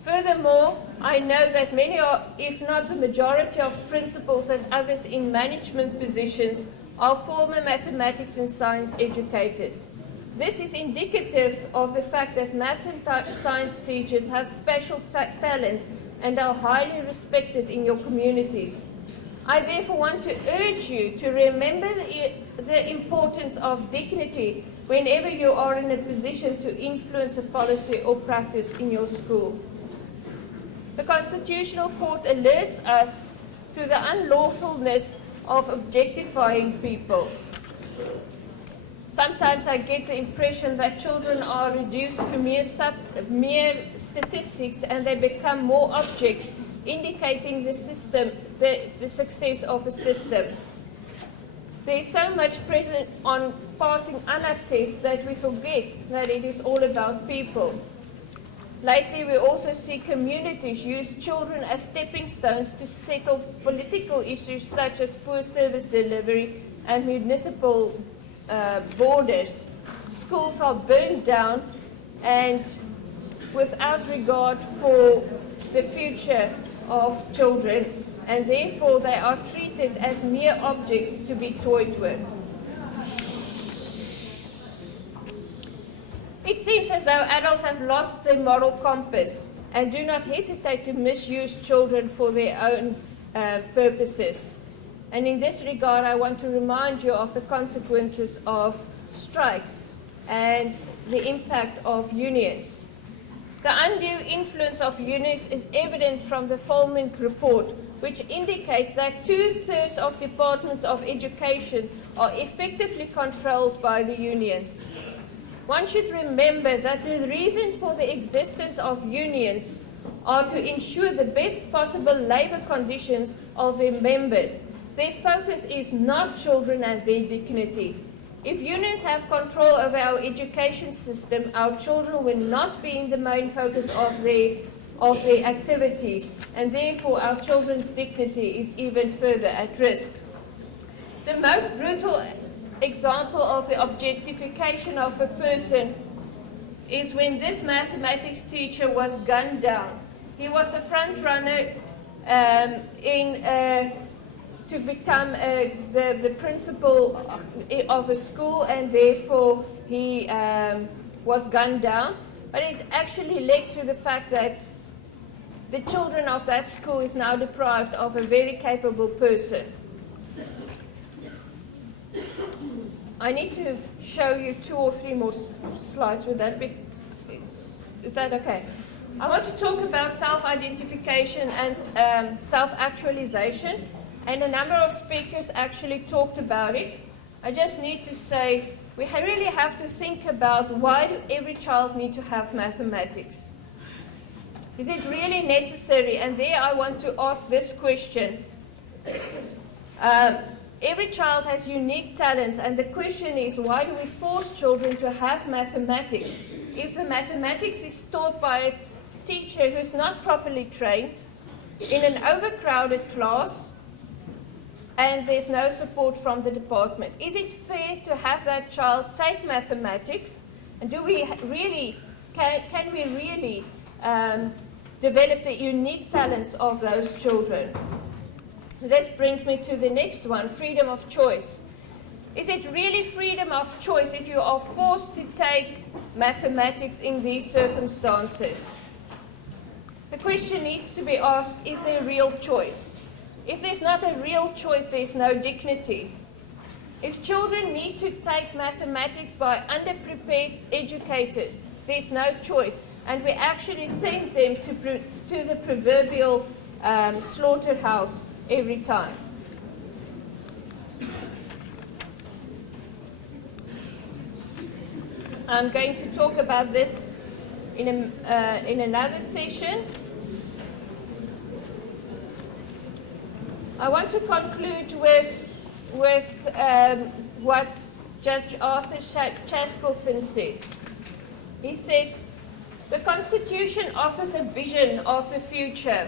Furthermore, I know that many, if not the majority of principals and others in management positions are former mathematics and science educators. This is indicative of the fact that math and science teachers have special talents and are highly respected in your communities. I therefore want to urge you to remember the importance of dignity whenever you are in a position to influence a policy or practice in your school. The Constitutional Court alerts us to the unlawfulness of objectifying people. Sometimes I get the impression that children are reduced to mere statistics and they become more objects, indicating the success of a system. There is so much present on passing unnoticed that we forget that it is all about people. Lately, we also see communities use children as stepping stones to settle political issues such as poor service delivery and municipal borders. Schools are burned down and without regard for the future of children, and therefore they are treated as mere objects to be toyed with. It seems as though adults have lost their moral compass and do not hesitate to misuse children for their own purposes. And in this regard, I want to remind you of the consequences of strikes and the impact of unions. The undue influence of unions is evident from the Fulmink report, which indicates that 2/3 of departments of education are effectively controlled by the unions. One should remember that the reason for the existence of unions are to ensure the best possible labor conditions of their members. Their focus is not children and their dignity. If unions have control over our education system, our children will not be in the main focus of their activities, and therefore our children's dignity is even further at risk. The most brutal example of the objectification of a person is when this mathematics teacher was gunned down. He was the front runner to become the principal of a school, and therefore he was gunned down. But it actually led to the fact that the children of that school is now deprived of a very capable person. I need to show you 2 or 3 more slides. Would that be, is that okay? I want to talk about self-identification and self-actualization, and a number of speakers actually talked about it. I just need to say, we really have to think about, why do every child need to have mathematics? Is it really necessary? And there I want to ask this question. Every child has unique talents, and the question is, why do we force children to have mathematics? If the mathematics is taught by a teacher who's not properly trained, in an overcrowded class, and there's no support from the department, is it fair to have that child take mathematics? And do we really, can we really develop the unique talents of those children? This brings me to the next one, freedom of choice. Is it really freedom of choice if you are forced to take mathematics in these circumstances? The question needs to be asked, is there a real choice? If there's not a real choice, there's no dignity. If children need to take mathematics by underprepared educators, there's no choice. and we actually send them to the proverbial slaughterhouse every time. I'm going to talk about this in another session. I want to conclude with what Judge Arthur Chaskelson said. He said, "The Constitution offers a vision of the future,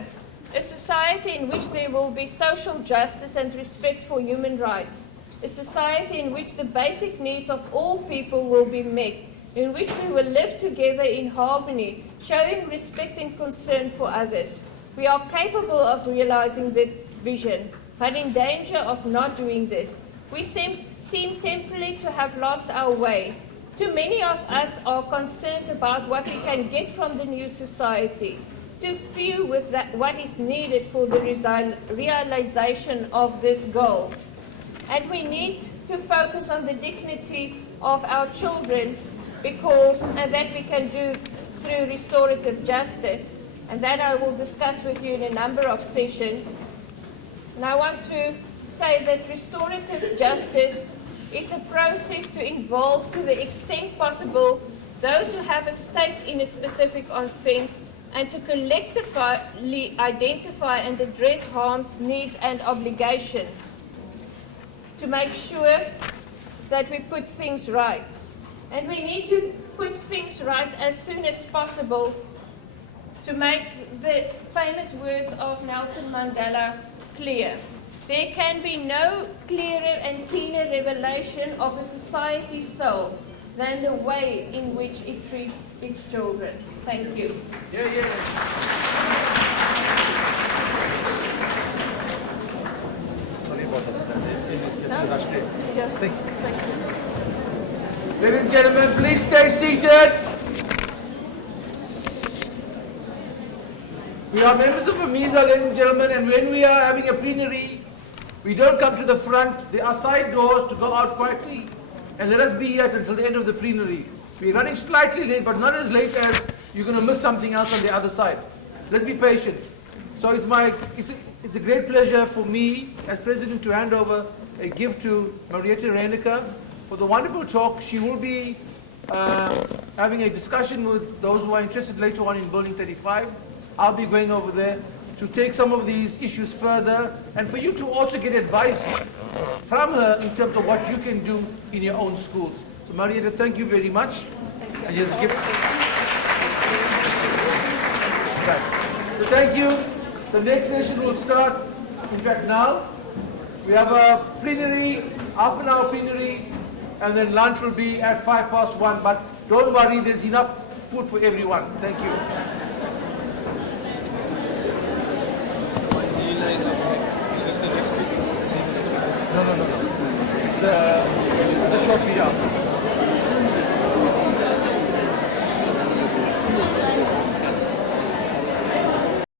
a society in which there will be social justice and respect for human rights, a society in which the basic needs of all people will be met, in which we will live together in harmony, showing respect and concern for others. We are capable of realizing that vision, but in danger of not doing this. We seem temporarily to have lost our way. Too many of us are concerned about what we can get from the new society, too few with what is needed for the realization of this goal. And we need to focus on the dignity of our children, and that we can do through restorative justice, and that I will discuss with you in a number of sessions. And I want to say that restorative justice is a process to involve, to the extent possible, those who have a stake in a specific offence, and to collectively identify and address harms, needs and obligations, to make sure that we put things right. And we need to put things right as soon as possible to make the famous words of Nelson Mandela clear. There can be no clearer and cleaner revelation of a society's soul than the way in which it treats its children. Thank you. Sorry about that. Thank you. Ladies and gentlemen, please stay seated. We are members of Amesa, ladies and gentlemen, and when we are having a plenary, we don't come to the front. There are side doors to go out quietly, and let us be here until the end of the plenary. We're running slightly late, but not as late as you're going to miss something else on the other side. Let's be patient. So it's a great pleasure for me as president to hand over a gift to Marietta Reinecker for the wonderful talk. She will be having a discussion with those who are interested later on in Building 35. I'll be going over there to take some of these issues further, and for you to also get advice from her in terms of what you can do in your own schools. So Marietta, thank you very much. Thank you. So thank you. The next session will start, in fact now. We have a plenary, half an hour plenary, and then lunch will be at 1:05. But don't worry, there's enough food for everyone. Thank you. No. It's a short video.